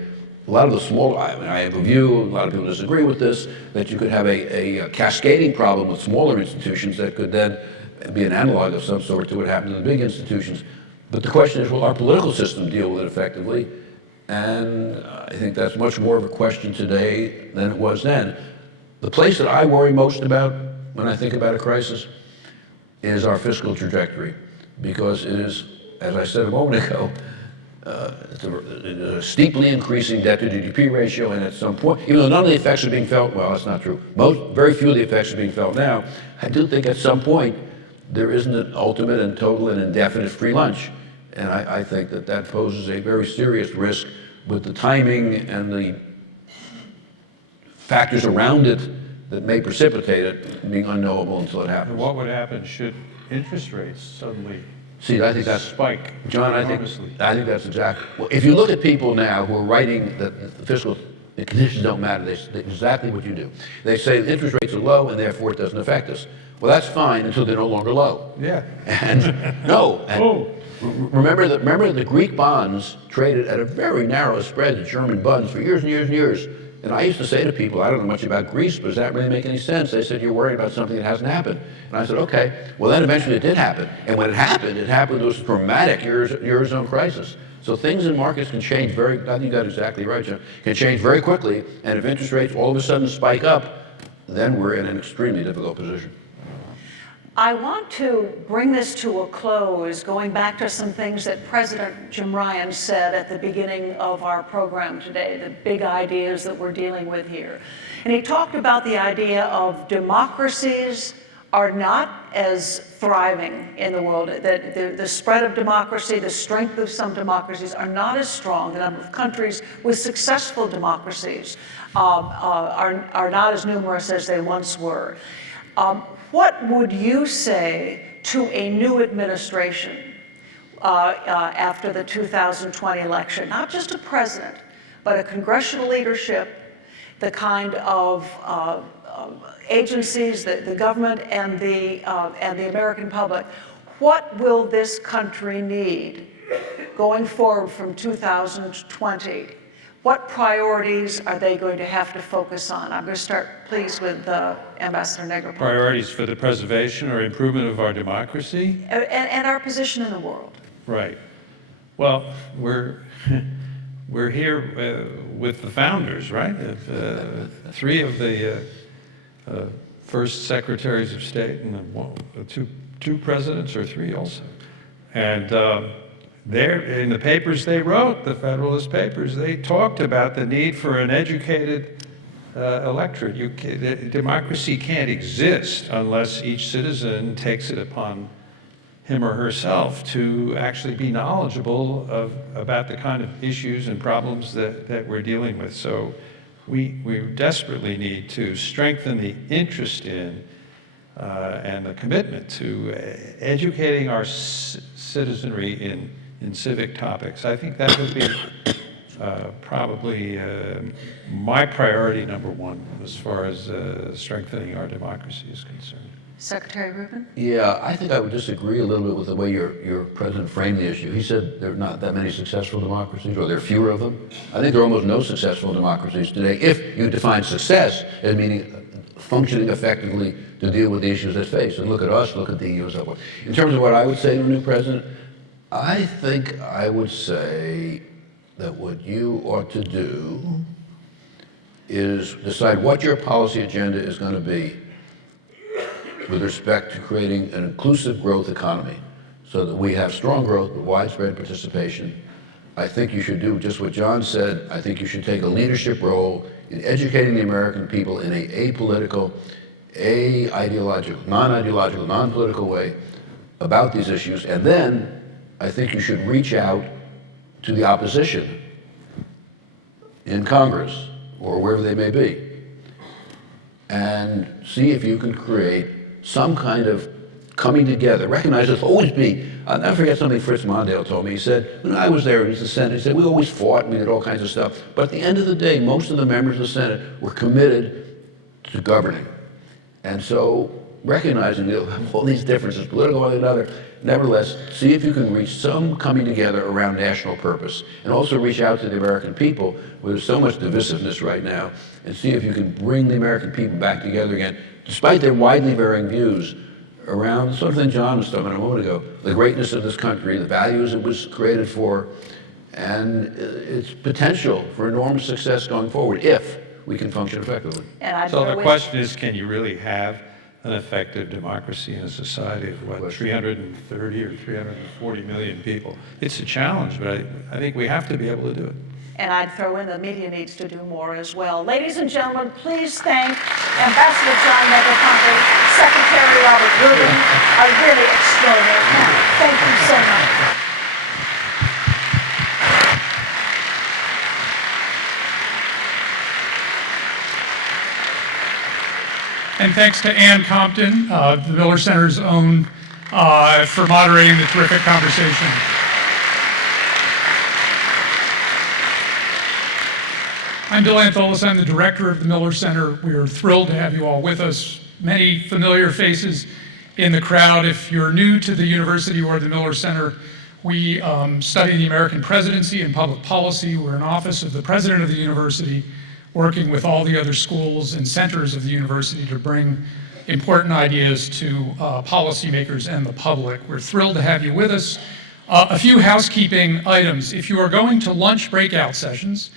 A lot of the small, I have a view, a lot of people disagree with this, that you could have a cascading problem with smaller institutions that could then be an analog of some sort to what happened in the big institutions. But the question is, will our political system deal with it effectively? And I think that's much more of a question today than it was then. The place that I worry most about when I think about a crisis is our fiscal trajectory, because it is, as I said a moment ago, it's a steeply increasing debt to GDP ratio, and at some point, even though none of the effects are being felt, well, that's not true. Very few of the effects are being felt now. I do think at some point there isn't an ultimate and total and indefinite free lunch. And I think that poses a very serious risk with the timing and the factors around it that may precipitate it being unknowable until it happens. What would happen should interest rates suddenly I think that's spike? John, I think that's exactly. Well, if you look at people now who are writing that the fiscal conditions don't matter, they say exactly what you do. They say the interest rates are low and therefore it doesn't affect us. Well, that's fine until they're no longer low. Yeah. And no. And remember the Greek bonds traded at a very narrow spread to German bonds for years and years and years. And I used to say to people, I don't know much about Greece, but does that really make any sense? They said, you're worried about something that hasn't happened. And I said, okay. Well, then eventually it did happen. And when it happened with this dramatic Eurozone crisis. So things in markets can change I think you got exactly right, Jim, can change very quickly. And if interest rates all of a sudden spike up, then we're in an extremely difficult position. I want to bring this to a close, going back to some things that President Jim Ryan said at the beginning of our program today, the big ideas that we're dealing with here. And he talked about the idea of democracies are not as thriving in the world, that the spread of democracy, the strength of some democracies are not as strong. The number of countries with successful democracies are not as numerous as they once were. What would you say to a new administration after the 2020 election? Not just a president, but a congressional leadership, the kind of agencies, the government and the American public. What will this country need going forward from 2020? What priorities are they going to have to focus on? I'm going to start, please, with Ambassador Negroponte. Priorities for the preservation or improvement of our democracy? And our position in the world. Right. Well, we're here with the founders, right? Three of the first secretaries of state and two presidents, or three also. And there, in the papers they wrote, the Federalist Papers, they talked about the need for an educated electorate. Democracy can't exist unless each citizen takes it upon him or herself to actually be knowledgeable about the kind of issues and problems that we're dealing with. So we desperately need to strengthen the interest in and the commitment to educating our citizenry in civic topics. I think that would be probably my priority number one as far as strengthening our democracy is concerned. Secretary Rubin? Yeah, I think I would disagree a little bit with the way your president framed the issue. He said there are not that many successful democracies, or there are fewer of them. I think there are almost no successful democracies today, if you define success as meaning functioning effectively to deal with the issues that face. And look at us, look at the EU and so forth. In terms of what I would say to a new president, I think I would say that what you ought to do is decide what your policy agenda is going to be with respect to creating an inclusive growth economy. so that we have strong growth but widespread participation. I think you should do just what John said. I think you should take a leadership role in educating the American people in a apolitical, non-ideological, non-political way about these issues. And then I think you should reach out to the opposition in Congress or wherever they may be and see if you can create some kind of coming together. Recognize there'll always be, I'll never forget something Fritz Mondale told me. He said, when I was there, he was the Senate, he said, we always fought and we did all kinds of stuff. But at the end of the day, most of the members of the Senate were committed to governing. And so recognizing all these differences, political one another, nevertheless, see if you can reach some coming together around national purpose. And also reach out to the American people, where there's so much divisiveness right now, and see if you can bring the American people back together again, despite their widely varying views around something John was talking about a moment ago, the greatness of this country, the values it was created for, and its potential for enormous success going forward, if we can function effectively. So the question is, can you really have an effective democracy in a society of, what, 330 or 340 million people? It's a challenge, but I think we have to be able to do it. And I'd throw in the media needs to do more as well. Ladies and gentlemen, please thank Ambassador John Negroponte, Secretary Robert Rubin, a really extraordinary panel. Thank you so much. And thanks to Ann Compton, the Miller Center's own, for moderating the terrific conversation. I'm Bill Antholis. I'm the director of the Miller Center. We are thrilled to have you all with us. Many familiar faces in the crowd. If you're new to the university or the Miller Center, we study the American presidency and public policy. We're an office of the president of the university, working with all the other schools and centers of the university to bring important ideas to policymakers and the public. We're thrilled to have you with us. A few housekeeping items. If you are going to lunch breakout sessions,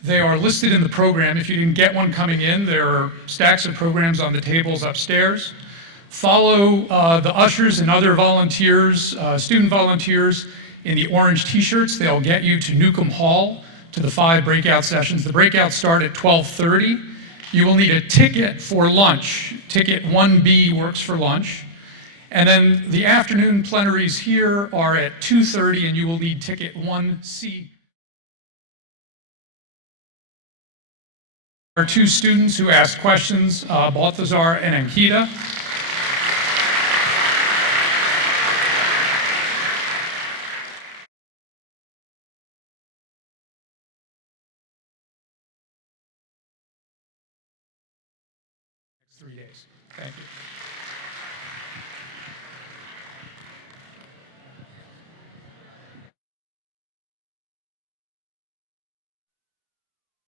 they are listed in the program. If you didn't get one coming in, there are stacks of programs on the tables upstairs. Follow the ushers and other volunteers, student volunteers, in the orange t-shirts. They'll get you to Newcomb Hall, to the 5 breakout sessions. The breakouts start at 12:30. You will need a ticket for lunch. Ticket 1B works for lunch. And then the afternoon plenaries here are at 2:30, and you will need ticket 1C. There are 2 students who asked questions, Balthazar and Ankita. Thank you.